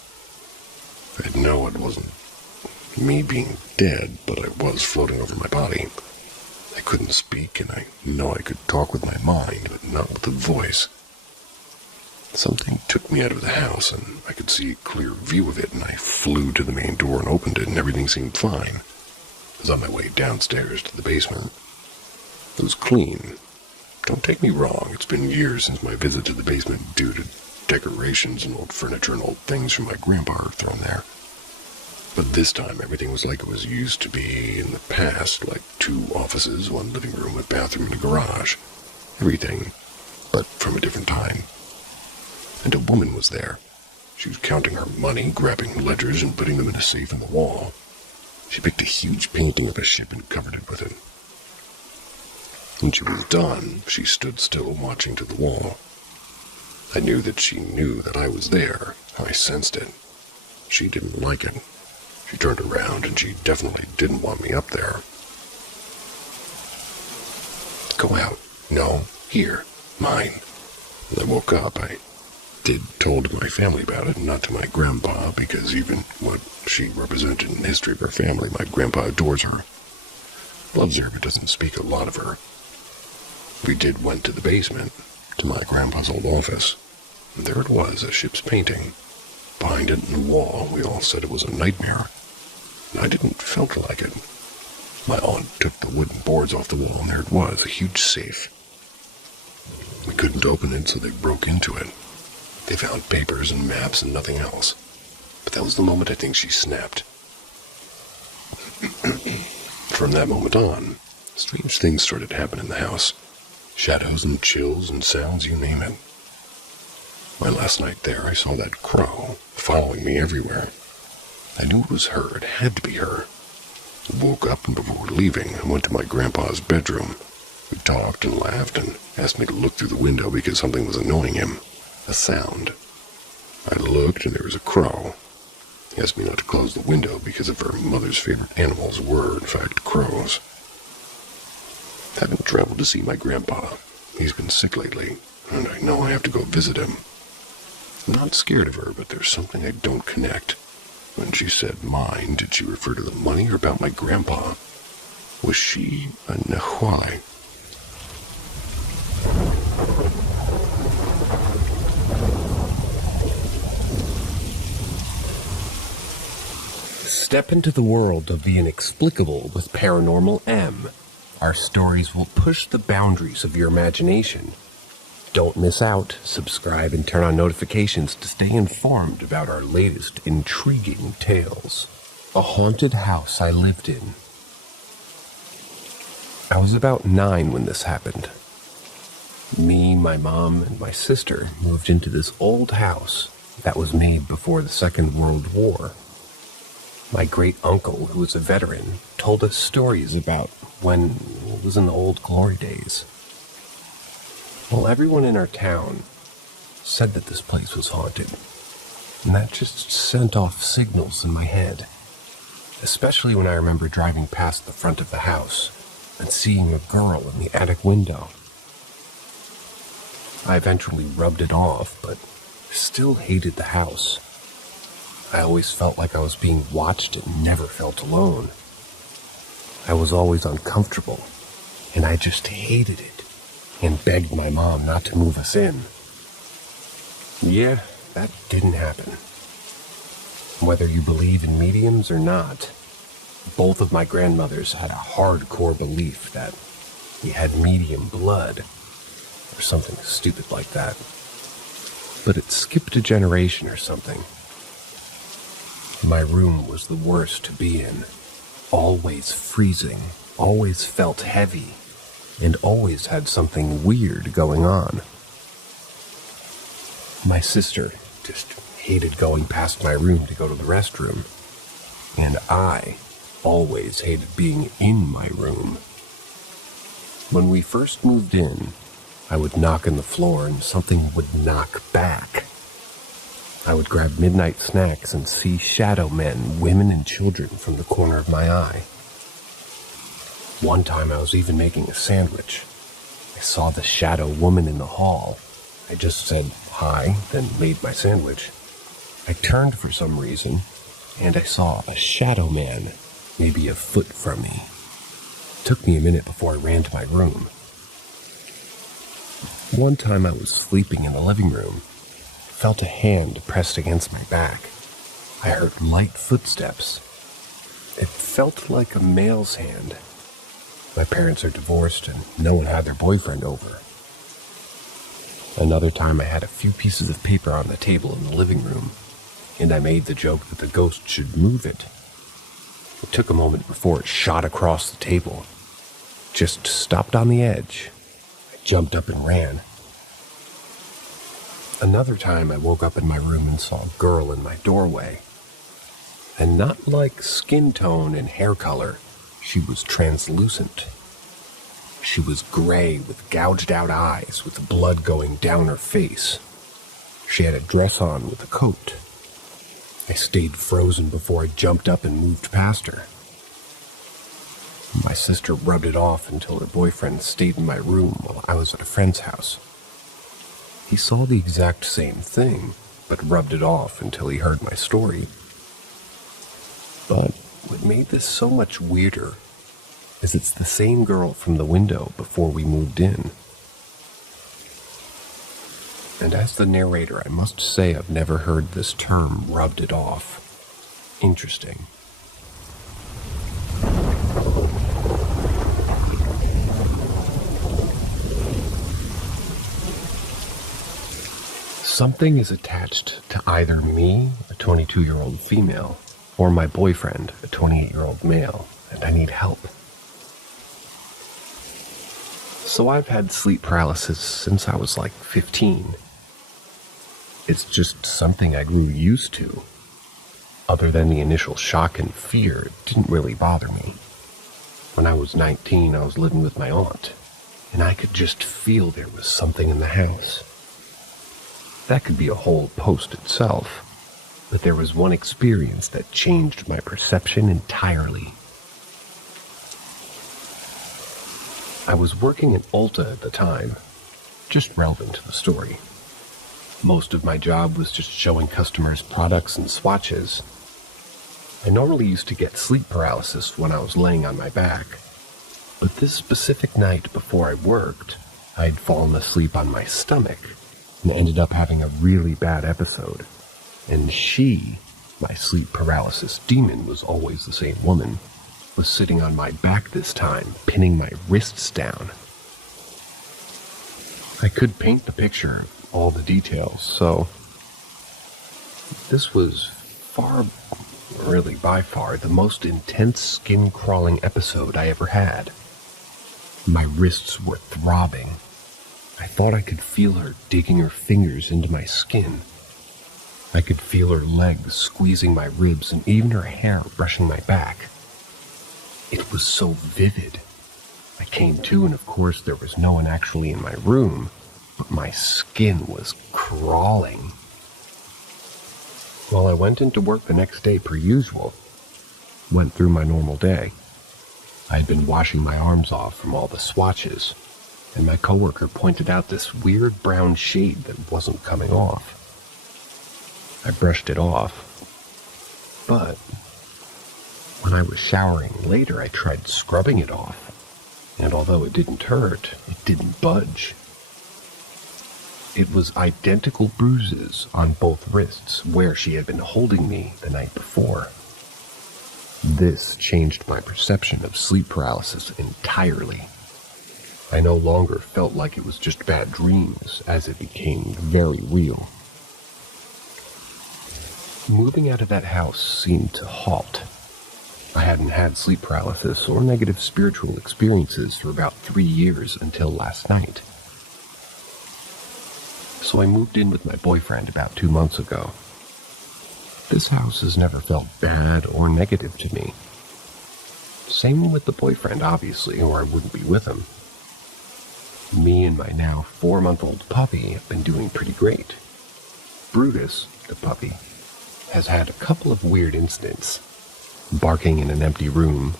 I know it wasn't me being dead, but I was floating over my body. I couldn't speak, and I know I could talk with my mind, but not with a voice. Something took me out of the house, and I could see a clear view of it, and I flew to the main door and opened it, and everything seemed fine. I was on my way downstairs to the basement. It was clean. Don't take me wrong, it's been years since my visit to the basement due to decorations and old furniture and old things from my grandpa are thrown there. But this time everything was like it was used to be in the past, like 2 offices, 1 living room, a bathroom, and a garage. Everything, but from a different time. And a woman was there. She was counting her money, grabbing ledgers, and putting them in a safe in the wall. She picked a huge painting of a ship and covered it with it. When she was done, she stood still, watching to the wall. I knew that she knew that I was there. I sensed it. She didn't like it. She turned around, and she definitely didn't want me up there. Go out. No. Here. Mine. When I woke up, I told my family about it, not to my grandpa, because even what she represented in the history of her family, my grandpa adores her. Loves her, but doesn't speak a lot of her. We went to the basement, to my grandpa's old office, and there it was, a ship's painting. Behind it in the wall, we all said it was a nightmare. And I didn't felt like it. My aunt took the wooden boards off the wall, and there it was, a huge safe. We couldn't open it, so they broke into it. They found papers and maps and nothing else. But that was the moment I think she snapped. From that moment on, strange things started to happen in the house. Shadows and chills and sounds, you name it. My last night there, I saw that crow following me everywhere. I knew it was her. It had to be her. I woke up, and before leaving, I went to my grandpa's bedroom. We talked and laughed and asked me to look through the window because something was annoying him. A sound. I looked, and there was a crow. He asked me not to close the window because of her mother's favorite animals were, in fact, crows. I haven't traveled to see my grandpa. He's been sick lately, and I know I have to go visit him. I'm not scared of her, but there's something I don't connect. When she said mine, did she refer to the money or about my grandpa? Was she a Nahuai? Step into the world of the inexplicable with Paranormal M. Our stories will push the boundaries of your imagination. Don't miss out. Subscribe and turn on notifications to stay informed about our latest intriguing tales. A haunted house I lived in. I was about 9 when this happened. Me, my mom, and my sister moved into this old house that was made before the Second World War. My great-uncle, who was a veteran, told us stories about when it was in the old glory days. Well, everyone in our town said that this place was haunted, and that just sent off signals in my head, especially when I remember driving past the front of the house and seeing a girl in the attic window. I eventually rubbed it off, but still hated the house. I always felt like I was being watched and never felt alone. I was always uncomfortable, and I just hated it, and begged my mom not to move us in. Yeah, that didn't happen. Whether you believe in mediums or not, both of my grandmothers had a hardcore belief that we had medium blood, or something stupid like that. But it skipped a generation or something. My room was the worst to be in. Always freezing, always felt heavy, and always had something weird going on. My sister just hated going past my room to go to the restroom, and I always hated being in my room. When we first moved in, I would knock on the floor and something would knock back. I would grab midnight snacks and see shadow men, women, and children from the corner of my eye. One time I was even making a sandwich. I saw the shadow woman in the hall. I just said, hi, then made my sandwich. I turned for some reason, and I saw a shadow man, maybe a foot from me. It took me a minute before I ran to my room. One time I was sleeping in the living room. I felt a hand pressed against my back. I heard light footsteps. It felt like a male's hand. My parents are divorced and no one had their boyfriend over. Another time I had a few pieces of paper on the table in the living room, and I made the joke that the ghost should move it. It took a moment before it shot across the table. Just stopped on the edge. I jumped up and ran. Another time I woke up in my room and saw a girl in my doorway. And not like skin tone and hair color, she was translucent. She was gray with gouged out eyes with blood going down her face. She had a dress on with a coat. I stayed frozen before I jumped up and moved past her. My sister rubbed it off until her boyfriend stayed in my room while I was at a friend's house. He saw the exact same thing, but rubbed it off until he heard my story. But what made this so much weirder is it's the same girl from the window before we moved in. And as the narrator, I must say I've never heard this term, rubbed it off. Interesting. Something is attached to either me, a 22-year-old female, or my boyfriend, a 28-year-old male, and I need help. So I've had sleep paralysis since I was like 15. It's just something I grew used to. Other than the initial shock and fear, it didn't really bother me. When I was 19, I was living with my aunt, and I could just feel there was something in the house. That could be a whole post itself, but there was one experience that changed my perception entirely. I was working at Ulta at the time, just relevant to the story. Most of my job was just showing customers products and swatches. I normally used to get sleep paralysis when I was laying on my back, but this specific night before I worked, I'd fallen asleep on my stomach and ended up having a really bad episode. And she, my sleep paralysis demon, was always the same woman, was sitting on my back this time, pinning my wrists down. I could paint the picture, all the details, so this was by far, the most intense skin-crawling episode I ever had. My wrists were throbbing. I thought I could feel her digging her fingers into my skin. I could feel her legs squeezing my ribs and even her hair brushing my back. It was so vivid. I came to, and of course there was no one actually in my room, but my skin was crawling. Well, I went into work the next day per usual. Went through my normal day. I'd been washing my arms off from all the swatches, and my coworker pointed out this weird brown shade that wasn't coming off. I brushed it off, but when I was showering later, I tried scrubbing it off, and although it didn't hurt, it didn't budge. It was identical bruises on both wrists where she had been holding me the night before. This changed my perception of sleep paralysis entirely. I no longer felt like it was just bad dreams, as it became very real. Moving out of that house seemed to halt. I hadn't had sleep paralysis or negative spiritual experiences for about 3 years until last night. So I moved in with my boyfriend about 2 months ago. This house has never felt bad or negative to me. Same with the boyfriend, obviously, or I wouldn't be with him. Me and my now 4-month-old puppy have been doing pretty great. Brutus, the puppy, has had a couple of weird incidents. Barking in an empty room,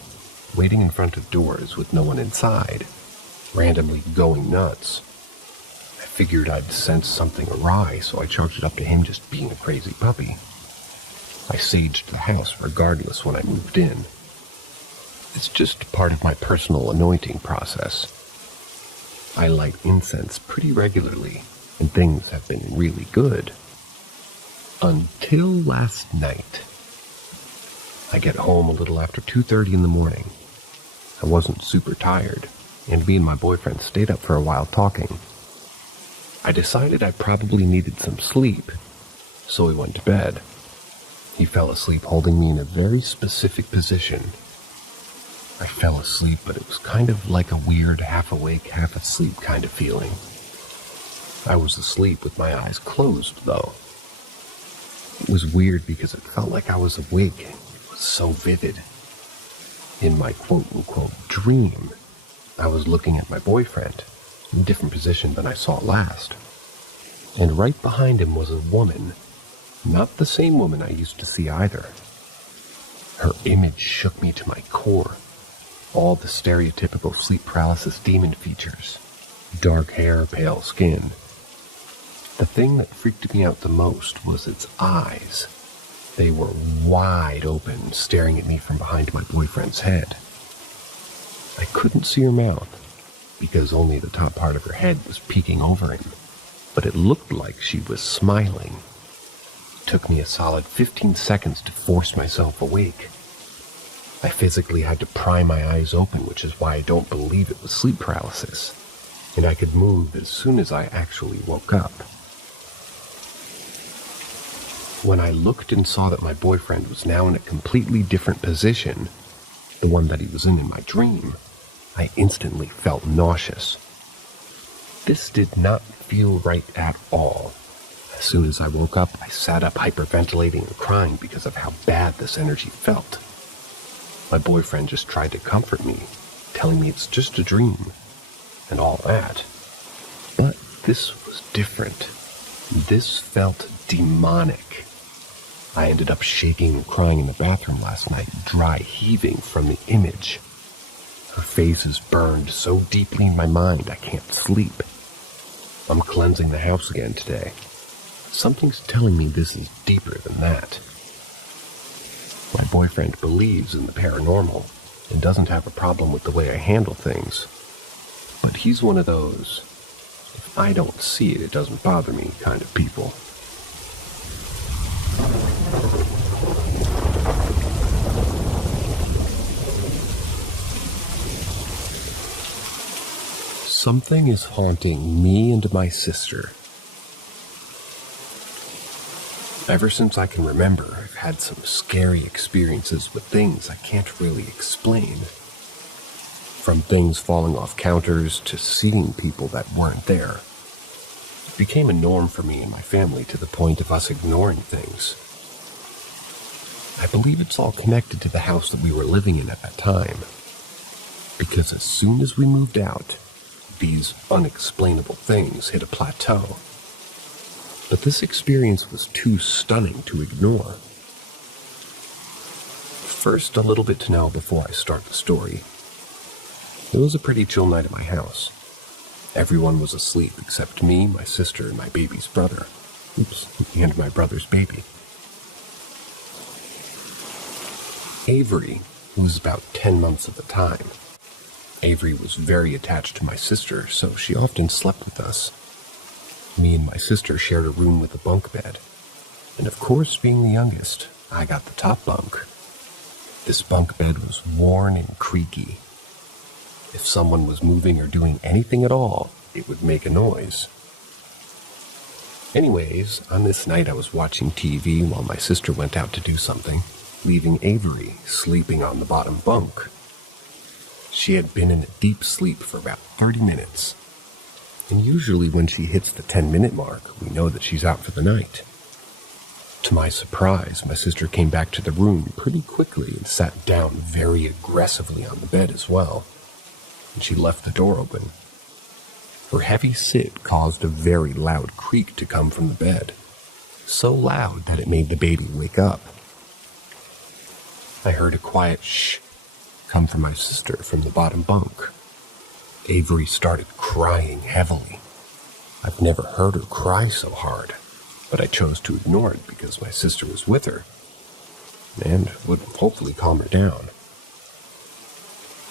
waiting in front of doors with no one inside, randomly going nuts. I figured I'd sensed something awry, so I chalked it up to him just being a crazy puppy. I saged the house regardless when I moved in. It's just part of my personal anointing process. I light incense pretty regularly, and things have been really good. Until last night. I get home a little after 2:30 in the morning. I wasn't super tired, and me and my boyfriend stayed up for a while talking. I decided I probably needed some sleep, so we went to bed. He fell asleep holding me in a very specific position. I fell asleep, but it was kind of like a weird half-awake, half-asleep kind of feeling. I was asleep with my eyes closed, though. It was weird because it felt like I was awake. It was so vivid. In my quote-unquote dream, I was looking at my boyfriend, in a different position than I saw last. And right behind him was a woman, not the same woman I used to see either. Her image shook me to my core. All the stereotypical sleep paralysis demon features. Dark hair, pale skin. The thing that freaked me out the most was its eyes. They were wide open, staring at me from behind my boyfriend's head. I couldn't see her mouth, because only the top part of her head was peeking over him, but it looked like she was smiling. It took me a solid 15 seconds to force myself awake. I physically had to pry my eyes open, which is why I don't believe it was sleep paralysis, and I could move as soon as I actually woke up. When I looked and saw that my boyfriend was now in a completely different position, the one that he was in my dream, I instantly felt nauseous. This did not feel right at all. As soon as I woke up, I sat up hyperventilating and crying because of how bad this energy felt. My boyfriend just tried to comfort me, telling me it's just a dream, and all that. But this was different. This felt demonic. I ended up shaking and crying in the bathroom last night, dry heaving from the image. Her face is burned so deeply in my mind I can't sleep. I'm cleansing the house again today. Something's telling me this is deeper than that. My boyfriend believes in the paranormal and doesn't have a problem with the way I handle things. But he's one of those, if I don't see it, it doesn't bother me kind of people. Something is haunting me and my sister. Ever since I can remember, I've had some scary experiences with things I can't really explain. From things falling off counters to seeing people that weren't there. It became a norm for me and my family to the point of us ignoring things. I believe it's all connected to the house that we were living in at that time. Because as soon as we moved out, these unexplainable things hit a plateau. But this experience was too stunning to ignore. First, a little bit to know before I start the story. It was a pretty chill night at my house. Everyone was asleep except me, my sister, and my baby's brother. And my brother's baby. Avery, who was about 10 months at the time. Avery was very attached to my sister, so she often slept with us. Me and my sister shared a room with a bunk bed. And of course, being the youngest, I got the top bunk. This bunk bed was worn and creaky. If someone was moving or doing anything at all, it would make a noise. Anyways, on this night I was watching TV while my sister went out to do something, leaving Avery sleeping on the bottom bunk. She had been in a deep sleep for about 30 minutes. And usually when she hits the 10-minute mark, we know that she's out for the night. To my surprise, my sister came back to the room pretty quickly and sat down very aggressively on the bed as well. And she left the door open. Her heavy sit caused a very loud creak to come from the bed. So loud that it made the baby wake up. I heard a quiet shh come from my sister from the bottom bunk. Avery started crying heavily. I've never heard her cry so hard, but I chose to ignore it because my sister was with her and would hopefully calm her down.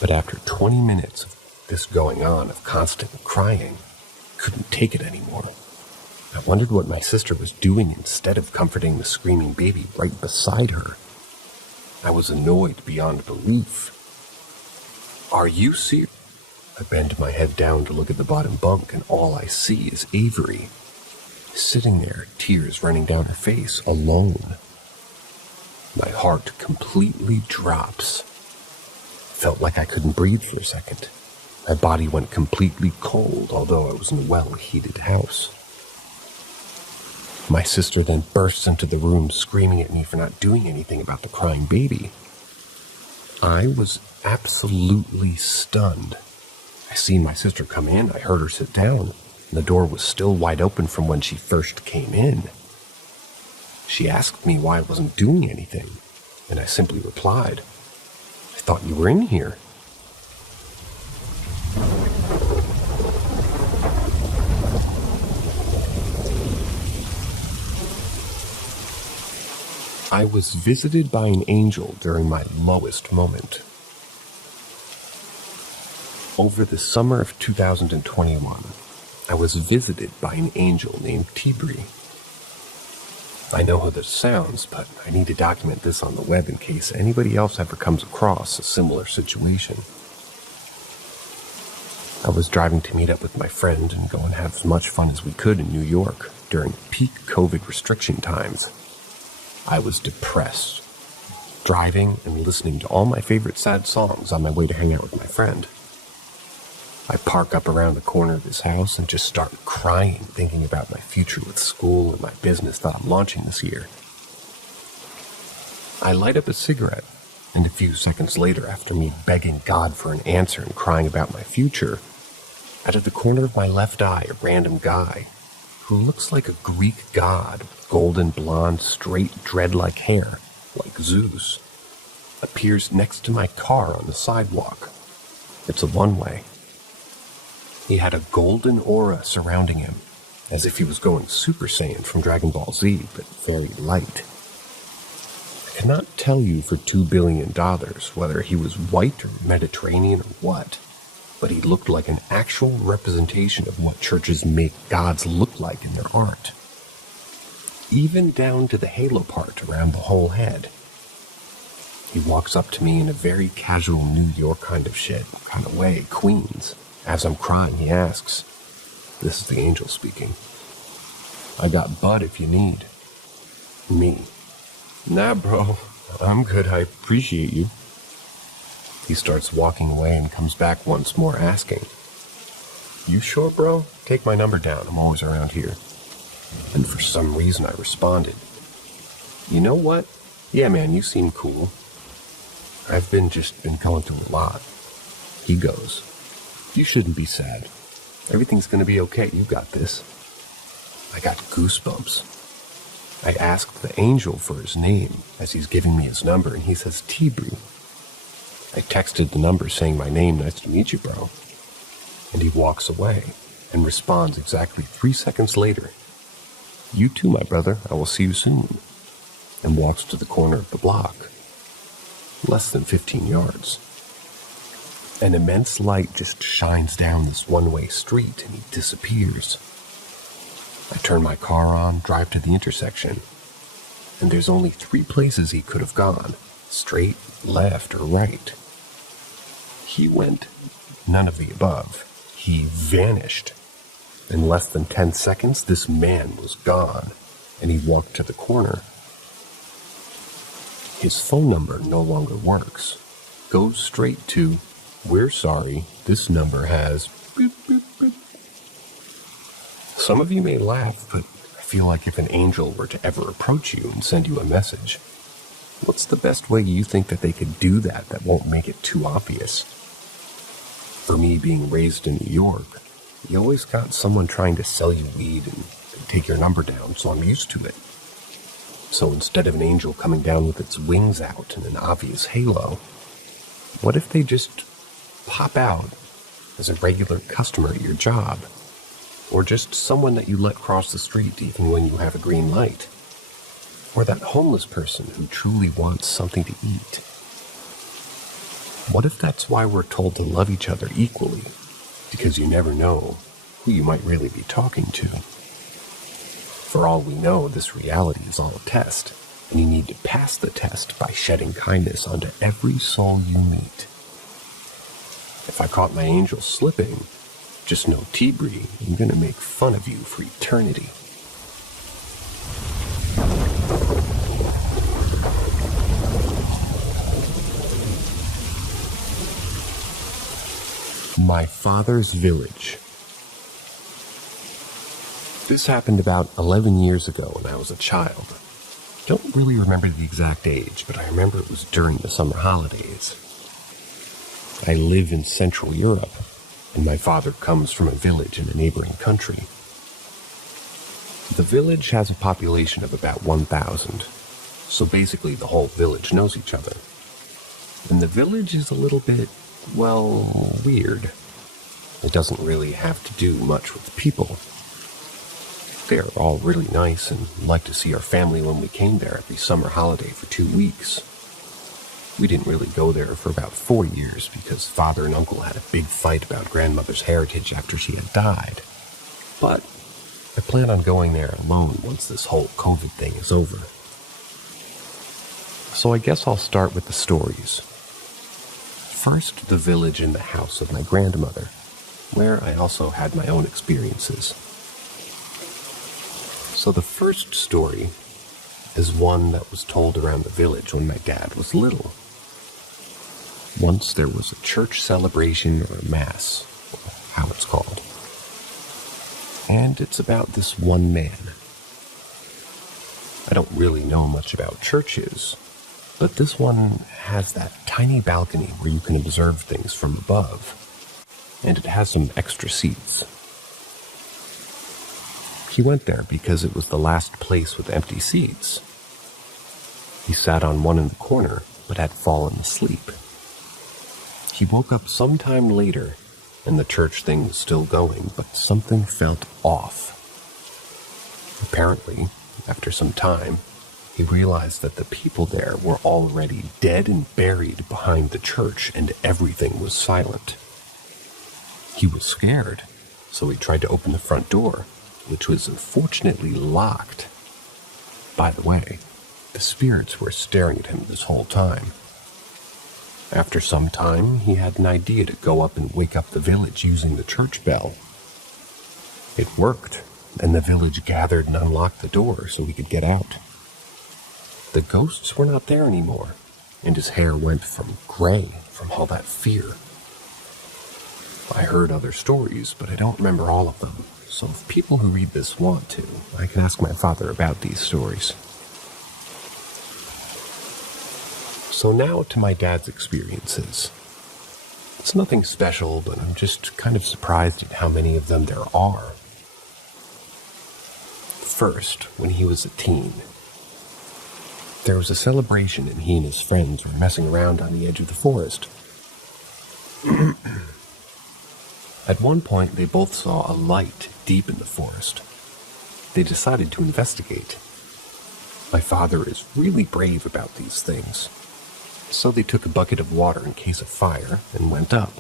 But after 20 minutes of this going on, of constant crying, I couldn't take it anymore. I wondered what my sister was doing instead of comforting the screaming baby right beside her. I was annoyed beyond belief. Are you serious? I bend my head down to look at the bottom bunk, and all I see is Avery, sitting there, tears running down her face, alone. My heart completely drops. Felt like I couldn't breathe for a second. My body went completely cold, although I was in a well-heated house. My sister then bursts into the room, screaming at me for not doing anything about the crying baby. I was absolutely stunned. I seen my sister come in, I heard her sit down, and the door was still wide open from when she first came in. She asked me why I wasn't doing anything, and I simply replied, "I thought you were in here." I was visited by an angel during my lowest moment. Over the summer of 2021, I was visited by an angel named Tibri. I know how this sounds, but I need to document this on the web in case anybody else ever comes across a similar situation. I was driving to meet up with my friend and go and have as much fun as we could in New York during peak COVID restriction times. I was depressed, driving and listening to all my favorite sad songs on my way to hang out with my friend. I park up around the corner of his house and just start crying, thinking about my future with school and my business that I'm launching this year. I light up a cigarette, and a few seconds later, after me begging God for an answer and crying about my future, out of the corner of my left eye, a random guy who looks like a Greek god with golden blonde, straight dread-like hair, like Zeus, appears next to my car on the sidewalk. It's a one-way. He had a golden aura surrounding him, as if he was going Super Saiyan from Dragon Ball Z, but very light. I cannot tell you for $2 billion whether he was white or Mediterranean or what, but he looked like an actual representation of what churches make gods look like in their art. Even down to the halo part around the whole head. He walks up to me in a very casual New York kind of way, Queens. As I'm crying, he asks, "This is the angel speaking. I got bud if you need." Me. "Nah, bro, I'm good, I appreciate you." He starts walking away and comes back once more asking, "You sure, bro? Take my number down, I'm always around here." And for some reason I responded, "You know what? Yeah, man, you seem cool. I've been going through a lot." He goes, "You shouldn't be sad. Everything's gonna be okay, you got this." I got goosebumps. I asked the angel for his name as he's giving me his number, and he says Tibri. I texted the number saying my name, "Nice to meet you, bro." And he walks away and responds exactly 3 seconds later, "You too, my brother, I will see you soon," and walks to the corner of the block, less than 15 yards. An immense light just shines down this one-way street and he disappears. I turn my car on, drive to the intersection, and there's only 3 places he could have gone: straight, left, or right. He went none of the above. He vanished. In less than 10 seconds, this man was gone, and he walked to the corner. His phone number no longer works. Goes straight to, "We're sorry, this number has..." boop, boop, boop. Some of you may laugh, but I feel like if an angel were to ever approach you and send you a message, what's the best way you think that they could do that won't make it too obvious? For me, being raised in New York, you always got someone trying to sell you weed and take your number down, so I'm used to it. So instead of an angel coming down with its wings out and an obvious halo, what if they just pop out as a regular customer at your job? or just someone that you let cross the street even when you have a green light, or that homeless person who truly wants something to eat. What if that's why we're told to love each other equally? Because you never know who you might really be talking to. For all we know, this reality is all a test, and you need to pass the test by shedding kindness onto every soul you meet. If I caught my angel slipping, just know, T-Bree, I'm gonna make fun of you for eternity. My father's village. This happened about 11 years ago when I was a child. Don't really remember the exact age, but I remember it was during the summer holidays. I live in Central Europe, and my father comes from a village in a neighboring country. The village has a population of about 1,000, so basically the whole village knows each other. And the village is a little bit, well, weird. It doesn't really have to do much with people. They're all really nice and like to see our family when we came there every summer holiday for 2 weeks. We didn't really go there for about 4 years because father and uncle had a big fight about grandmother's heritage after she had died. But I plan on going there alone once this whole COVID thing is over. So I guess I'll start with the stories. First, the village and the house of my grandmother, where I also had my own experiences. So the first story is one that was told around the village when my dad was little. Once there was a church celebration or a mass, or how it's called. And it's about this one man. I don't really know much about churches, but this one has that tiny balcony where you can observe things from above. And it has some extra seats. He went there because it was the last place with empty seats. He sat on one in the corner, but had fallen asleep. He woke up sometime later, and the church thing was still going, but something felt off. Apparently, after some time, he realized that the people there were already dead and buried behind the church, and everything was silent. He was scared, so he tried to open the front door, which was unfortunately locked. By the way, the spirits were staring at him this whole time. After some time, he had an idea to go up and wake up the village using the church bell. It worked, and the village gathered and unlocked the door so he could get out. The ghosts were not there anymore, and his hair went from gray from all that fear. I heard other stories, but I don't remember all of them. So if people who read this want to, I can ask my father about these stories. So now to my dad's experiences. It's nothing special, but I'm just kind of surprised at how many of them there are. First, when he was a teen, there was a celebration and he and his friends were messing around on the edge of the forest. At one point, they both saw a light deep in the forest. They decided to investigate. My father is really brave about these things, so they took a bucket of water in case of fire and went up.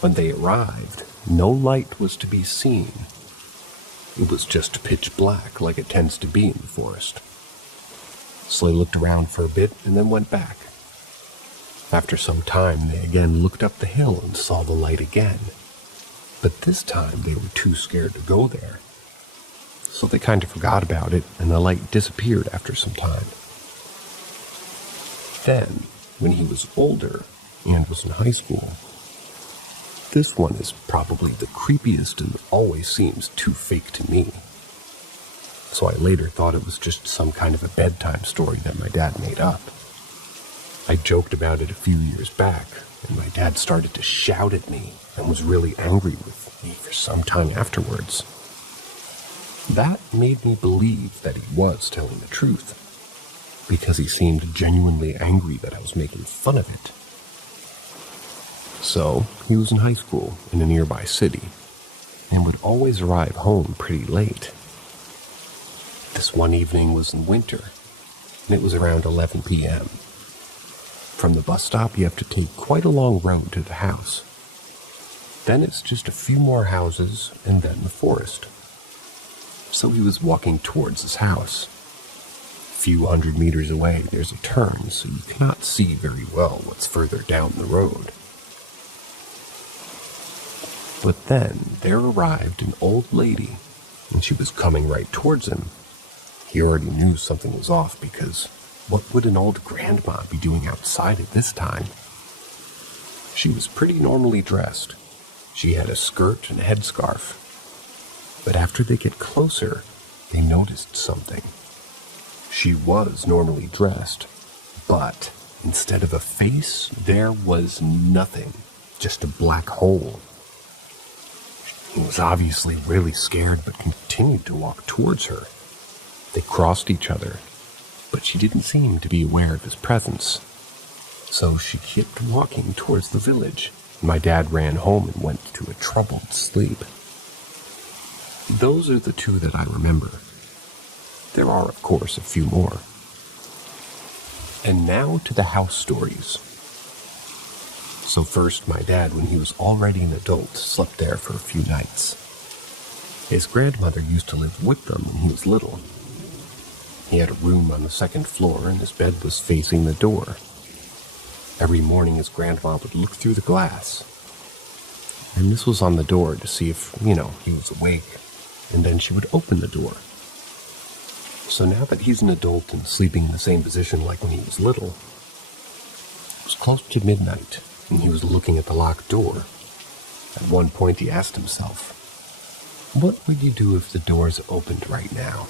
When they arrived, no light was to be seen. It was just pitch black like it tends to be in the forest. So they looked around for a bit and then went back. After some time, they again looked up the hill and saw the light again. But this time, they were too scared to go there. So they kind of forgot about it, and the light disappeared after some time. Then, when he was older and was in high school, this one is probably the creepiest and always seems too fake to me. So I later thought it was just some kind of a bedtime story that my dad made up. I joked about it a few years back, and my dad started to shout at me and was really angry with me for some time afterwards. That made me believe that he was telling the truth, because he seemed genuinely angry that I was making fun of it. So, he was in high school in a nearby city. and would always arrive home pretty late. This one evening was in winter, and it was around 11 p.m. From the bus stop, you have to take quite a long road to the house. Then it's just a few more houses, and then the forest. So he was walking towards his house. A few hundred meters away, there's a turn, so you cannot see very well what's further down the road. But then there arrived an old lady, and she was coming right towards him. He already knew something was off because what would an old grandma be doing outside at this time? She was pretty normally dressed. She had a skirt and a headscarf. But after they get closer, they noticed something. She was normally dressed, but instead of a face, there was nothing, just a black hole. He was obviously really scared, but continued to walk towards her. They crossed each other, but she didn't seem to be aware of his presence. So she kept walking towards the village. My dad ran home and went to a troubled sleep. Those are the two that I remember. There are, of course, a few more. And now to the house stories. So first, my dad, when he was already an adult, slept there for a few nights. His grandmother used to live with them when he was little. He had a room on the second floor, and his bed was facing the door. Every morning, his grandma would look through the glass. And this was on the door to see if, he was awake. And then she would open the door. So now that he's an adult and sleeping in the same position like when he was little, it was close to midnight, and he was looking at the locked door. At one point, he asked himself, what would you do if the doors opened right now?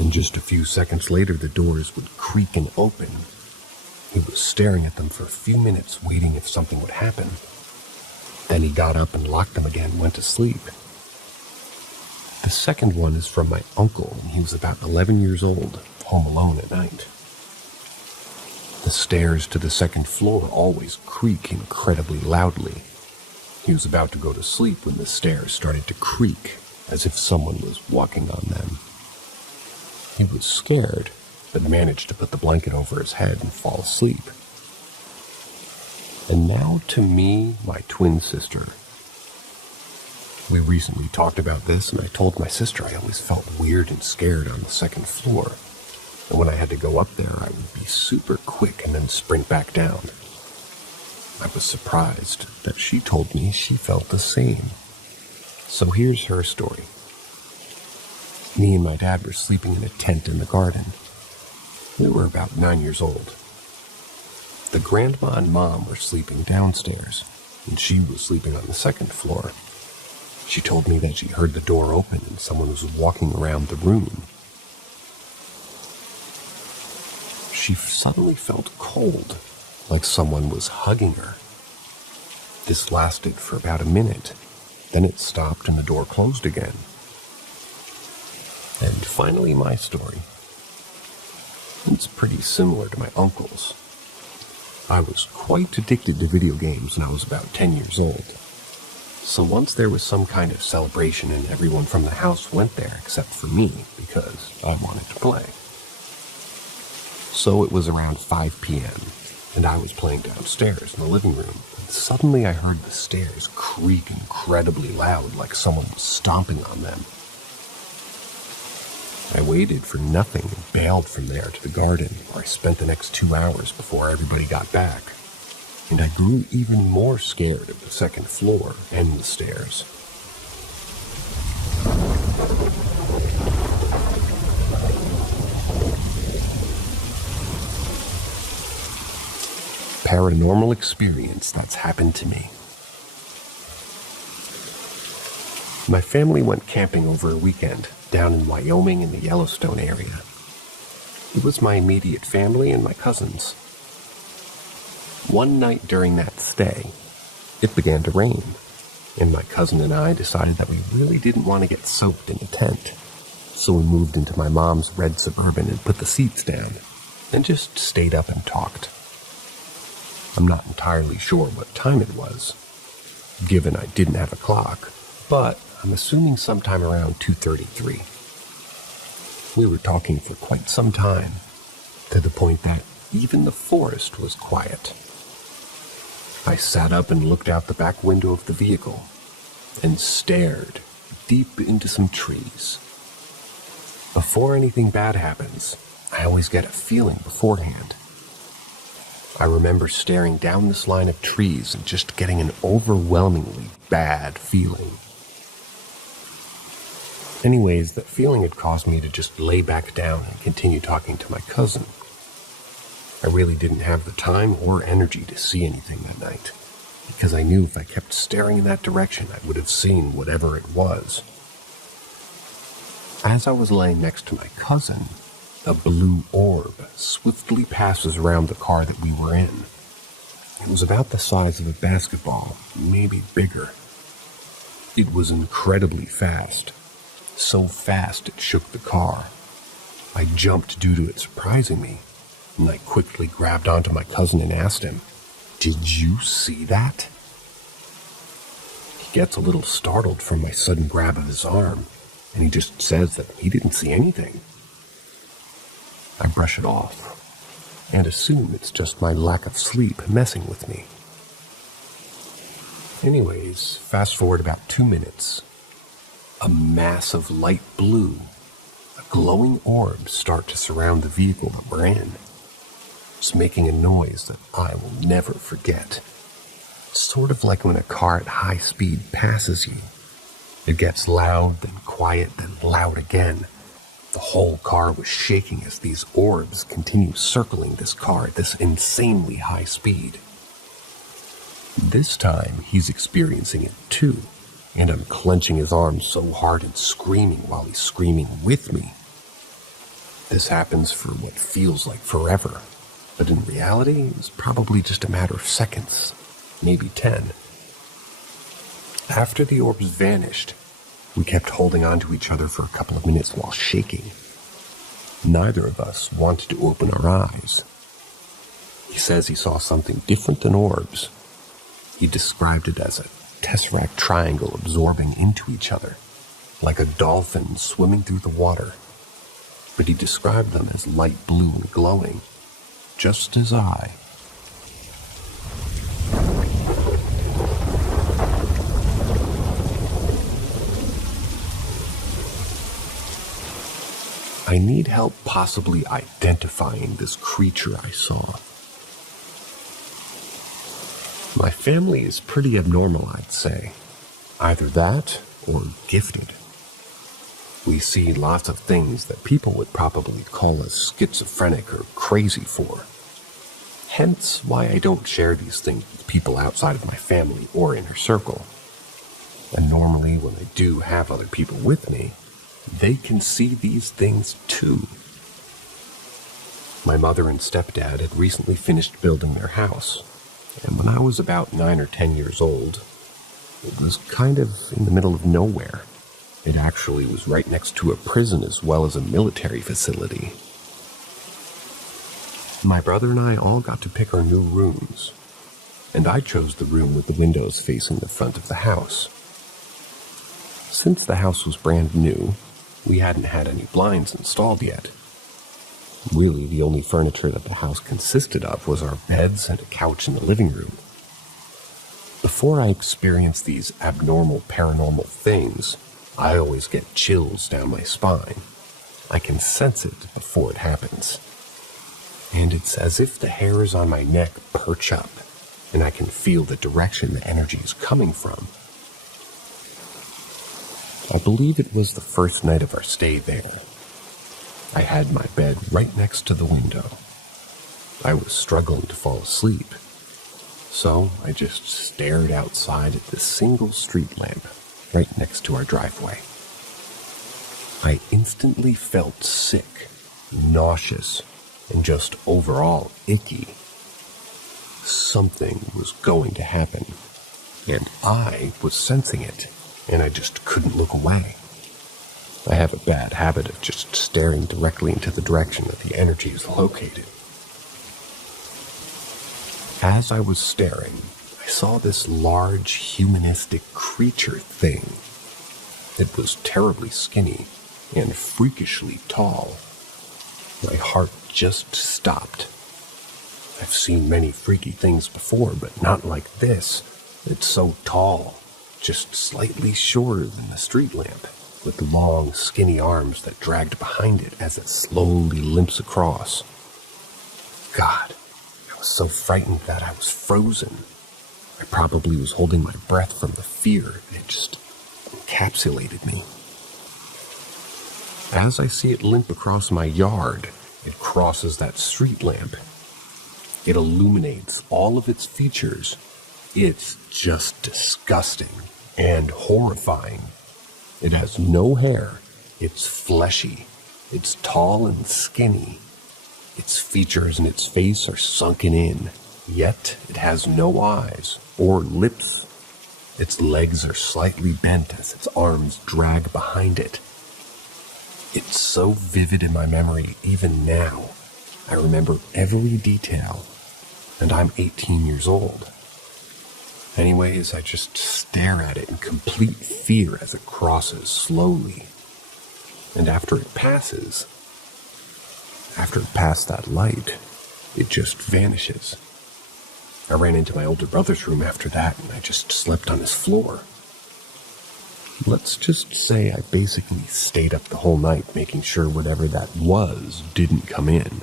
And just a few seconds later, the doors would creak and open. He was staring at them for a few minutes, waiting if something would happen. Then he got up and locked them again and went to sleep. The second one is from my uncle when he was about 11 years old, home alone at night. The stairs to the second floor always creak incredibly loudly. He was about to go to sleep when the stairs started to creak, as if someone was walking on them. He was scared, but managed to put the blanket over his head and fall asleep. And now to me, my twin sister. We recently talked about this, and I told my sister I always felt weird and scared on the second floor. And when I had to go up there, I would be super quick and then sprint back down. I was surprised that she told me she felt the same. So here's her story. Me and my dad were sleeping in a tent in the garden. We were about 9 years old. The grandma and mom were sleeping downstairs, and she was sleeping on the second floor. She told me that she heard the door open and someone was walking around the room. She suddenly felt cold, like someone was hugging her. This lasted for about a minute. Then it stopped and the door closed again. And finally, my story. It's pretty similar to my uncle's. I was quite addicted to video games when I was about 10 years old. So once there was some kind of celebration and everyone from the house went there except for me because I wanted to play. So it was around 5 p.m. and I was playing downstairs in the living room. And suddenly I heard the stairs creak incredibly loud like someone was stomping on them. I waited for nothing and bailed from there to the garden, where I spent the next 2 hours before everybody got back. And I grew even more scared of the second floor and the stairs. Paranormal experience that's happened to me. My family went camping over a weekend down in Wyoming in the Yellowstone area. It was my immediate family and my cousins. One night during that stay, it began to rain, and my cousin and I decided that we really didn't want to get soaked in a tent. So we moved into my mom's red Suburban and put the seats down, and just stayed up and talked. I'm not entirely sure what time it was, given I didn't have a clock, but I'm assuming sometime around 2:33. We were talking for quite some time, to the point that even the forest was quiet. I sat up and looked out the back window of the vehicle and stared deep into some trees. Before anything bad happens, I always get a feeling beforehand. I remember staring down this line of trees and just getting an overwhelmingly bad feeling. Anyways, that feeling had caused me to just lay back down and continue talking to my cousin. I really didn't have the time or energy to see anything that night, because I knew if I kept staring in that direction, I would have seen whatever it was. As I was laying next to my cousin, a blue orb swiftly passes around the car that we were in. It was about the size of a basketball, maybe bigger. It was incredibly fast. So fast it shook the car. I jumped due to it surprising me, and I quickly grabbed onto my cousin and asked him, "Did you see that?" He gets a little startled from my sudden grab of his arm, and he just says that he didn't see anything. I brush it off, and assume it's just my lack of sleep messing with me. Anyways, fast forward about 2 minutes. A mass of light blue, a glowing orb start to surround the vehicle that we're in. It's making a noise that I will never forget. It's sort of like when a car at high speed passes you. It gets loud, then quiet, then loud again. The whole car was shaking as these orbs continue circling this car at this insanely high speed. This time, he's experiencing it too, and I'm clenching his arms so hard and screaming while he's screaming with me. This happens for what feels like forever, but in reality, it was probably just a matter of seconds, maybe 10. After the orbs vanished, we kept holding on to each other for a couple of minutes while shaking. Neither of us wanted to open our eyes. He says he saw something different than orbs. He described it as a tesseract triangle absorbing into each other, like a dolphin swimming through the water. But he described them as light blue and glowing, just as I. I need help possibly identifying this creature I saw. My family is pretty abnormal, I'd say. Either that or gifted. We see lots of things that people would probably call us schizophrenic or crazy for. Hence why I don't share these things with people outside of my family or inner circle. And normally when I do have other people with me, they can see these things too. My mother and stepdad had recently finished building their house, and when I was about 9 or 10 years old, it was kind of in the middle of nowhere. It actually was right next to a prison as well as a military facility. My brother and I all got to pick our new rooms, and I chose the room with the windows facing the front of the house. Since the house was brand new, we hadn't had any blinds installed yet. Really, the only furniture that the house consisted of was our beds and a couch in the living room. Before I experience these abnormal paranormal things, I always get chills down my spine. I can sense it before it happens. And it's as if the hairs on my neck perch up, and I can feel the direction the energy is coming from. I believe it was the first night of our stay there. I had my bed right next to the window. I was struggling to fall asleep, so I just stared outside at the single street lamp right next to our driveway. I instantly felt sick, nauseous, and just overall icky. Something was going to happen, and I was sensing it, and I just couldn't look away. I have a bad habit of just staring directly into the direction that the energy is located. As I was staring, I saw this large humanistic creature thing. It was terribly skinny and freakishly tall. My heart just stopped. I've seen many freaky things before, but not like this. It's so tall, just slightly shorter than the street lamp, with long, skinny arms that dragged behind it as it slowly limps across. God, I was so frightened that I was frozen. I probably was holding my breath from the fear. It just encapsulated me. As I see it limp across my yard, it crosses that street lamp. It illuminates all of its features. It's just disgusting and horrifying. It has no hair. It's fleshy. It's tall and skinny. Its features and its face are sunken in, yet it has no eyes or lips. Its legs are slightly bent as its arms drag behind it. It's so vivid in my memory even now. I remember every detail, and I'm 18 years old. Anyways, I just stare at it in complete fear as it crosses slowly. And after it passed that light, it just vanishes. I ran into my older brother's room after that, and I just slept on his floor. Let's just say I basically stayed up the whole night making sure whatever that was didn't come in.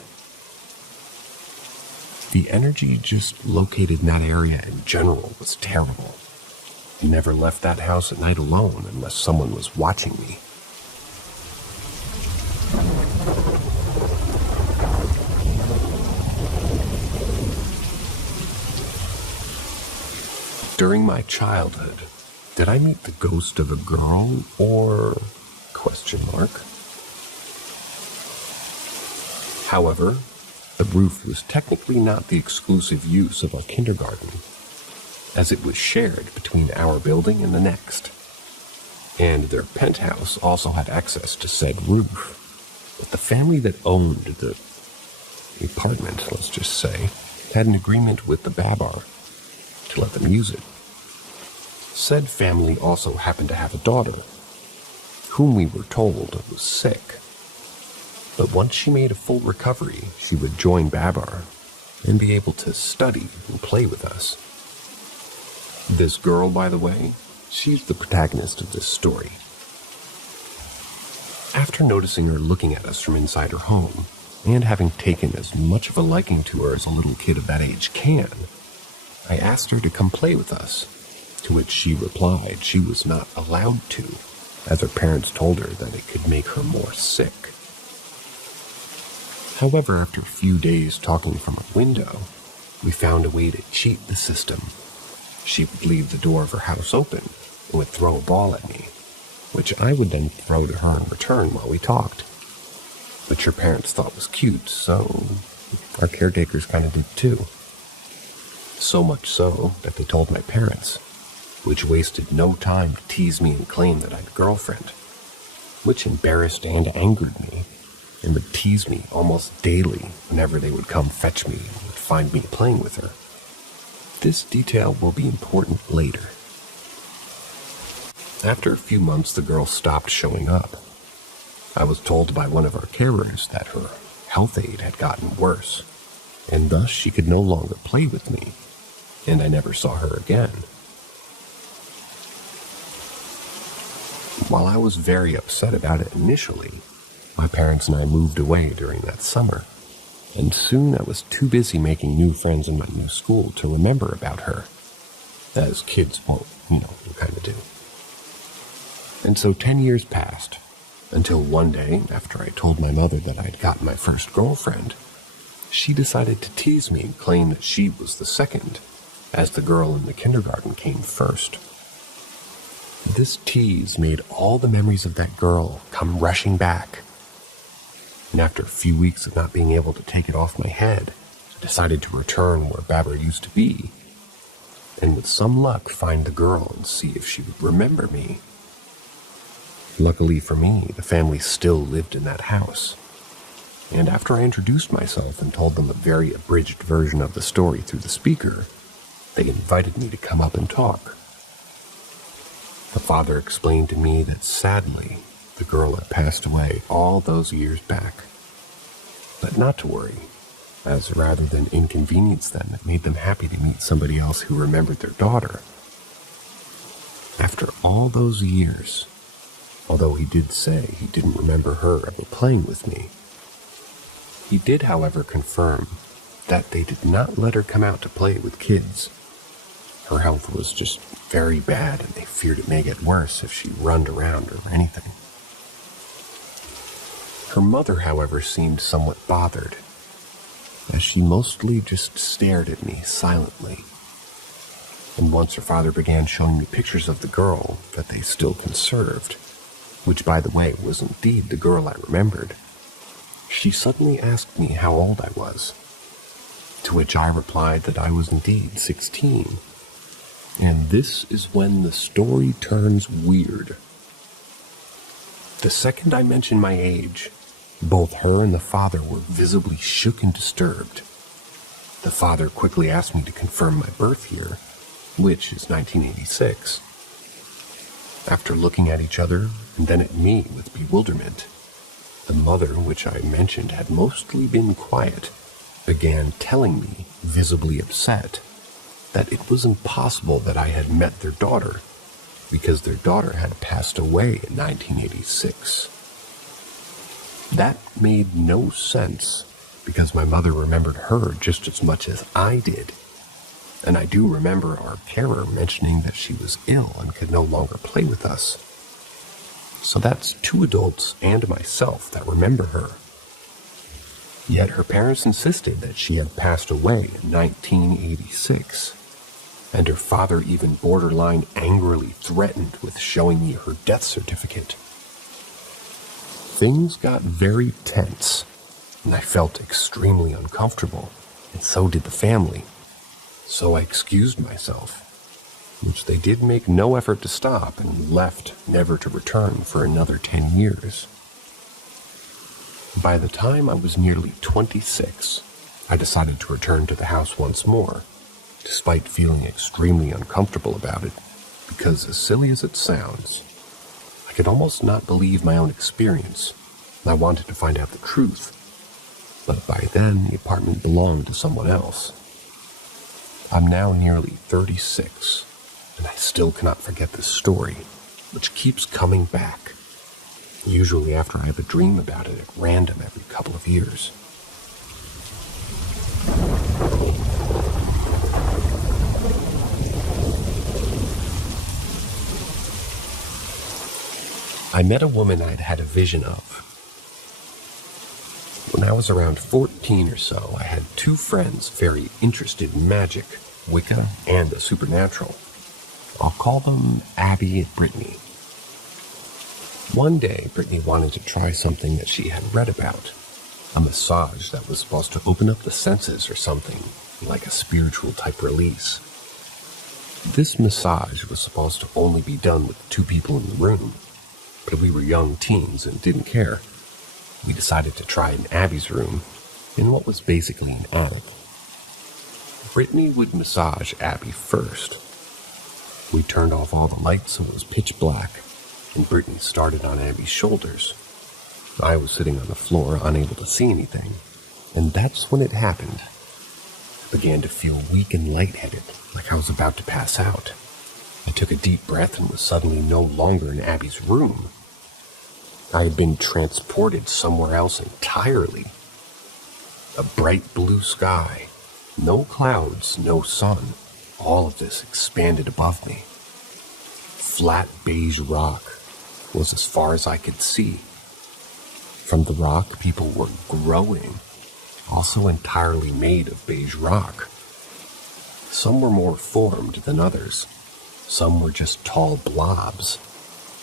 The energy just located in that area in general was terrible. I never left that house at night alone unless someone was watching me. During my childhood, did I meet the ghost of a girl or ? However, the roof was technically not the exclusive use of our kindergarten, as it was shared between our building and the next. And their penthouse also had access to said roof. But the family that owned the apartment, let's just say, had an agreement with the Babar to let them use it. Said family also happened to have a daughter, whom we were told was sick. But once she made a full recovery, she would join Babar and be able to study and play with us. This girl, by the way, she's the protagonist of this story. After noticing her looking at us from inside her home, and having taken as much of a liking to her as a little kid of that age can, I asked her to come play with us, to which she replied she was not allowed to, as her parents told her that it could make her more sick. However, after a few days talking from a window, we found a way to cheat the system. She would leave the door of her house open and would throw a ball at me, which I would then throw to her in return while we talked, which her parents thought was cute, so our caretakers kind of did too. So much so that they told my parents, which wasted no time to tease me and claim that I had a girlfriend, which embarrassed and angered me, and would tease me almost daily whenever they would come fetch me and would find me playing with her. This detail will be important later. After a few months, the girl stopped showing up. I was told by one of our carers that her health aid had gotten worse, and thus she could no longer play with me, and I never saw her again. While I was very upset about it initially, my parents and I moved away during that summer, and soon I was too busy making new friends in my new school to remember about her, as kids won't, kind of do. And so 10 years passed, until one day, after I told my mother that I'd gotten my first girlfriend, she decided to tease me and claim that she was the second, as the girl in the kindergarten came first. This tease made all the memories of that girl come rushing back. And after a few weeks of not being able to take it off my head, I decided to return where Babar used to be, and with some luck find the girl and see if she would remember me. Luckily for me, the family still lived in that house, and after I introduced myself and told them a very abridged version of the story through the speaker, they invited me to come up and talk. The father explained to me that sadly, the girl had passed away all those years back. But not to worry, as rather than inconvenience them, it made them happy to meet somebody else who remembered their daughter. After all those years, although he did say he didn't remember her ever playing with me, he did, however, confirm that they did not let her come out to play with kids. Her health was just very bad, and they feared it may get worse if she runned around or anything. Her mother, however, seemed somewhat bothered, as she mostly just stared at me silently. And once her father began showing me pictures of the girl that they still conserved, which, by the way, was indeed the girl I remembered, she suddenly asked me how old I was, to which I replied that I was indeed 16. And this is when the story turns weird. The second I mentioned my age, both her and the father were visibly shook and disturbed. The father quickly asked me to confirm my birth year, which is 1986. After looking at each other and then at me with bewilderment, the mother, which I mentioned had mostly been quiet, began telling me, visibly upset, that it was impossible that I had met their daughter, because their daughter had passed away in 1986. That made no sense, because my mother remembered her just as much as I did, and I do remember our carer mentioning that she was ill and could no longer play with us. So that's 2 adults and myself that remember her. Yet her parents insisted that she had passed away in 1986. And her father even borderline angrily threatened with showing me her death certificate. Things got very tense, and I felt extremely uncomfortable, and so did the family. So I excused myself, which they did make no effort to stop, and left never to return for another 10 years. By the time I was nearly 26, I decided to return to the house once more, despite feeling extremely uncomfortable about it, because as silly as it sounds, I could almost not believe my own experience, and I wanted to find out the truth. But by then, the apartment belonged to someone else. I'm now nearly 36, and I still cannot forget this story, which keeps coming back, usually after I have a dream about it at random every couple of years. I met a woman I'd had a vision of. When I was around 14 or so, I had 2 friends very interested in magic, Wicca, and the supernatural. I'll call them Abby and Brittany. One day, Brittany wanted to try something that she had read about, a massage that was supposed to open up the senses or something, like a spiritual type release. This massage was supposed to only be done with 2 people in the room, but we were young teens and didn't care. We decided to try in Abby's room, in what was basically an attic. Brittany would massage Abby first. We turned off all the lights so it was pitch black, and Brittany started on Abby's shoulders. I was sitting on the floor, unable to see anything, and that's when it happened. I began to feel weak and lightheaded, like I was about to pass out. I took a deep breath and was suddenly no longer in Abby's room. I had been transported somewhere else entirely. A bright blue sky, no clouds, no sun, all of this expanded above me. Flat beige rock was as far as I could see. From the rock, people were growing, also entirely made of beige rock. Some were more formed than others. Some were just tall blobs.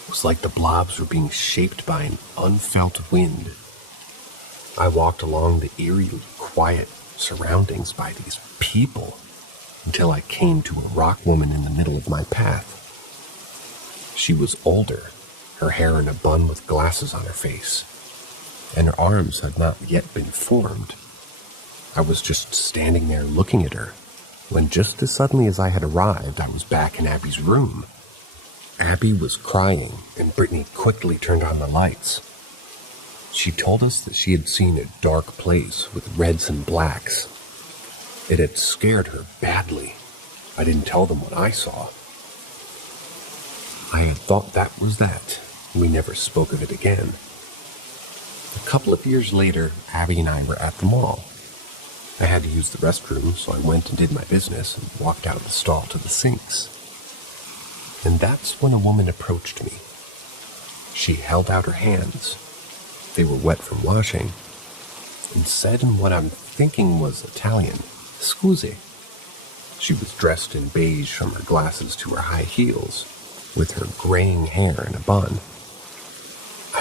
It was like the blobs were being shaped by an unfelt wind. I walked along the eerily quiet surroundings by these people until I came to a rock woman in the middle of my path. She was older, her hair in a bun with glasses on her face, and her arms had not yet been formed. I was just standing there looking at her, when just as suddenly as I had arrived, I was back in Abby's room. Abby was crying, and Brittany quickly turned on the lights. She told us that she had seen a dark place with reds and blacks. It had scared her badly. I didn't tell them what I saw. I had thought that was that. We never spoke of it again. A couple of years later, Abby and I were at the mall. I had to use the restroom, so I went and did my business and walked out of the stall to the sinks. And that's when a woman approached me. She held out her hands. They were wet from washing, and said in what I'm thinking was Italian, "Scusi." She was dressed in beige from her glasses to her high heels, with her graying hair in a bun.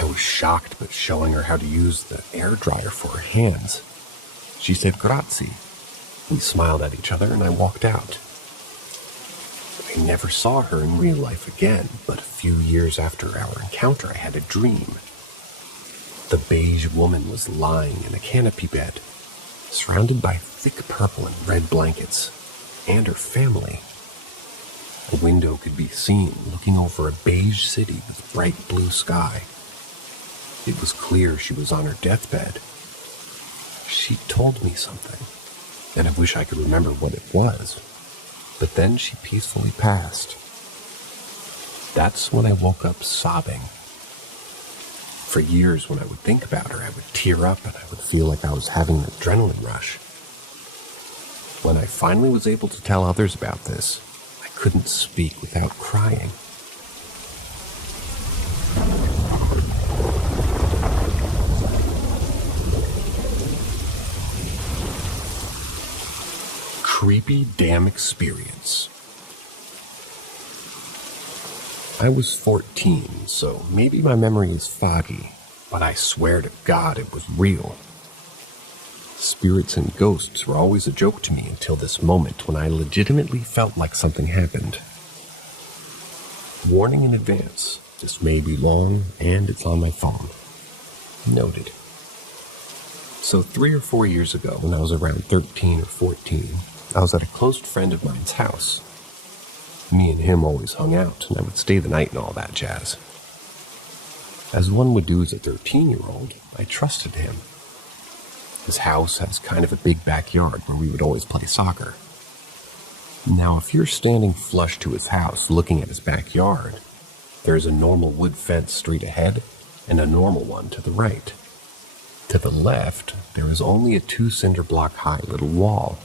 I was shocked, but showing her how to use the air dryer for her hands. She said grazie. We smiled at each other and I walked out. I never saw her in real life again, but a few years after our encounter I had a dream. The beige woman was lying in a canopy bed, surrounded by thick purple and red blankets, and her family. A window could be seen looking over a beige city with bright blue sky. It was clear she was on her deathbed. She told me something, and I wish I could remember what it was, but then she peacefully passed. That's when I woke up sobbing. For years, when I would think about her, I would tear up and I would feel like I was having an adrenaline rush. When I finally was able to tell others about this, I couldn't speak without crying. Creepy damn experience. I was 14, so maybe my memory is foggy, but I swear to God it was real. Spirits and ghosts were always a joke to me until this moment when I legitimately felt like something happened. Warning in advance, this may be long and it's on my phone. Noted. So 3 or 4 years ago, when I was around 13 or 14, I was at a close friend of mine's house. Me and him always hung out, and I would stay the night and all that jazz. As one would do as a 13-year-old, I trusted him. His house has kind of a big backyard where we would always play soccer. Now, if you're standing flush to his house looking at his backyard, there's a normal wood fence straight ahead and a normal one to the right. To the left, there is only a 2 cinder block high little wall.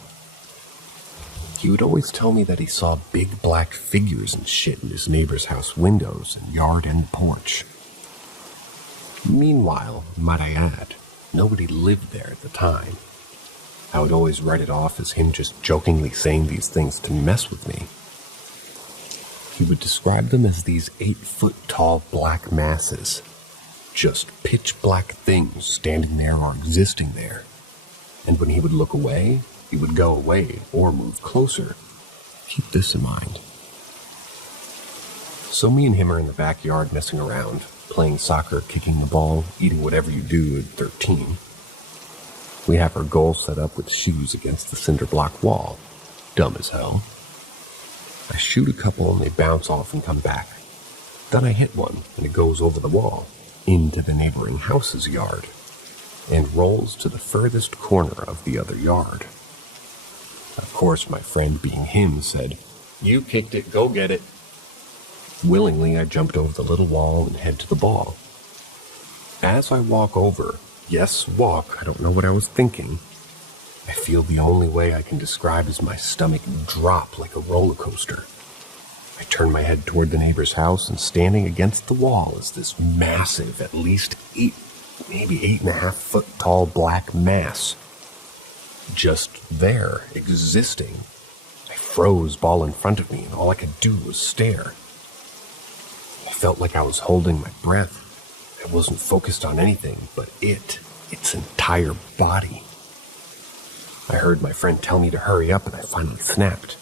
He would always tell me that he saw big black figures and shit in his neighbor's house windows and yard and porch. Meanwhile, might I add, nobody lived there at the time. I would always write it off as him just jokingly saying these things to mess with me. He would describe them as these 8-foot-tall black masses, just pitch black things standing there or existing there. And when he would look away, he would go away or move closer. Keep this in mind. So me and him are in the backyard messing around, playing soccer, kicking the ball, eating whatever you do at 13. We have our goal set up with shoes against the cinder block wall. Dumb as hell. I shoot a couple and they bounce off and come back. Then I hit one and it goes over the wall, into the neighboring house's yard, and rolls to the furthest corner of the other yard. Of course, my friend, being him, said, "You kicked it, go get it." Willingly, I jumped over the little wall and head to the ball. As I walk over, yes, walk, I don't know what I was thinking, I feel the only way I can describe is my stomach drop like a roller coaster. I turn my head toward the neighbor's house, and standing against the wall is this massive, at least 8, maybe 8.5-foot tall black mass. Just there, existing. I froze, ball in front of me, and all I could do was stare. I felt like I was holding my breath. I wasn't focused on anything but its entire body. I heard my friend tell me to hurry up, and I finally snapped.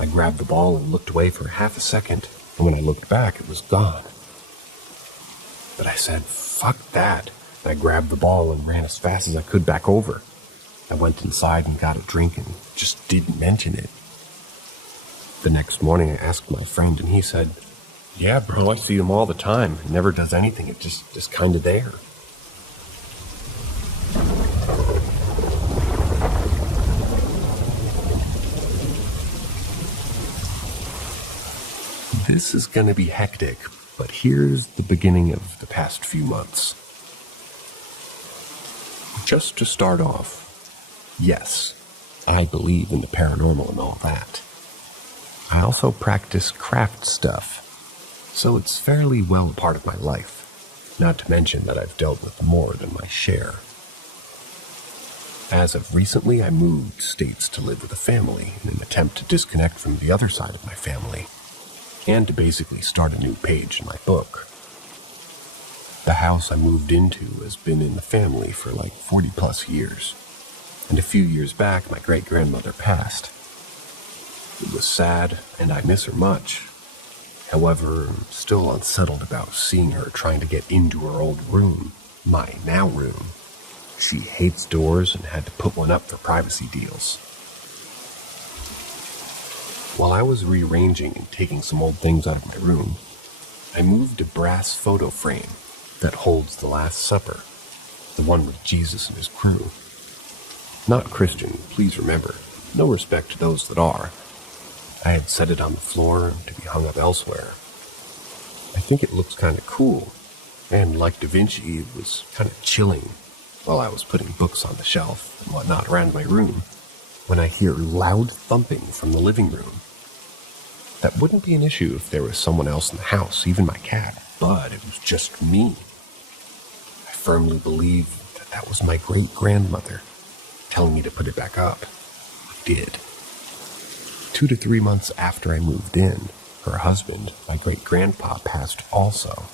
I grabbed the ball and looked away for half a second, and when I looked back, it was gone. But I said, "Fuck that." I grabbed the ball and ran as fast as I could back over. I went inside and got a drink and just didn't mention it. The next morning I asked my friend and he said, Yeah, bro, I see them all the time. It never does anything. It just kind of there. This is going to be hectic, but here's the beginning of the past few months. Just to start off, yes, I believe in the paranormal and all that. I also practice craft stuff, so it's fairly well a part of my life, not to mention that I've dealt with more than my share. As of recently, I moved states to live with a family in an attempt to disconnect from the other side of my family, and to basically start a new page in my book. The house I moved into has been in the family for like 40 plus years, and a few years back my great-grandmother passed. It was sad, and I miss her much. However, I'm still unsettled about seeing her trying to get into her old room, my now room. She hates doors and had to put one up for privacy deals. While I was rearranging and taking some old things out of my room, I moved a brass photo frame that holds the Last Supper, the one with Jesus and his crew. Not Christian, please remember. No respect to those that are. I had set it on the floor to be hung up elsewhere. I think it looks kind of cool, and like Da Vinci, it was kind of chilling while I was putting books on the shelf and whatnot around my room, when I hear loud thumping from the living room. That wouldn't be an issue if there was someone else in the house, even my cat, but it was just me. I firmly believe that was my great-grandmother telling me to put it back up. I did. 2 to 3 months after I moved in, her husband, my great-grandpa, passed also.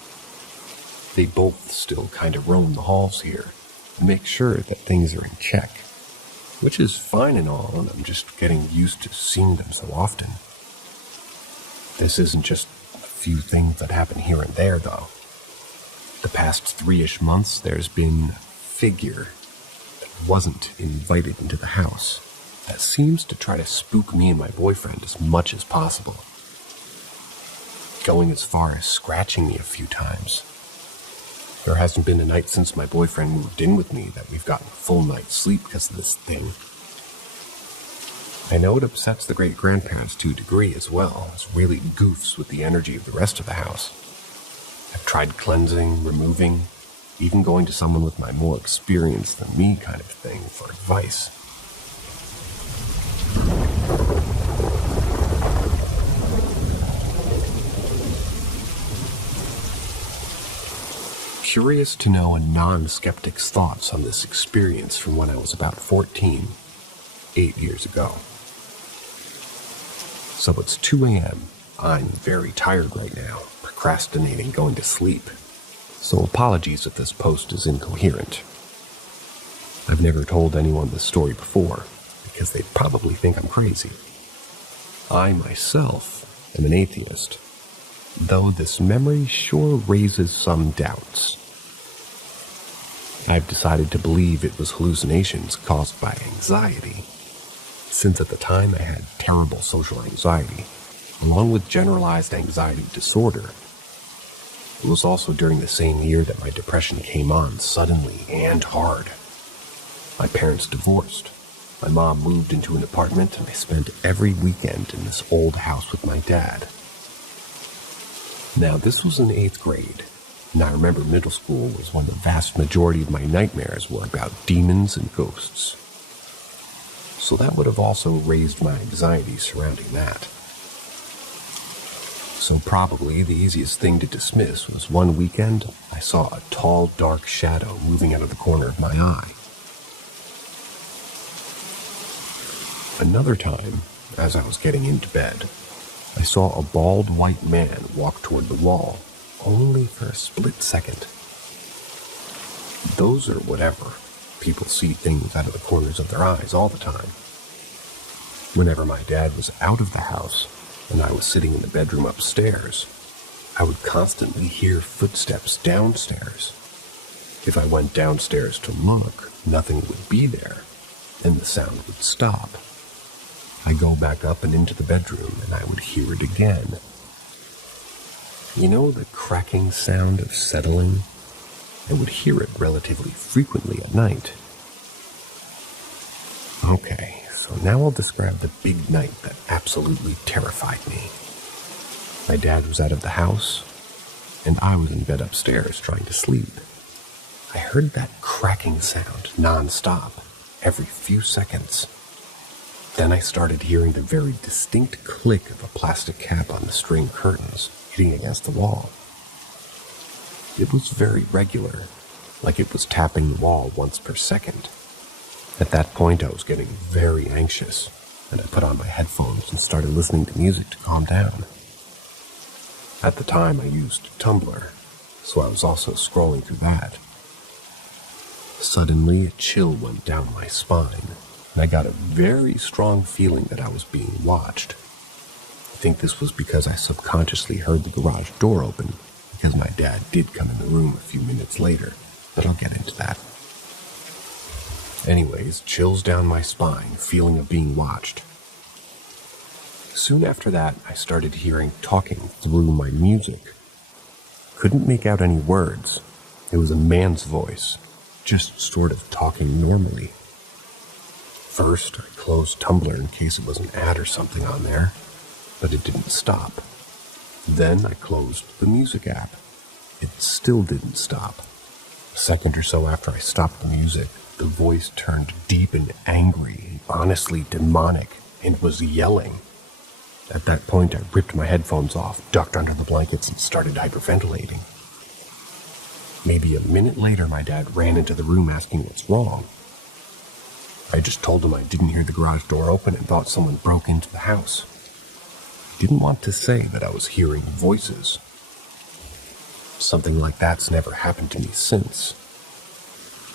They both still kind of roam the halls here and make sure that things are in check, which is fine and all, and I'm just getting used to seeing them so often. This isn't just a few things that happen here and there, though. The past 3-ish months, there's been a figure that wasn't invited into the house that seems to try to spook me and my boyfriend as much as possible, going as far as scratching me a few times. There hasn't been a night since my boyfriend moved in with me that we've gotten a full night's sleep because of this thing. I know it upsets the great-grandparents to a degree as well, as really goofs with the energy of the rest of the house. I've tried cleansing, removing, even going to someone with my more experience than me kind of thing for advice. Curious to know a non-skeptic's thoughts on this experience from when I was about 14, 8 years ago. So it's 2 a.m. I'm very tired right now, procrastinating going to sleep. So apologies if this post is incoherent. I've never told anyone this story before, because they'd probably think I'm crazy. I myself am an atheist, though this memory sure raises some doubts. I've decided to believe it was hallucinations caused by anxiety, since at the time I had terrible social anxiety, along with generalized anxiety disorder. It was also during the same year that my depression came on suddenly and hard. My parents divorced. My mom moved into an apartment, and I spent every weekend in this old house with my dad. Now, this was in 8th grade, and I remember middle school was when the vast majority of my nightmares were about demons and ghosts. So that would have also raised my anxiety surrounding that. So probably the easiest thing to dismiss was one weekend I saw a tall, dark shadow moving out of the corner of my eye. Another time, as I was getting into bed, I saw a bald white man walk toward the wall, only for a split second. Those are whatever. People see things out of the corners of their eyes all the time. Whenever my dad was out of the house, and I was sitting in the bedroom upstairs, I would constantly hear footsteps downstairs. If I went downstairs to look, nothing would be there, and the sound would stop. I go back up and into the bedroom, and I would hear it again. You know the cracking sound of settling? I would hear it relatively frequently at night. Okay, so now I'll describe the big night that absolutely terrified me. My dad was out of the house, and I was in bed upstairs trying to sleep. I heard that cracking sound non-stop, every few seconds. Then I started hearing the very distinct click of a plastic cap on the string curtains hitting against the wall. It was very regular, like it was tapping the wall once per second. At that point, I was getting very anxious, and I put on my headphones and started listening to music to calm down. At the time, I used Tumblr, so I was also scrolling through that. Suddenly, a chill went down my spine, and I got a very strong feeling that I was being watched. I think this was because I subconsciously heard the garage door open, because my dad did come in the room a few minutes later, but I'll get into that. Anyways, chills down my spine, feeling of being watched. Soon after that, I started hearing talking through my music. Couldn't make out any words. It was a man's voice, just sort of talking normally. First, I closed Tumblr in case it was an ad or something on there, but it didn't stop. Then I closed the music app. It still didn't stop. A second or so after I stopped the music, the voice turned deep and angry, and honestly demonic, and was yelling. At that point, I ripped my headphones off, ducked under the blankets, and started hyperventilating. Maybe a minute later, my dad ran into the room asking what's wrong. I just told him I didn't hear the garage door open and thought someone broke into the house. I didn't want to say that I was hearing voices. Something like that's never happened to me since.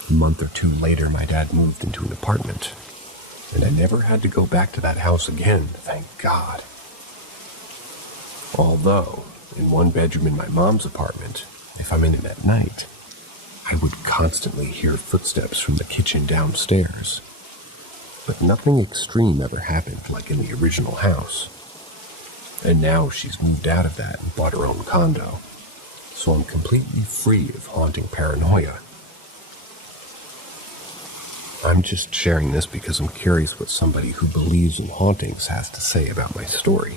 A month or two later, my dad moved into an apartment, and I never had to go back to that house again, thank God. Although, in one bedroom in my mom's apartment, if I'm in it at night, I would constantly hear footsteps from the kitchen downstairs. But nothing extreme ever happened like in the original house. And now she's moved out of that and bought her own condo, so I'm completely free of haunting paranoia. I'm just sharing this because I'm curious what somebody who believes in hauntings has to say about my story.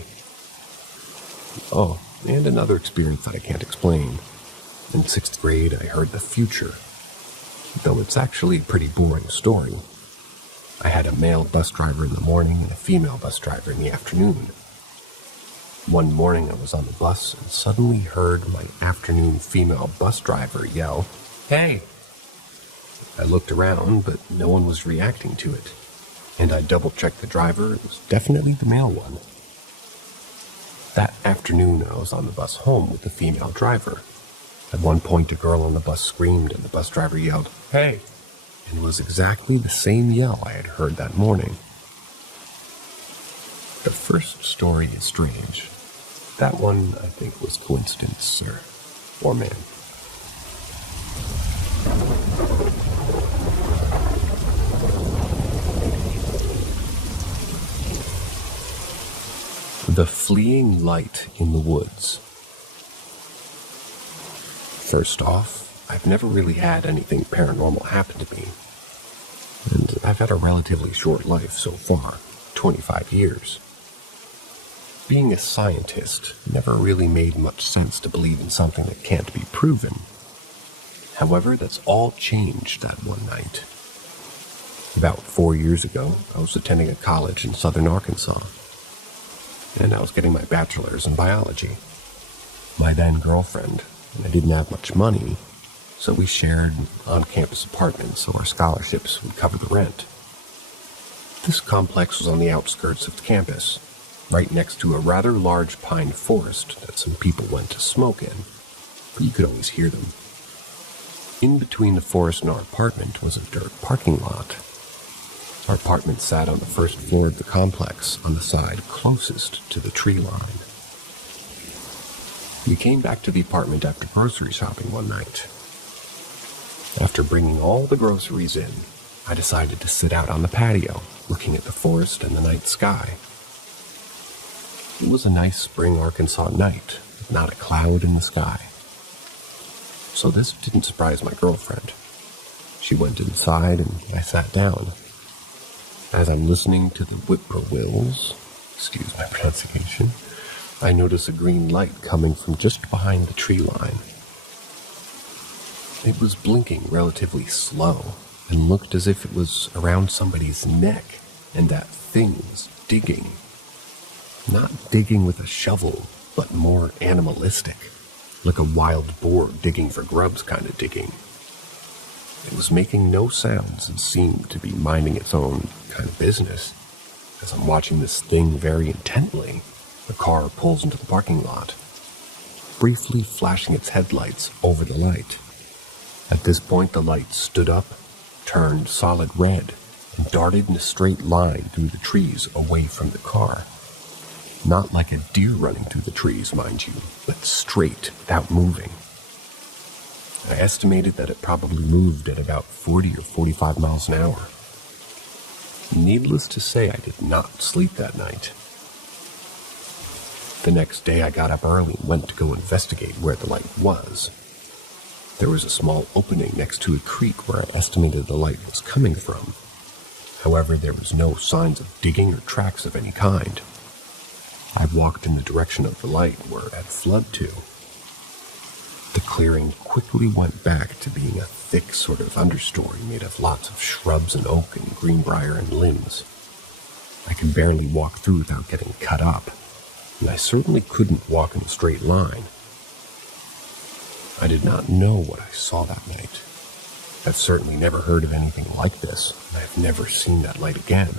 Oh, and another experience that I can't explain. In 6th grade, I heard the future, though it's actually a pretty boring story. I had a male bus driver in the morning and a female bus driver in the afternoon. One morning I was on the bus and suddenly heard my afternoon female bus driver yell, "Hey!" I looked around, but no one was reacting to it, and I double-checked the driver. It was definitely the male one. That afternoon I was on the bus home with the female driver. At one point a girl on the bus screamed and the bus driver yelled, "Hey!" And it was exactly the same yell I had heard that morning. The first story is strange. That one, I think, was coincidence, sir. Or man. The fleeing light in the woods. First off, I've never really had anything paranormal happen to me. And I've had a relatively short life so far, 25 years. Being a scientist never really made much sense to believe in something that can't be proven. However, that's all changed that one night. About 4 years ago, I was attending a college in southern Arkansas, and I was getting my bachelor's in biology. My then girlfriend, and I didn't have much money, so we shared an on-campus apartment so our scholarships would cover the rent. This complex was on the outskirts of the campus, right next to a rather large pine forest that some people went to smoke in, but you could always hear them. In between the forest and our apartment was a dirt parking lot. Our apartment sat on the first floor of the complex, on the side closest to the tree line. We came back to the apartment after grocery shopping one night. After bringing all the groceries in, I decided to sit out on the patio, looking at the forest and the night sky. It was a nice spring Arkansas night, with not a cloud in the sky. So this didn't surprise my girlfriend. She went inside and I sat down. As I'm listening to the whippoorwills, excuse my pronunciation, I notice a green light coming from just behind the tree line. It was blinking relatively slow and looked as if it was around somebody's neck, and that thing was digging. Not digging with a shovel, but more animalistic, like a wild boar digging for grubs kind of digging. It was making no sounds and seemed to be minding its own kind of business. As I'm watching this thing very intently, the car pulls into the parking lot, briefly flashing its headlights over the light. At this point, the light stood up, turned solid red, and darted in a straight line through the trees away from the car. Not like a deer running through the trees, mind you, but straight without moving. I estimated that it probably moved at about 40 or 45 miles an hour. Needless to say, I did not sleep that night. The next day, I got up early and went to go investigate where the light was. There was a small opening next to a creek where I estimated the light was coming from. However, there was no signs of digging or tracks of any kind. I walked in the direction of the light where it had flowed to. The clearing quickly went back to being a thick sort of understory made of lots of shrubs and oak and greenbrier and limbs. I could barely walk through without getting cut up, and I certainly couldn't walk in a straight line. I did not know what I saw that night. I've certainly never heard of anything like this, and I've never seen that light again.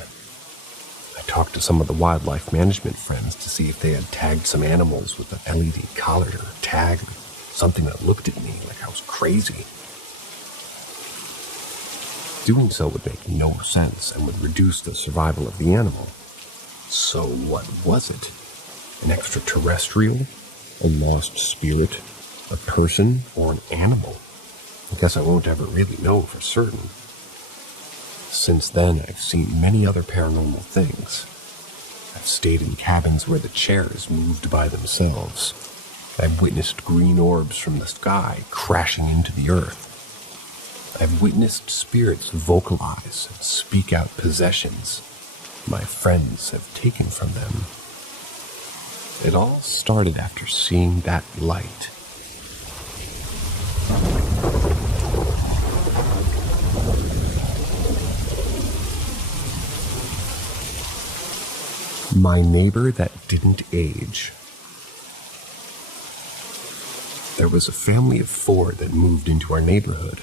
I talked to some of the wildlife management friends to see if they had tagged some animals with an LED collar or tag, something that looked at me like I was crazy. Doing so would make no sense and would reduce the survival of the animal. So what was it? An extraterrestrial? A lost spirit? A person? Or an animal? I guess I won't ever really know for certain. Since then, I've seen many other paranormal things. I've stayed in cabins where the chairs moved by themselves. I've witnessed green orbs from the sky crashing into the earth. I've witnessed spirits vocalize and speak out possessions my friends have taken from them. It all started after seeing that light. My neighbor that didn't age. There was a family of 4 that moved into our neighborhood.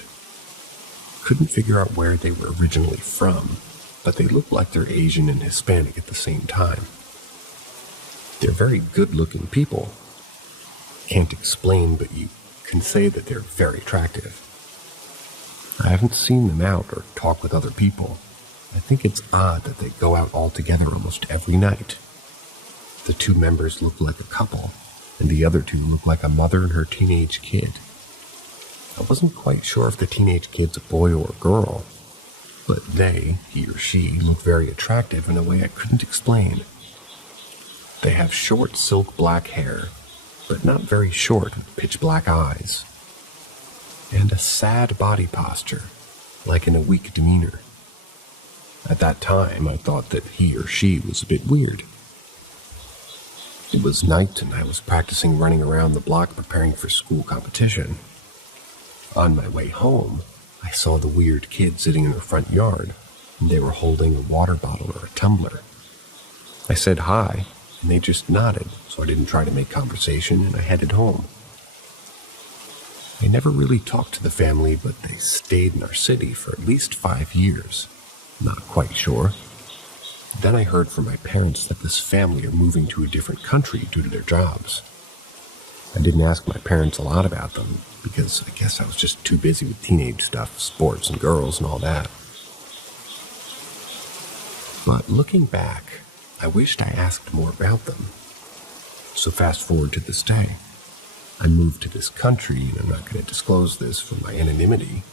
Couldn't figure out where they were originally from, but they looked like they're Asian and Hispanic at the same time. They're very good-looking people. Can't explain, but you can say that they're very attractive. I haven't seen them out or talk with other people. I think it's odd that they go out all together almost every night. The 2 members look like a couple, and the other 2 look like a mother and her teenage kid. I wasn't quite sure if the teenage kid's a boy or a girl, but he or she, look very attractive in a way I couldn't explain. They have short silk black hair, but not very short, with pitch black eyes, and a sad body posture, like in a weak demeanor. At that time, I thought that he or she was a bit weird. It was night and I was practicing running around the block preparing for school competition. On my way home, I saw the weird kid sitting in the front yard, and they were holding a water bottle or a tumbler. I said hi, and they just nodded, so I didn't try to make conversation, and I headed home. I never really talked to the family, but they stayed in our city for at least 5 years. Not quite sure. Then I heard from my parents that this family are moving to a different country due to their jobs. I didn't ask my parents a lot about them, because I guess I was just too busy with teenage stuff, sports and girls and all that. But looking back, I wished I asked more about them. So fast forward to this day. I moved to this country, and I'm not going to disclose this for my anonymity,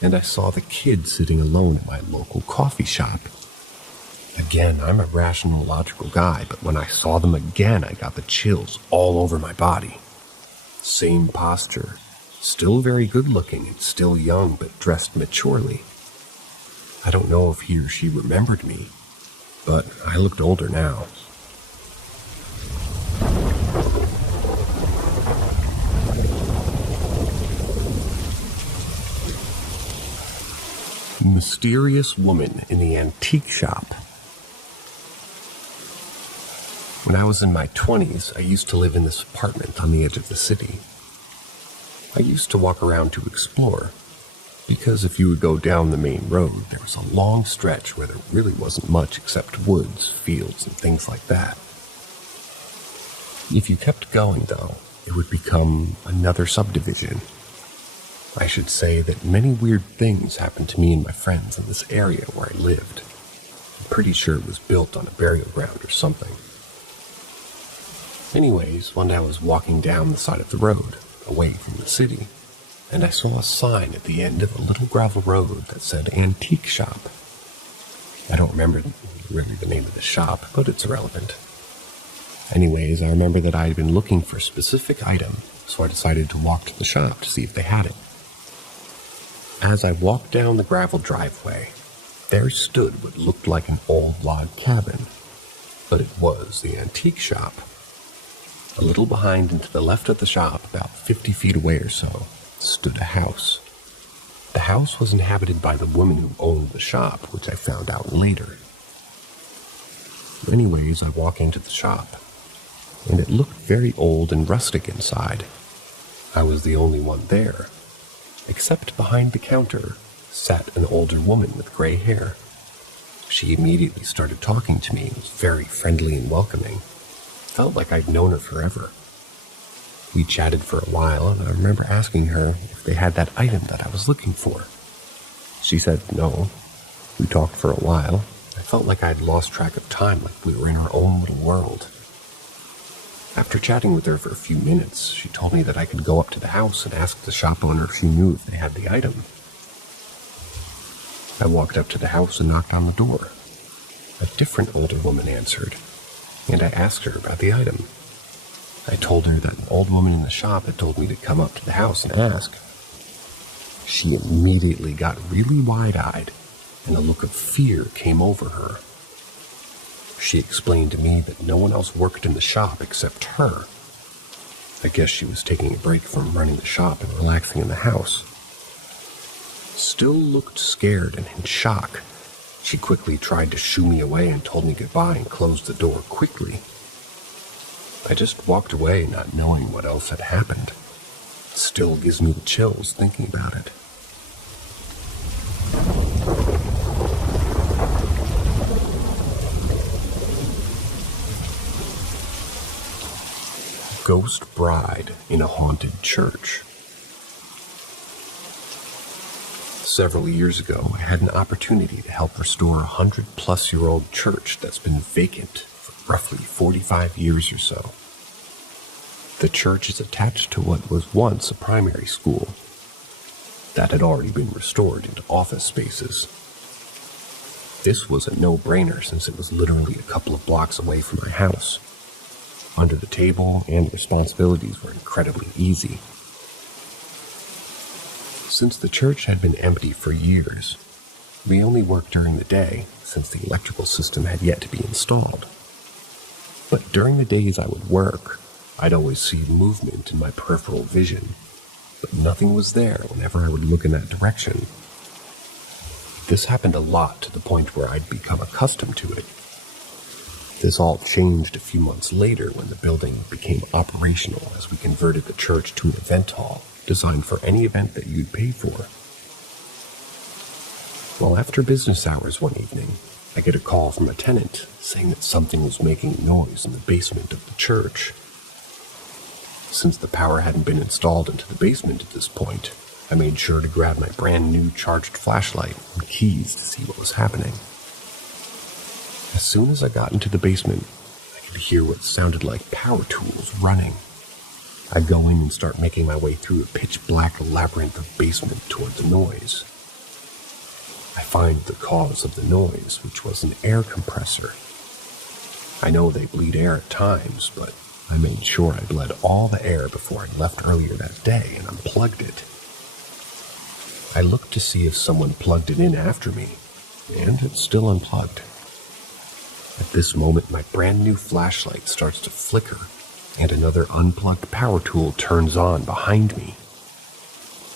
and I saw the kid sitting alone at my local coffee shop. Again, I'm a rational, logical guy, but when I saw them again, I got the chills all over my body. Same posture, still very good looking and still young but dressed maturely. I don't know if he or she remembered me, but I looked older now. Mysterious woman in the antique shop. When I was in my 20s, I used to live in this apartment on the edge of the city. I used to walk around to explore, because if you would go down the main road, there was a long stretch where there really wasn't much except woods, fields, and things like that. If you kept going, though, it would become another subdivision. I should say that many weird things happened to me and my friends in this area where I lived. I'm pretty sure it was built on a burial ground or something. Anyways, one day I was walking down the side of the road, away from the city, and I saw a sign at the end of a little gravel road that said antique shop. I don't remember really the name of the shop, but it's irrelevant. Anyways, I remember that I had been looking for a specific item, so I decided to walk to the shop to see if they had it. As I walked down the gravel driveway, there stood what looked like an old log cabin, but it was the antique shop. A little behind and to the left of the shop, about 50 feet away or so, stood a house. The house was inhabited by the woman who owned the shop, which I found out later. Anyways, I walk into the shop, and it looked very old and rustic inside. I was the only one there, except behind the counter sat an older woman with gray hair. She immediately started talking to me and was very friendly and welcoming. Felt like I'd known her forever. We chatted for a while, and I remember asking her if they had that item that I was looking for. She said no. We talked for a while. I felt like I'd lost track of time, like we were in our own little world. After chatting with her for a few minutes, she told me that I could go up to the house and ask the shop owner if she knew if they had the item. I walked up to the house and knocked on the door. A different older woman answered, and I asked her about the item. I told her that an old woman in the shop had told me to come up to the house and ask. She immediately got really wide-eyed, and a look of fear came over her. She explained to me that no one else worked in the shop except her. I guess she was taking a break from running the shop and relaxing in the house. Still looked scared and in shock. She quickly tried to shoo me away and told me goodbye and closed the door quickly. I just walked away not knowing what else had happened. It still gives me the chills thinking about it. Ghost bride in a haunted church. Several years ago, I had an opportunity to help restore a 100-plus-year-old church that's been vacant for roughly 45 years or so. The church is attached to what was once a primary school that had already been restored into office spaces. This was a no-brainer since it was literally a couple of blocks away from my house. Under the table and responsibilities were incredibly easy. Since the church had been empty for years, we only worked during the day since the electrical system had yet to be installed. But during the days I would work, I'd always see movement in my peripheral vision, but nothing was there whenever I would look in that direction. This happened a lot to the point where I'd become accustomed to it. This all changed a few months later when the building became operational as we converted the church to an event hall designed for any event that you'd pay for. Well, after business hours one evening, I get a call from a tenant saying that something was making noise in the basement of the church. Since the power hadn't been installed into the basement at this point, I made sure to grab my brand new charged flashlight and keys to see what was happening. As soon as I got into the basement, I could hear what sounded like power tools running. I go in and start making my way through a pitch-black labyrinth of basement toward the noise. I find the cause of the noise, which was an air compressor. I know they bleed air at times, but I made sure I bled all the air before I left earlier that day and unplugged it. I looked to see if someone plugged it in after me, and it's still unplugged. At this moment, my brand new flashlight starts to flicker, and another unplugged power tool turns on behind me.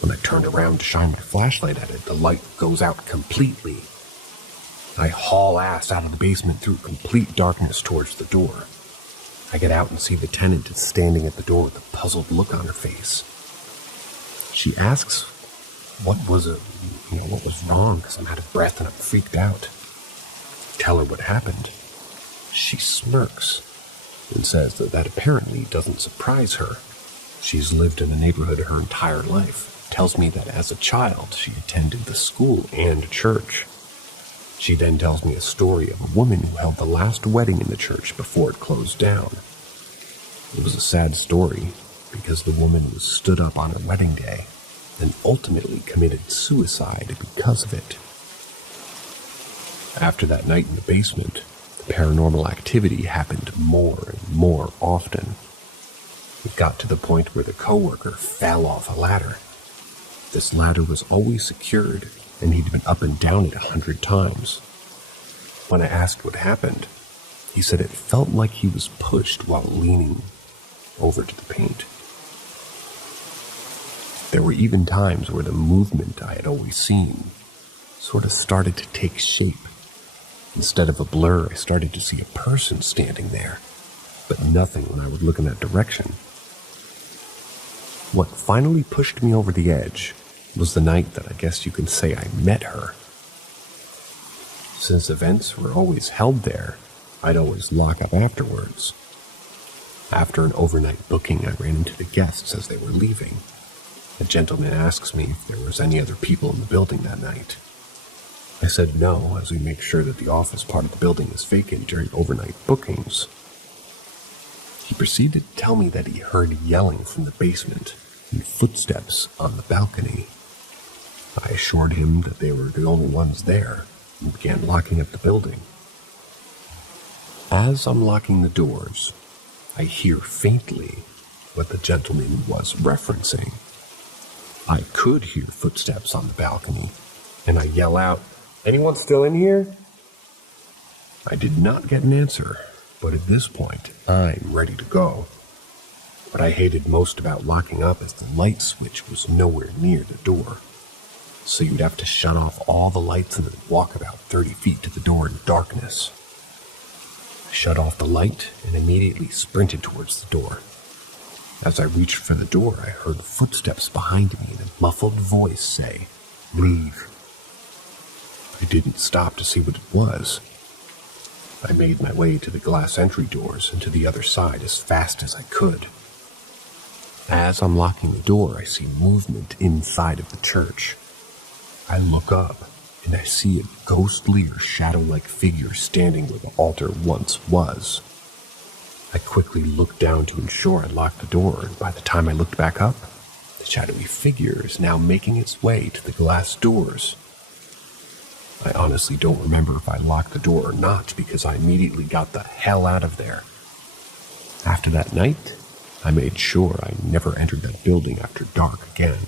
When I turn around to shine my flashlight at it, the light goes out completely. I haul ass out of the basement through complete darkness towards the door. I get out and see the tenant is standing at the door with a puzzled look on her face. She asks what was wrong, because I'm out of breath and I'm freaked out. I tell her what happened. She smirks and says that apparently doesn't surprise her. She's lived in the neighborhood her entire life. Tells me that as a child, she attended the school and church. She then tells me a story of a woman who held the last wedding in the church before it closed down. It was a sad story because the woman was stood up on her wedding day and ultimately committed suicide because of it. After that night in the basement, the paranormal activity happened more and more often. It got to the point where the coworker fell off a ladder. This ladder was always secured, and he'd been up and down it 100 times. When I asked what happened, he said it felt like he was pushed while leaning over to the paint. There were even times where the movement I had always seen sort of started to take shape. Instead of a blur, I started to see a person standing there, but nothing when I would look in that direction. What finally pushed me over the edge was the night that I guess you can say I met her. Since events were always held there, I'd always lock up afterwards. After an overnight booking, I ran into the guests as they were leaving. A gentleman asks me if there was any other people in the building that night. I said no, as we make sure that the office part of the building is vacant during overnight bookings. He proceeded to tell me that he heard yelling from the basement and footsteps on the balcony. I assured him that they were the only ones there and began locking up the building. As I'm locking the doors, I hear faintly what the gentleman was referencing. I could hear footsteps on the balcony, and I yell out, "Anyone still in here?" I did not get an answer, but at this point, I'm ready to go. What I hated most about locking up is the light switch was nowhere near the door. So you'd have to shut off all the lights and then walk about 30 feet to the door in darkness. I shut off the light and immediately sprinted towards the door. As I reached for the door, I heard footsteps behind me and a muffled voice say, "Leave." I didn't stop to see what it was. I made my way to the glass entry doors and to the other side as fast as I could. As I'm locking the door, I see movement inside of the church. I look up, and I see a ghostly or shadow-like figure standing where the altar once was. I quickly looked down to ensure I locked the door, and by the time I looked back up, the shadowy figure is now making its way to the glass doors. I honestly don't remember if I locked the door or not because I immediately got the hell out of there. After that night, I made sure I never entered that building after dark again.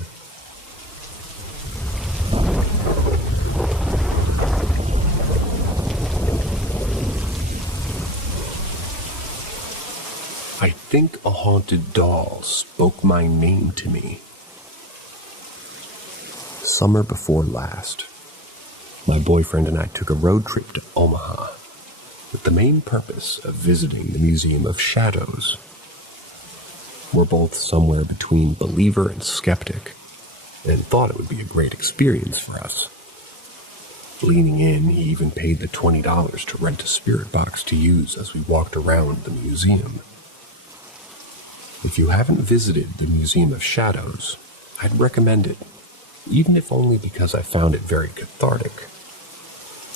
I think a haunted doll spoke my name to me. Summer before last, my boyfriend and I took a road trip to Omaha with the main purpose of visiting the Museum of Shadows. We're both somewhere between believer and skeptic, and thought it would be a great experience for us. Leaning in, he even paid the $20 to rent a spirit box to use as we walked around the museum. If you haven't visited the Museum of Shadows, I'd recommend it, even if only because I found it very cathartic.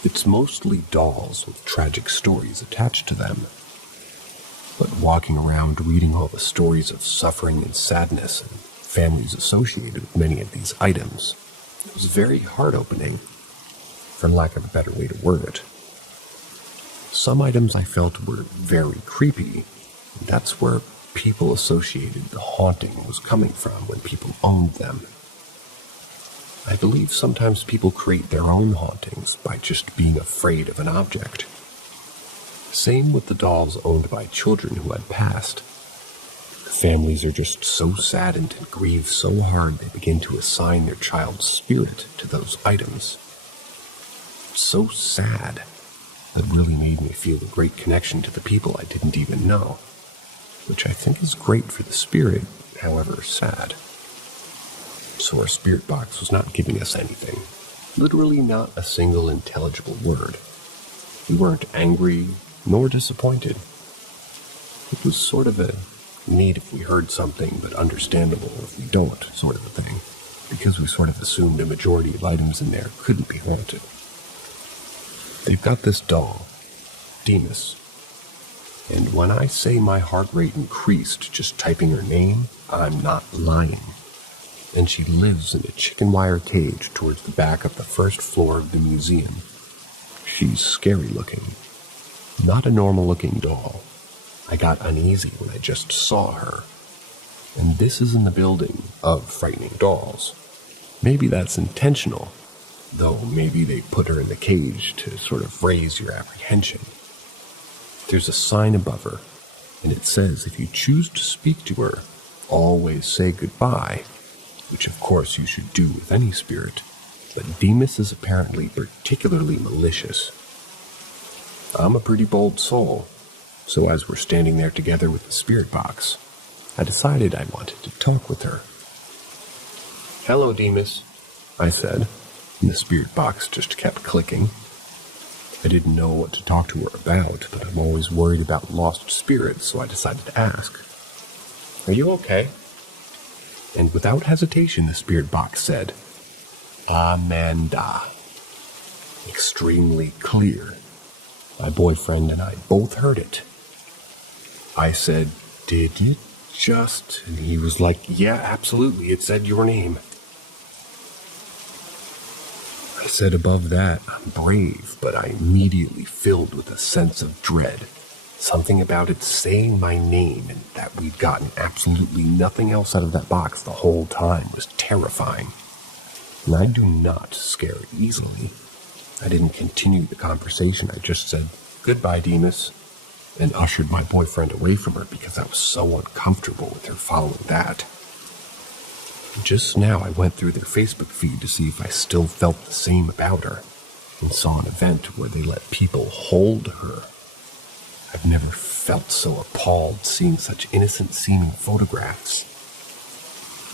It's mostly dolls with tragic stories attached to them. But walking around reading all the stories of suffering and sadness and families associated with many of these items, it was very heart-opening, for lack of a better way to word it. Some items I felt were very creepy, and that's where people associated the haunting was coming from when people owned them. I believe sometimes people create their own hauntings by just being afraid of an object. Same with the dolls owned by children who had passed. The families are just so saddened and grieve so hard they begin to assign their child's spirit to those items. It's so sad. That really made me feel a great connection to the people I didn't even know, which I think is great for the spirit, however sad. So our spirit box was not giving us anything, literally not a single intelligible word. We weren't angry nor disappointed. It was sort of a neat if we heard something, but understandable if we don't sort of a thing, because we sort of assumed a majority of items in there couldn't be haunted. They've got this doll, Demas, and when I say my heart rate increased just typing her name, I'm not lying. And she lives in a chicken wire cage towards the back of the first floor of the museum. She's scary looking. Not a normal looking doll. I got uneasy when I just saw her. And this is in the building of frightening dolls. Maybe that's intentional. Though maybe they put her in the cage to sort of raise your apprehension. There's a sign above her, and it says if you choose to speak to her, always say goodbye, which of course you should do with any spirit, but Demas is apparently particularly malicious. I'm a pretty bold soul, so as we're standing there together with the spirit box, I decided I wanted to talk with her. "Hello, Demas," I said. And the spirit box just kept clicking. I didn't know what to talk to her about, but I'm always worried about lost spirits, so I decided to ask. "Are you okay?" And without hesitation, the spirit box said, "Amanda." Extremely clear. My boyfriend and I both heard it. I said, "Did you just?" And he was like, "Yeah, absolutely, it said your name." I said above that, I'm brave, but I immediately filled with a sense of dread. Something about it saying my name and that we'd gotten absolutely nothing else out of that box the whole time was terrifying. And I do not scare easily. I didn't continue the conversation. I just said, "Goodbye, Demas," and ushered my boyfriend away from her because I was so uncomfortable with her following that. Just now I went through their Facebook feed to see if I still felt the same about her, and saw an event where they let people hold her. I've never felt so appalled seeing such innocent-seeming photographs.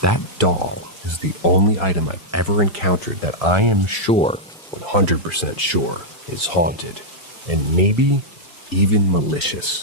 That doll is the only item I've ever encountered that I am sure, 100% sure, is haunted, and maybe even malicious.